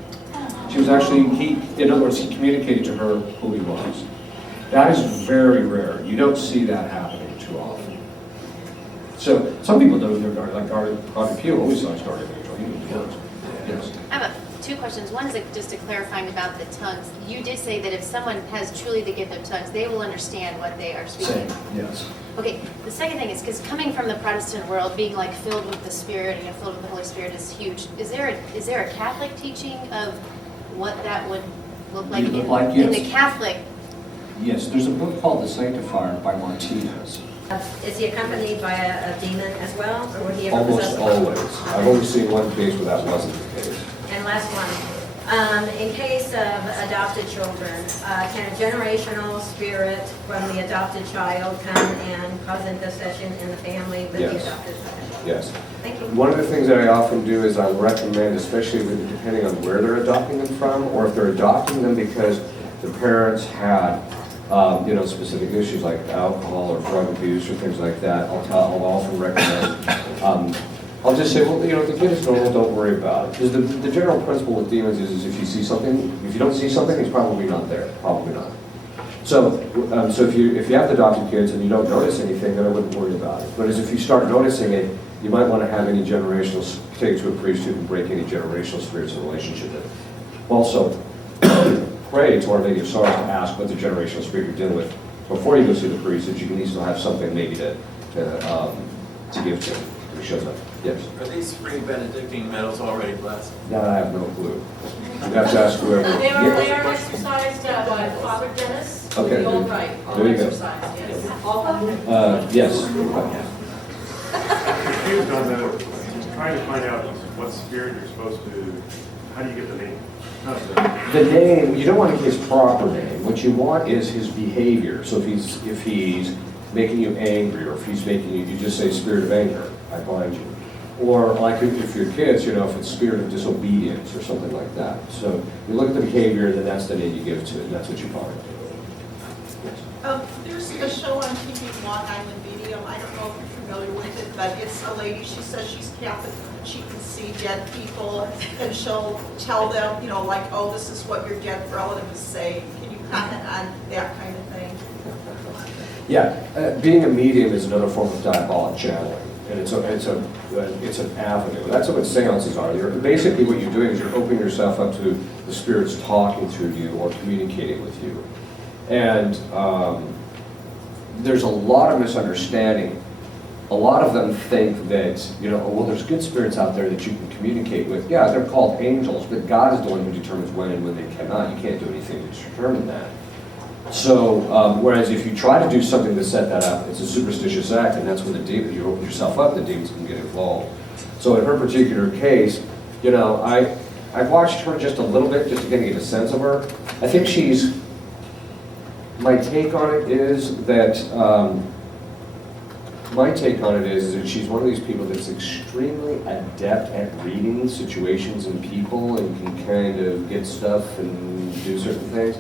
She was actually, in other words, he communicated to her who he was. That is very rare. You don't see that happening too often. So some people know their guardian, like Father Pugh always saw his guardian angel. He knew it. Yes. I have two questions. One is just a clarifying about the tongues. You did say that if someone has truly the gift of tongues, they will understand what they are speaking. Same, yes. Okay, the second thing is, because coming from the Protestant world, being like filled with the Spirit and filled with the Holy Spirit is huge. Is there a Catholic teaching of what that would look like, in the Catholic? Yes, there's a book called The Sanctifier by Martinez. Is he accompanied by a demon as well, or would he ever Almost possess? always. I've only seen one case where that wasn't the case. And last one, in case of adopted children, can a generational spirit from the adopted child come and cause infestation in the family with the Yes. adopted child? Yes. Thank you. One of the things that I often do is I recommend, especially depending on where they're adopting them from, or if they're adopting them because the parents had specific issues like alcohol or drug abuse or things like that, I'll often recommend, I'll just say, well, the kid is normal, don't worry about it. Because the general principle with demons is if you see something, if you don't see something, it's probably not there, probably not. So if you have adopted kids and you don't notice anything, then I wouldn't worry about it. But as if you start noticing it, you might want to have any generational, take it to a priest who can break any generational spirits in relationship with it. Also, pray to Our Lady of Sorrows to ask what the generational spirit you're dealing with before you go see the priest, that you can still have something maybe to give to him when he shows up. Yes? Are these free Benedictine medals already blessed? That I have no clue. You'd have to ask whoever. They are exercised by Father Dennis. Okay. The old rite. There you go. Exercised, yes. Yes. Confused on trying to find out what spirit you're supposed to how do you get the name? The name, you don't want his proper name. What you want is his behavior. So if he's making you angry, or if he's making you just say spirit of anger, I bind you. Or like if your kids, if it's spirit of disobedience or something like that. So you look at the behavior, and then that's the name you give to it, and that's what you bind. There's a show on TV, Long Island Medium. I don't know if you're familiar with it, but it's a lady, she says she's Catholic. She can see dead people, and she'll tell them, like, oh, this is what your dead relative is saying. Can you comment on that kind of thing? Yeah, being a medium is another form of diabolic channeling, and it's an avenue. That's what seances are. Basically what you're doing is you're opening yourself up to the spirits talking through you or communicating with you. And there's a lot of misunderstanding. A lot of them think that, well, there's good spirits out there that you can communicate with. Yeah, they're called angels, but God is the one who determines when and when they cannot. You can't do anything to determine that. So, whereas if you try to do something to set that up, it's a superstitious act, and that's when you open yourself up, the demons can get involved. So in her particular case, I watched her just a little bit, just to get a sense of her. I think my take on it is that she's one of these people that's extremely adept at reading situations and people, and can kind of get stuff and do certain things.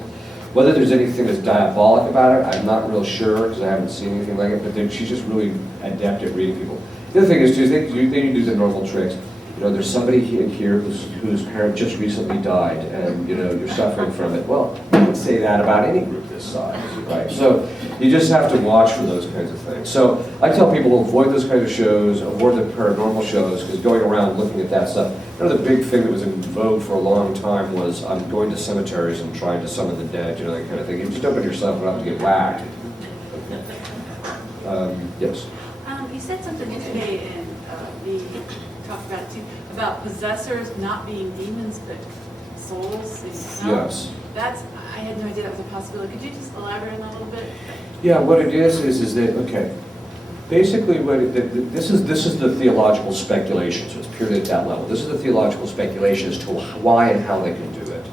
Whether there's anything that's diabolic about it, I'm not real sure, because I haven't seen anything like it, but then she's just really adept at reading people. The other thing is, too, they do the normal tricks. There's somebody here whose parent just recently died, and you're suffering from it. Well, you can say that about any group this size, right? So you just have to watch for those kinds of things. So I tell people to avoid those kinds of shows, avoid the paranormal shows, because going around looking at that stuff. The big thing that was in vogue for a long time was going to cemeteries and trying to summon the dead, that kind of thing. You just open yourself up to get whacked. Yes. You said something today, and we talked about it too, about possessors not being demons but souls. Yes. I had no idea that was a possibility. Could you just elaborate on that a little bit? Yeah, what it is that, okay, basically this is the theological speculation, so it's purely at that level. This is the theological speculation as to why and how they can do it.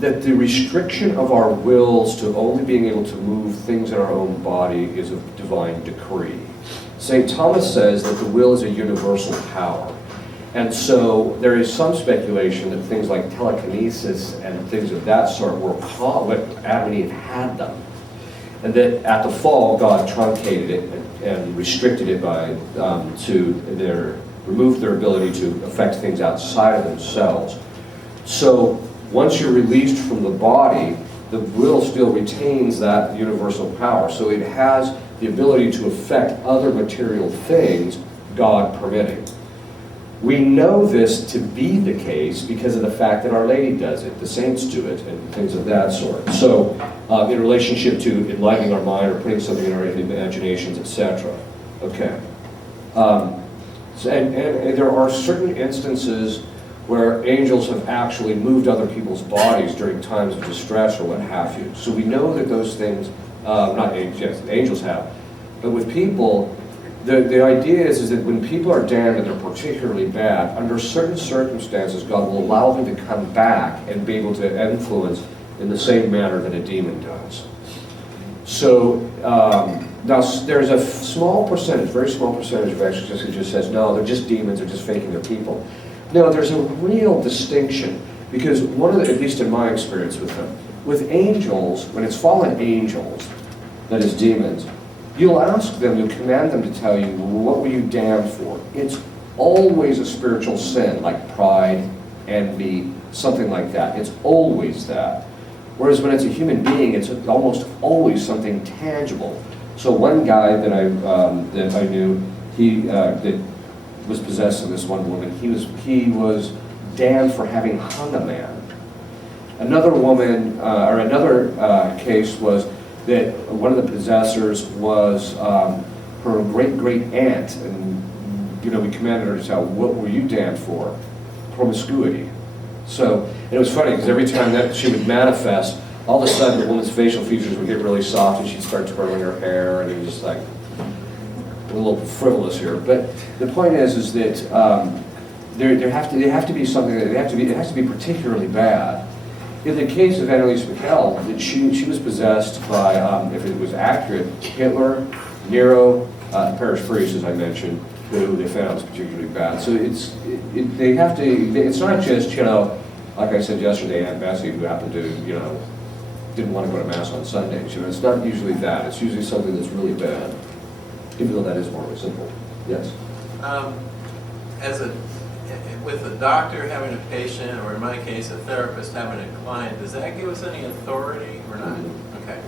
That the restriction of our wills to only being able to move things in our own body is a divine decree. St. Thomas says that the will is a universal power. And so there is some speculation that things like telekinesis and things of that sort were what Adam and Eve had them. And that at the fall, God truncated it and restricted it removed their ability to affect things outside of themselves. So once you're released from the body, the will still retains that universal power. So it has the ability to affect other material things, God permitting. We know this to be the case because of the fact that Our Lady does it, the saints do it, and things of that sort. So in relationship to enlightening our mind or putting something in our imaginations, etc. Okay. And there are certain instances where angels have actually moved other people's bodies during times of distress or what have you. So we know that those things, not angels, yes, angels have, but with people, the idea is that when people are damned and they're particularly bad, under certain circumstances, God will allow them to come back and be able to influence in the same manner that a demon does. So now there's a small percentage, very small percentage of exorcists who just says, no, they're just demons, they're just faking their people. No, there's a real distinction, because at least in my experience with them, with angels, when it's fallen angels, that is demons, you'll ask them, you'll command them to tell you, what were you damned for? It's always a spiritual sin, like pride, envy, something like that. It's always that. Whereas when it's a human being, it's almost always something tangible. So one guy that I knew, that was possessed of this one woman, he was damned for having hung a man. Another woman, or another case was that one of the possessors was her great-great-aunt, and we commanded her to tell, what were you damned for? Promiscuity. So it was funny, because every time that she would manifest, all of a sudden the woman's facial features would get really soft, and she'd start twirling her hair, and it was just like, little frivolous here, but the point is that they have to be something that it has to be particularly bad. In the case of Annalise Michel, that she was possessed by, if it was accurate, Hitler, Nero, parish priest, as I mentioned, who they found was particularly bad. So they have to. It's not just, you know, like I said yesterday, Aunt Bessie, who happened to, you know, didn't want to go to mass on Sundays. You know, it's not usually that. It's usually something that's really bad, even though that is more simple. Yes. With a doctor having a patient, or in my case, a therapist having a client, does that give us any authority or not? Okay.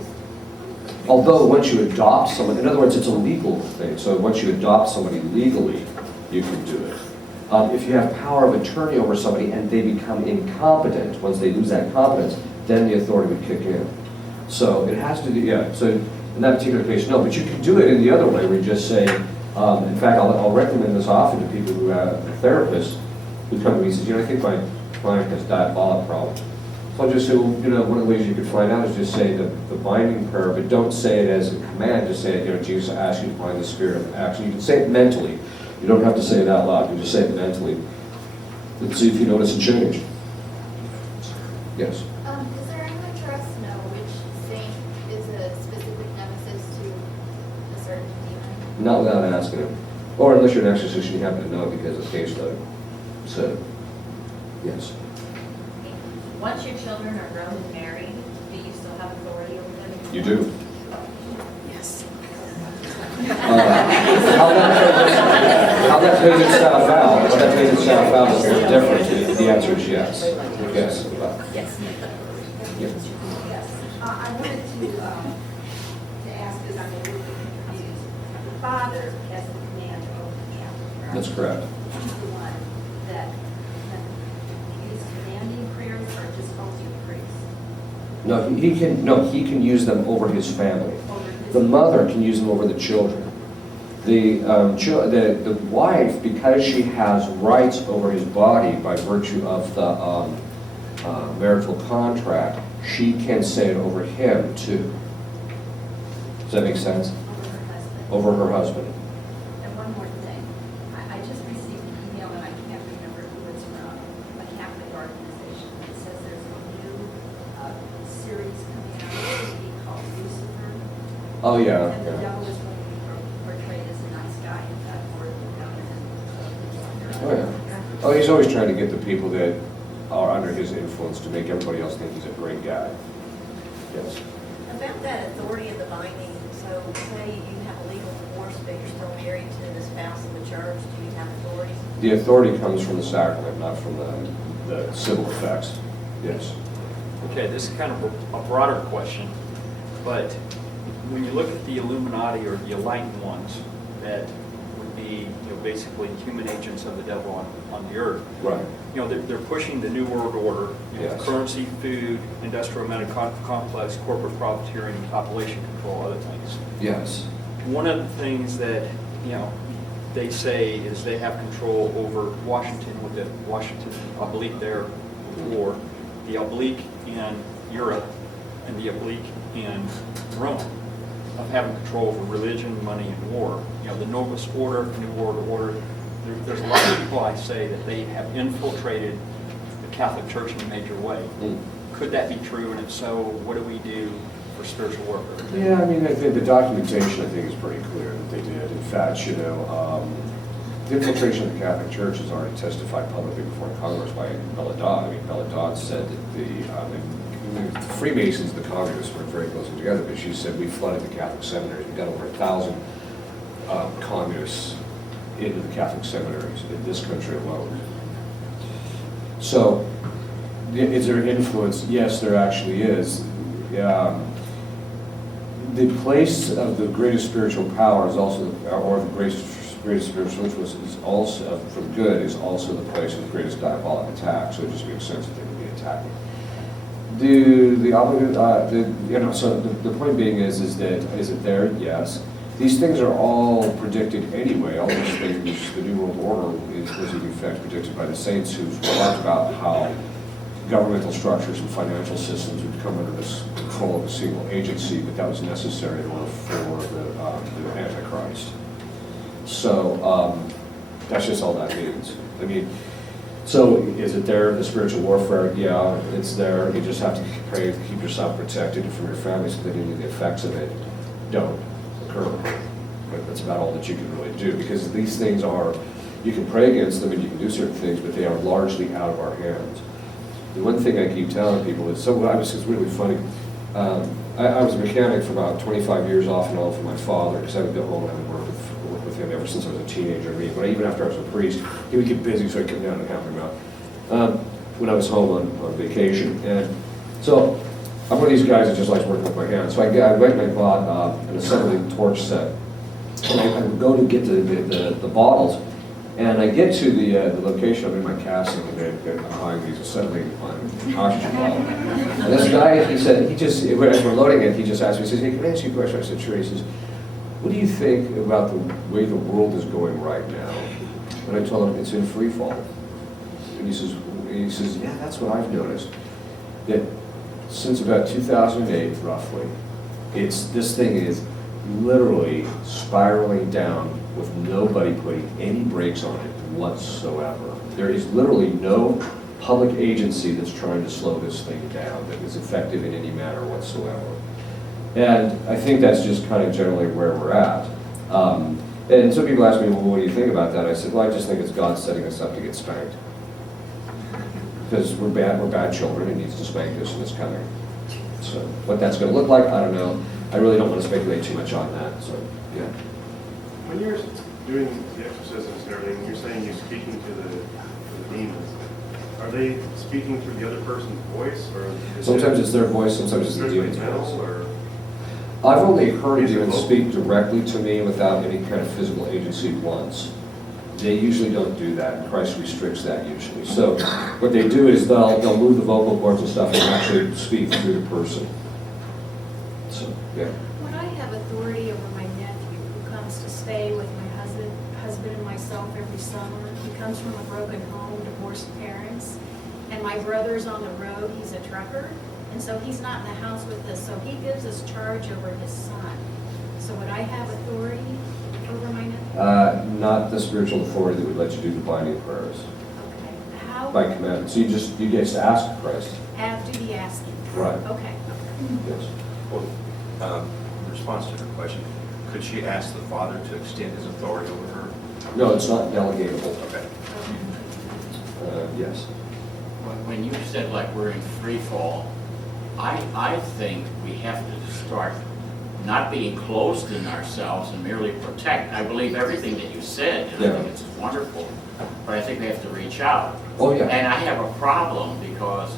Although once you adopt someone, in other words, it's a legal thing. So once you adopt somebody legally, you can do it. If you have power of attorney over somebody and they become incompetent, once they lose that competence, then the authority would kick in. So it has to do, yeah. So in that particular case, no. But you can do it in the other way, where you just say, in fact, I'll recommend this often to people who have a therapist who come to me and says, you know, I think my client has diabolic problem. So I'll just say, well, you know, one of the ways you could find out is just say the binding prayer, but don't say it as a command. Just say it, you know, Jesus asks you to bind the spirit of action. You can say it mentally. You don't have to say it out loud. You just say it mentally. Let's see if you notice a change. Yes. Is there anyone for us to know which saint is a specific nemesis to a certain demon? Not without asking him. Or unless you're an exorcist and you happen to know it because of caseload. So, yes. Once your children are grown and married, do you still have authority over them? You do. Yes. How that plays itself out is very different. The answer is yes. Yes. Yes. Yes. I wanted to ask, because I'm a little bit confused. The father has the command over the Catholic Church. That's correct. He's the one that is commanding prayers or just holding priests? No, he can use them over his family. The mother can use them over the children. The wife, because she has rights over his body by virtue of the marital contract, she can say it over him too. Does that make sense? Over her husband. Over her husband. And one more thing. I just received an email, and I can't remember who it's from, a Catholic organization. It says there's a new series coming out on TV called Lucifer. Oh, yeah. And the devil is going to be portrayed as a nice guy in that word. Oh, yeah. Oh, he's always trying to get the people that are under his influence to make everybody else think he's a great guy. Yes. About that authority of the binding, so say you have a legal divorce, but you're still married to the spouse of the church, do you have authority? The authority comes from the sacrament, not from the civil effects. Yes. Okay, this is kind of a broader question, but when you look at the Illuminati or the enlightened ones, that would be, you know, basically human agents of the devil on the earth. Right. You know, they're pushing the New World Order, you know, Yes. currency, food, industrial medical complex, corporate profiteering, population control, other things. Yes. One of the things that, you know, they say is they have control over Washington with the Washington oblique there war, the oblique in Europe, and the oblique in Rome, of having control over religion, money, and war. You know, the Novus Order, New World Order, there's a lot of people, I say, that they have infiltrated the Catholic Church in a major way. Could that be true? And if so, what do we do for spiritual warfare? Yeah, I mean, I think the documentation, I think, is pretty clear that they did. In fact, you know, the infiltration of the Catholic Church is already testified publicly before Congress by Bella Dodd. I mean, Bella Dodd said that the Freemasons, the communists, worked very closely together, but she said we flooded the Catholic seminaries. We got over 1,000 communists into the Catholic seminaries in this country alone. So, is there influence? Yes, there actually is. The place of the greatest spiritual power is also, or the greatest spiritual influence is also, for good, is also the place of the greatest diabolic attack. So it just makes sense that they would be attacking. So the point being is it there? Yes. These things are all predicted anyway. All these things, the New World Order was in effect predicted by the saints who talked about how governmental structures and financial systems would come under this control of a single agency, but that was necessary in order for the Antichrist. So that's just all that means. I mean, so is it there, the spiritual warfare? Yeah, it's there. You just have to pray to keep yourself protected from your family so that any of the effects of it don't occur. But that's about all that you can really do, because these things are, you can pray against them and you can do certain things, but they are largely out of our hands. The one thing I keep telling people is, it's really funny. I was a mechanic for about 25 years off and on for my father, because I would go home and I would work with him ever since I was a teenager. But even after I was a priest, he would get busy, so I'd come down and help him out when I was home on vacation. And so I'm one of these guys that just likes working with my hands. So I went and I bought an assembly torch set. And I would go to get the bottles, and I get to the location. I'm in my casting, and they're behind me, assembling my oxygen bottle. And this guy, as we're loading it, he just asked me, he says, "Hey, can I ask you a question?" I said, "Sure." He says, "What do you think about the way the world is going right now?" And I told him, "It's in free fall." And he says, "Yeah, that's what I've noticed. That since about 2008, roughly, this thing is literally spiraling down with nobody putting any brakes on it whatsoever. There is literally no public agency that's trying to slow this thing down that is effective in any manner whatsoever." And I think that's just kind of generally where we're at. And some people ask me, "Well, what do you think about that?" I said, "Well, I just think it's God setting us up to get spanked. Because we're bad children, and He needs to spank us, and it's coming." So what that's going to look like, I don't know. I really don't want to speculate too much on that, so, yeah. When you're doing the exorcisms and everything, you're saying you're speaking to the demons. Are they speaking through the other person's voice, or Sometimes it's their voice, sometimes it's the demon's voice. Or I've only heard demons speak directly to me without any kind of physical agency once. They usually don't do that, and Christ restricts that usually. So what they do is they'll move the vocal cords and stuff and actually speak through the person. So, yeah. When I have authority over my nephew who comes to stay with my husband and myself every summer, he comes from a broken home, divorced parents, and my brother's on the road, he's a trucker, and so he's not in the house with us, so he gives us charge over his son. So would I have authority over my nephew? Not the spiritual authority that would let you do the binding prayers. Okay. How? By command. So you get to ask Christ. Have to be asking. Right. Okay. Yes. Well, in response to her question, could she ask the father to extend his authority over her? No, it's not delegatable. Okay. Yes. When you said like we're in free fall, I think we have to start not being closed in ourselves and merely protect. I believe everything that you said, and I think it's wonderful, but I think we have to reach out. Oh, yeah. And I have a problem because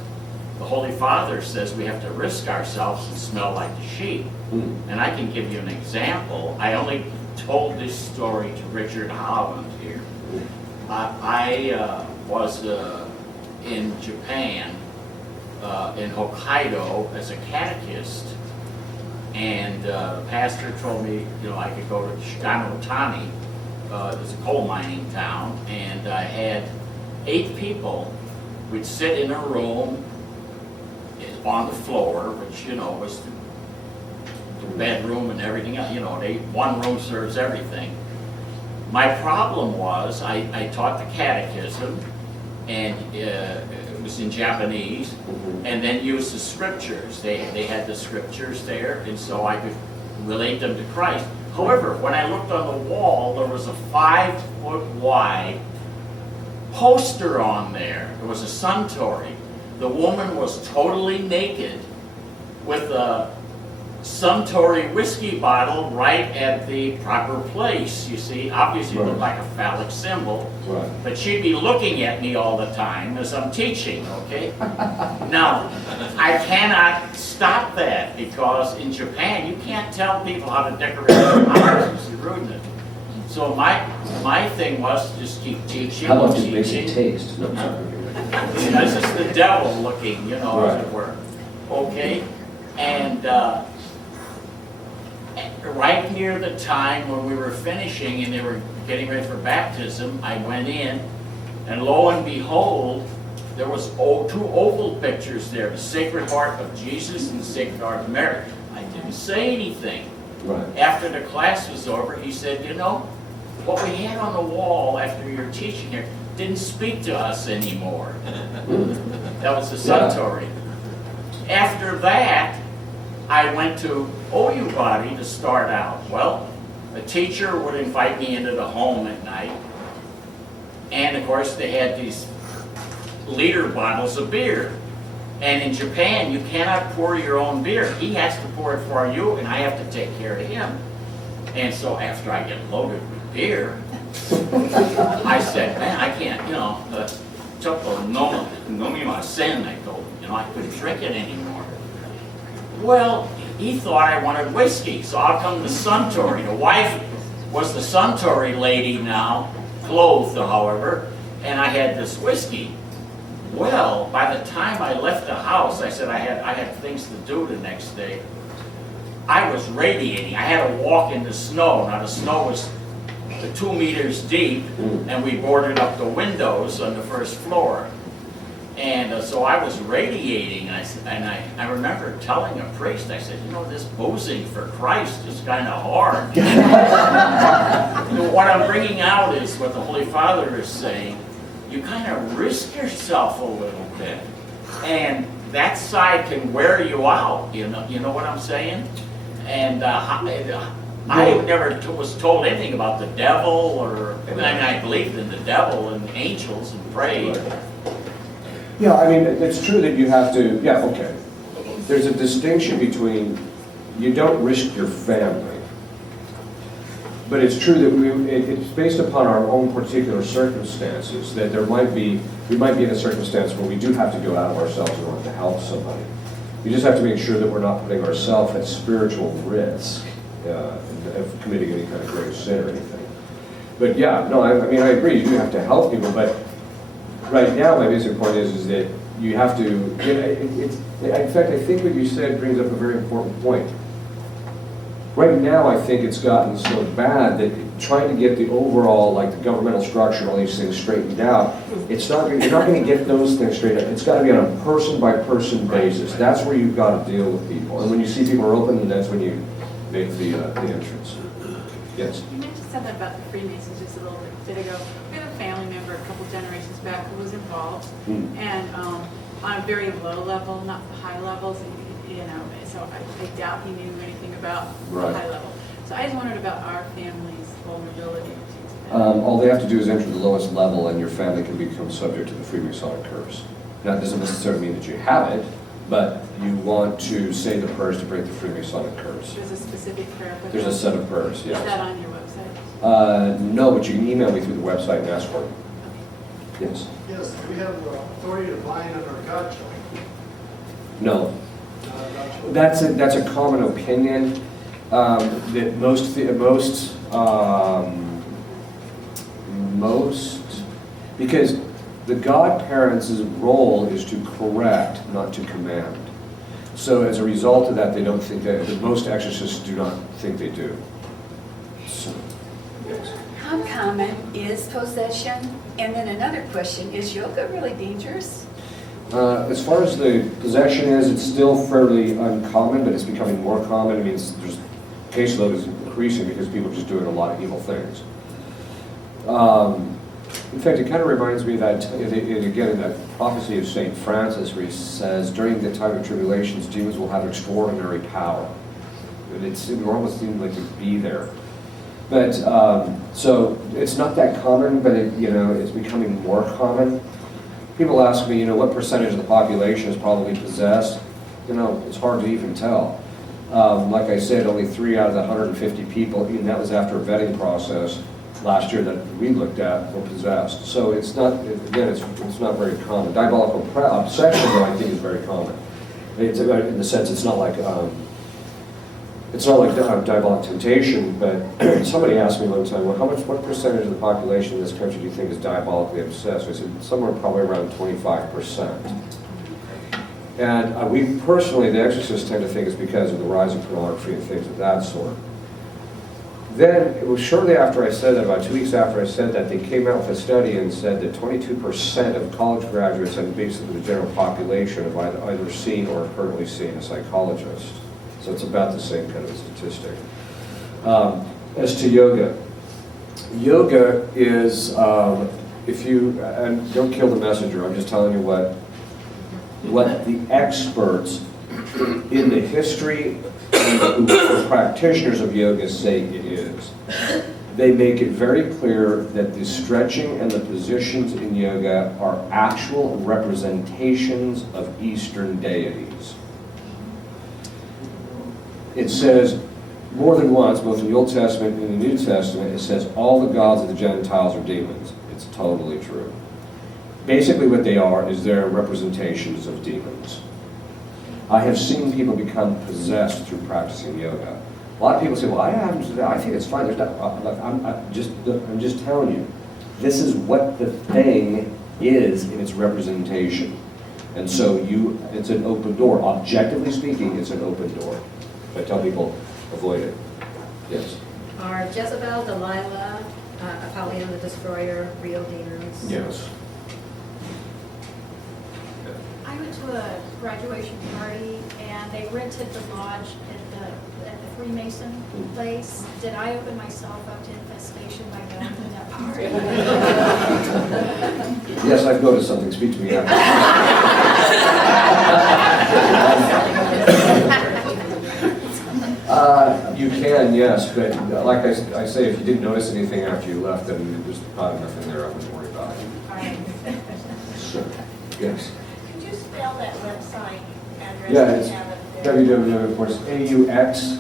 the Holy Father says we have to risk ourselves and smell like the sheep. And I can give you an example. I only told this story to Richard Holland here. I was in Japan, in Hokkaido, as a catechist, and the pastor told me, I could go to Shiganotani, it's a coal mining town, and I had 8 people. We'd sit in a room on the floor, which, was the bedroom and everything else. One room serves everything. My problem was I taught the catechism, and it was in Japanese, and then used the scriptures. They had the scriptures there, and so I could relate them to Christ. However, when I looked on the wall, there was a 5-foot wide poster on there. It was a suntory. The woman was totally naked with a Suntory whiskey bottle right at the proper place. You see, obviously it looked like a phallic symbol, but she'd be looking at me all the time as I'm teaching, okay? Now, I cannot stop that because in Japan you can't tell people how to decorate their houses. It's rudeness. So my thing was to just keep teaching. How about just makes it taste? No, Because it's the devil looking, as it were. Okay? And right near the time when we were finishing and they were getting ready for baptism, I went in, and lo and behold, there was 2 oval pictures there, the Sacred Heart of Jesus and the Sacred Heart of Mary. I didn't say anything. Right. After the class was over, he said, what we had on the wall after your teaching here didn't speak to us anymore. That was the Suntory. After that, I went to OU Body to start out. Well, a teacher would invite me into the home at night, and of course they had these liter bottles of beer. And in Japan, you cannot pour your own beer. He has to pour it for you, and I have to take care of him. And so after I get loaded with beer, I said, man, I can't, chocolate no mimasen, I told him, I couldn't drink it anymore. Well, he thought I wanted whiskey, so I'll come to Suntory. The wife was the Suntory lady now, clothed, however, and I had this whiskey. Well, by the time I left the house, I said I had things to do the next day. I was radiating. I had to walk in the snow. Now the snow was 2 meters deep, and we boarded up the windows on the first floor. And so I was radiating, and I remember telling a priest, I said, this boozing for Christ is kind of hard. What I'm bringing out is what the Holy Father is saying. You kind of risk yourself a little bit, and that side can wear you out. You know what I'm saying? And I never was told anything about the devil, I believed in the devil and angels and prayed. Yeah, I mean, it's true that you have to, okay. There's a distinction between, you don't risk your family. But it's true that it's based upon our own particular circumstances, that we might be in a circumstance where we do have to go out of ourselves in order to help somebody. We just have to make sure that we're not putting ourselves at spiritual risk of committing any kind of grave sin or anything. But yeah, no, I mean, I agree, you do have to help people, but right now my basic point is that you have to, in fact, I think what you said brings up a very important point. Right now, I think it's gotten so bad that trying to get the overall, like the governmental structure and all these things straightened out, you're not going to get those things straightened out. It's got to be on a person-by-person basis. That's where you've got to deal with people. And when you see people are open, that's when you make the entrance. Yes? You mentioned something about the Freemasons just a little bit ago. We have a family member a couple generations back who was involved, and on a very low level, not the high levels, so I doubt he knew anything about the high level. So I just wondered about our family's vulnerability to that. All they have to do is enter the lowest level, and your family can become subject to the Freemasonic curse. Now, it doesn't necessarily mean that you have it, but you want to say the prayers to break the Freemasonic curse. There's a specific prayer for There's a set of prayers, yes. Is that on your website? No, but you can email me through the website and ask for it. Yes? Yes, we have authority to bind under God. No. That's a common opinion that because the godparents' role is to correct, not to command. So as a result of that, they don't think that most exorcists do not think they do. So, yes. How common is possession? And then another question, is yoga really dangerous? As far as the possession is, it's still fairly uncommon, but it's becoming more common. I mean, there's caseload is increasing because people are just doing a lot of evil things. In fact, it kind of reminds me that, again, in that prophecy of St. Francis, where he says, during the time of tribulations, demons will have extraordinary power. And it almost seems like to be there. But, so it's not that common, but it's becoming more common. People ask me, what percentage of the population is probably possessed? It's hard to even tell. Like I said, only 3 out of the 150 people, and that was after a vetting process last year that we looked at, were possessed. So it's not, again, it's not very common. Diabolical obsession, though, I think is very common. It's in the sense it's not like diabolic temptation, but somebody asked me one time, well, what percentage of the population in this country do you think is diabolically obsessed? I said, somewhere probably around 25%. And we personally, the exorcists, tend to think it's because of the rise of pornography and things of that sort. Then, it was shortly after I said that, about 2 weeks after I said that, they came out with a study and said that 22% of college graduates and basically the general population have either seen or are currently seeing a psychologist. So it's about the same kind of a statistic. As to yoga, Yoga is, if you, and don't kill the messenger, I'm just telling you what the experts in the history and the practitioners of yoga say it is. They make it very clear that the stretching and the positions in yoga are actual representations of Eastern deities. It says more than once, both in the Old Testament and the New Testament, it says all the gods of the Gentiles are demons. It's totally true. Basically what they are is they're representations of demons. I have seen people become possessed through practicing yoga. A lot of people say, well, I think it's fine. There's not, I'm just telling you, this is what the thing is in its representation. And so it's an open door. Objectively speaking, it's an open door. I tell people, avoid it. Yes? Are Jezebel, Delilah, Apollyon the Destroyer real demons? Yes. I went to a graduation party and they rented the lodge at the Freemason place. Did I open myself up to infestation by going to that party? Yes, I've noticed something. Speak to me after. You can, yes, but like I say, if you didn't notice anything after you left, then there's probably nothing there I wouldn't worry about. So, yes. Could you spell that website address? Yeah, it's www, of course, AUXILIUM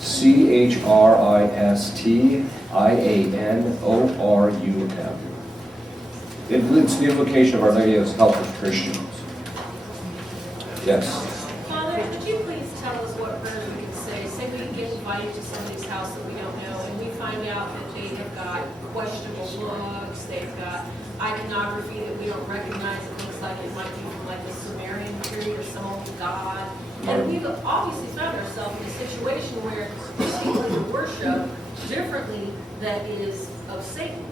CHRISTIANORUM. It's the invocation of Our Lady as Help of Christians. Yes. Father, could you please tell us what prayers we can say? Say we get invited to somebody's house that we don't know, and we find out that they have got questionable looks, they've got iconography that we don't recognize. It looks like it might be from like the Sumerian period or some old god. And we've obviously found ourselves in a situation where these people who worship differently that is of Satan.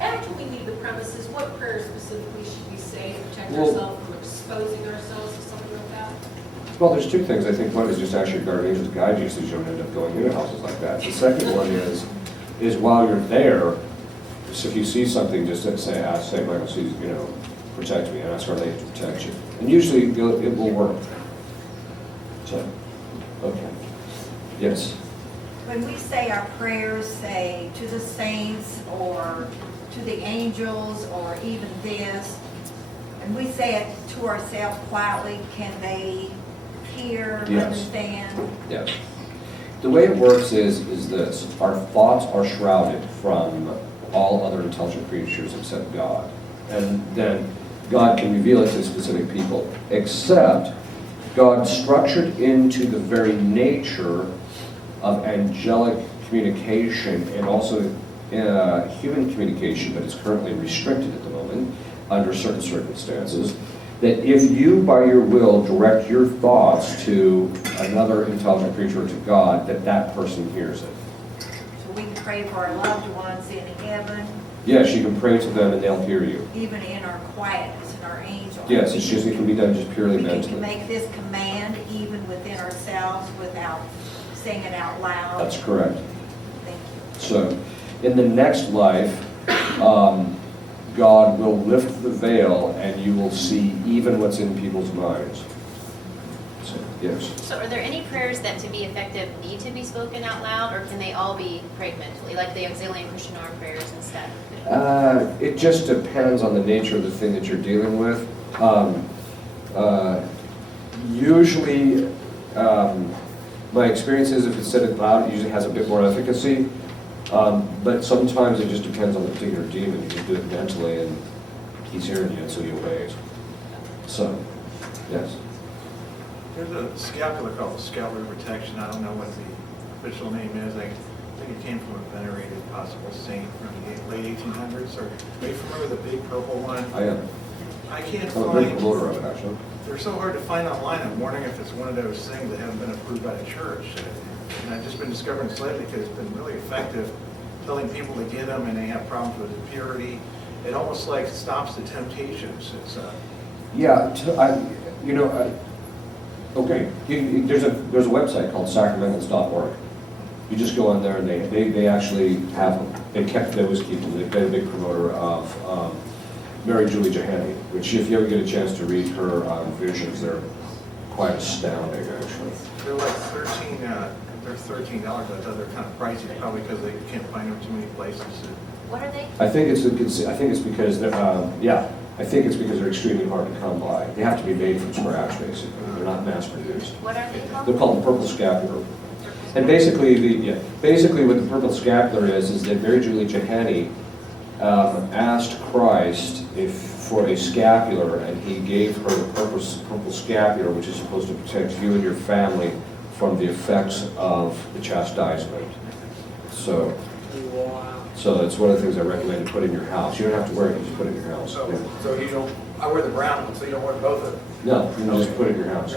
After we leave the premises, what prayers specifically should we say to protect ourselves from exposing ourselves to something like that? Well, there's two things. I think one is just actually guardian angels guide you so you don't end up going into houses like that. The second one is while you're there, so if you see something, just say, Michael, please, protect me, and ask Our Lady to protect you. And usually it will work. So, okay. Yes. When we say our prayers, say to the saints or to the angels or even this, and we say it to ourselves quietly, can they hear, understand? Yes. The way it works is this. Our thoughts are shrouded from all other intelligent creatures except God. And then God can reveal it to specific people, except God structured into the very nature of angelic communication and also human communication, but it's currently restricted at the moment under certain circumstances, that if you, by your will, direct your thoughts to another intelligent creature or to God, that person hears it. So we can pray for our loved ones in heaven. Yes, you can pray to them and they'll hear you. Even in our quietness and our angels. Yes, it can be done just purely we mentally. We can make this command even within ourselves without saying it out loud. That's correct. Thank you. So, in the next life, God will lift the veil and you will see even what's in people's minds. So, yes. So are there any prayers that to be effective need to be spoken out loud, or can they all be prayed mentally, like the auxiliary Christian arm prayers and stuff? It just depends on the nature of the thing that you're dealing with. Usually, my experience is if it's said out loud, it usually has a bit more efficacy. But sometimes it just depends on the particular demon. You can do it mentally and he's hearing you, and so he obeys. So, yes. There's a scapular called the scapular protection. I don't know what the official name is. I think it came from a venerated possible saint from the late 1800s. Are you familiar with the big purple one? I am. I can't I'm a find. big promoter of it, actually. They're so hard to find online. I'm wondering if it's one of those things that haven't been approved by the church. And I've just been discovering this lately because it's been really effective telling people to get them and they have problems with impurity. It almost like stops the temptations. It's Okay, there's a website called sacramentals.org. You just go on there and they actually have, they always keep them. They've been a big promoter of Mary Julie Jahani, which if you ever get a chance to read her visions, they're quite astounding, actually. They're like they're $13. I thought they're kind of pricey, probably because they can't find them too many places. What are they? I think it's because they're, I think it's because they're extremely hard to come by. They have to be made from scratch, basically. They're not mass produced. What are they called? They're called the purple scapular. And basically, basically what the purple scapular is that Mary Julie Jahani asked Christ for a scapular, and he gave her the purple scapular, which is supposed to protect you and your family from the effects of the chastisement. So that's one of the things I recommend to put in your house. You don't have to wear it, you just put it in your house. So, Yeah. so you don't, I wear the brown one, so you don't wear both of them? No, you just put it in your house.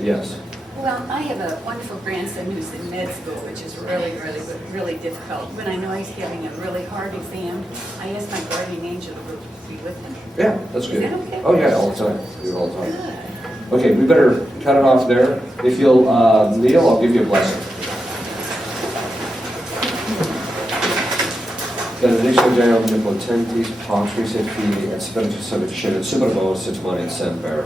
Yes. Well, I have a wonderful grandson who's in med school, which is really difficult. When I know he's having a really hard exam, I ask my guardian angel to be with him. Yeah, that's good. Is that okay? Oh, yeah, all the time. We do it all the time. Okay, we better cut it off there. If you'll kneel, I'll give you a blessing. Benediction Deo omnipotentis, Patris et Filii et Spiritus Sancti, et super vos et semper.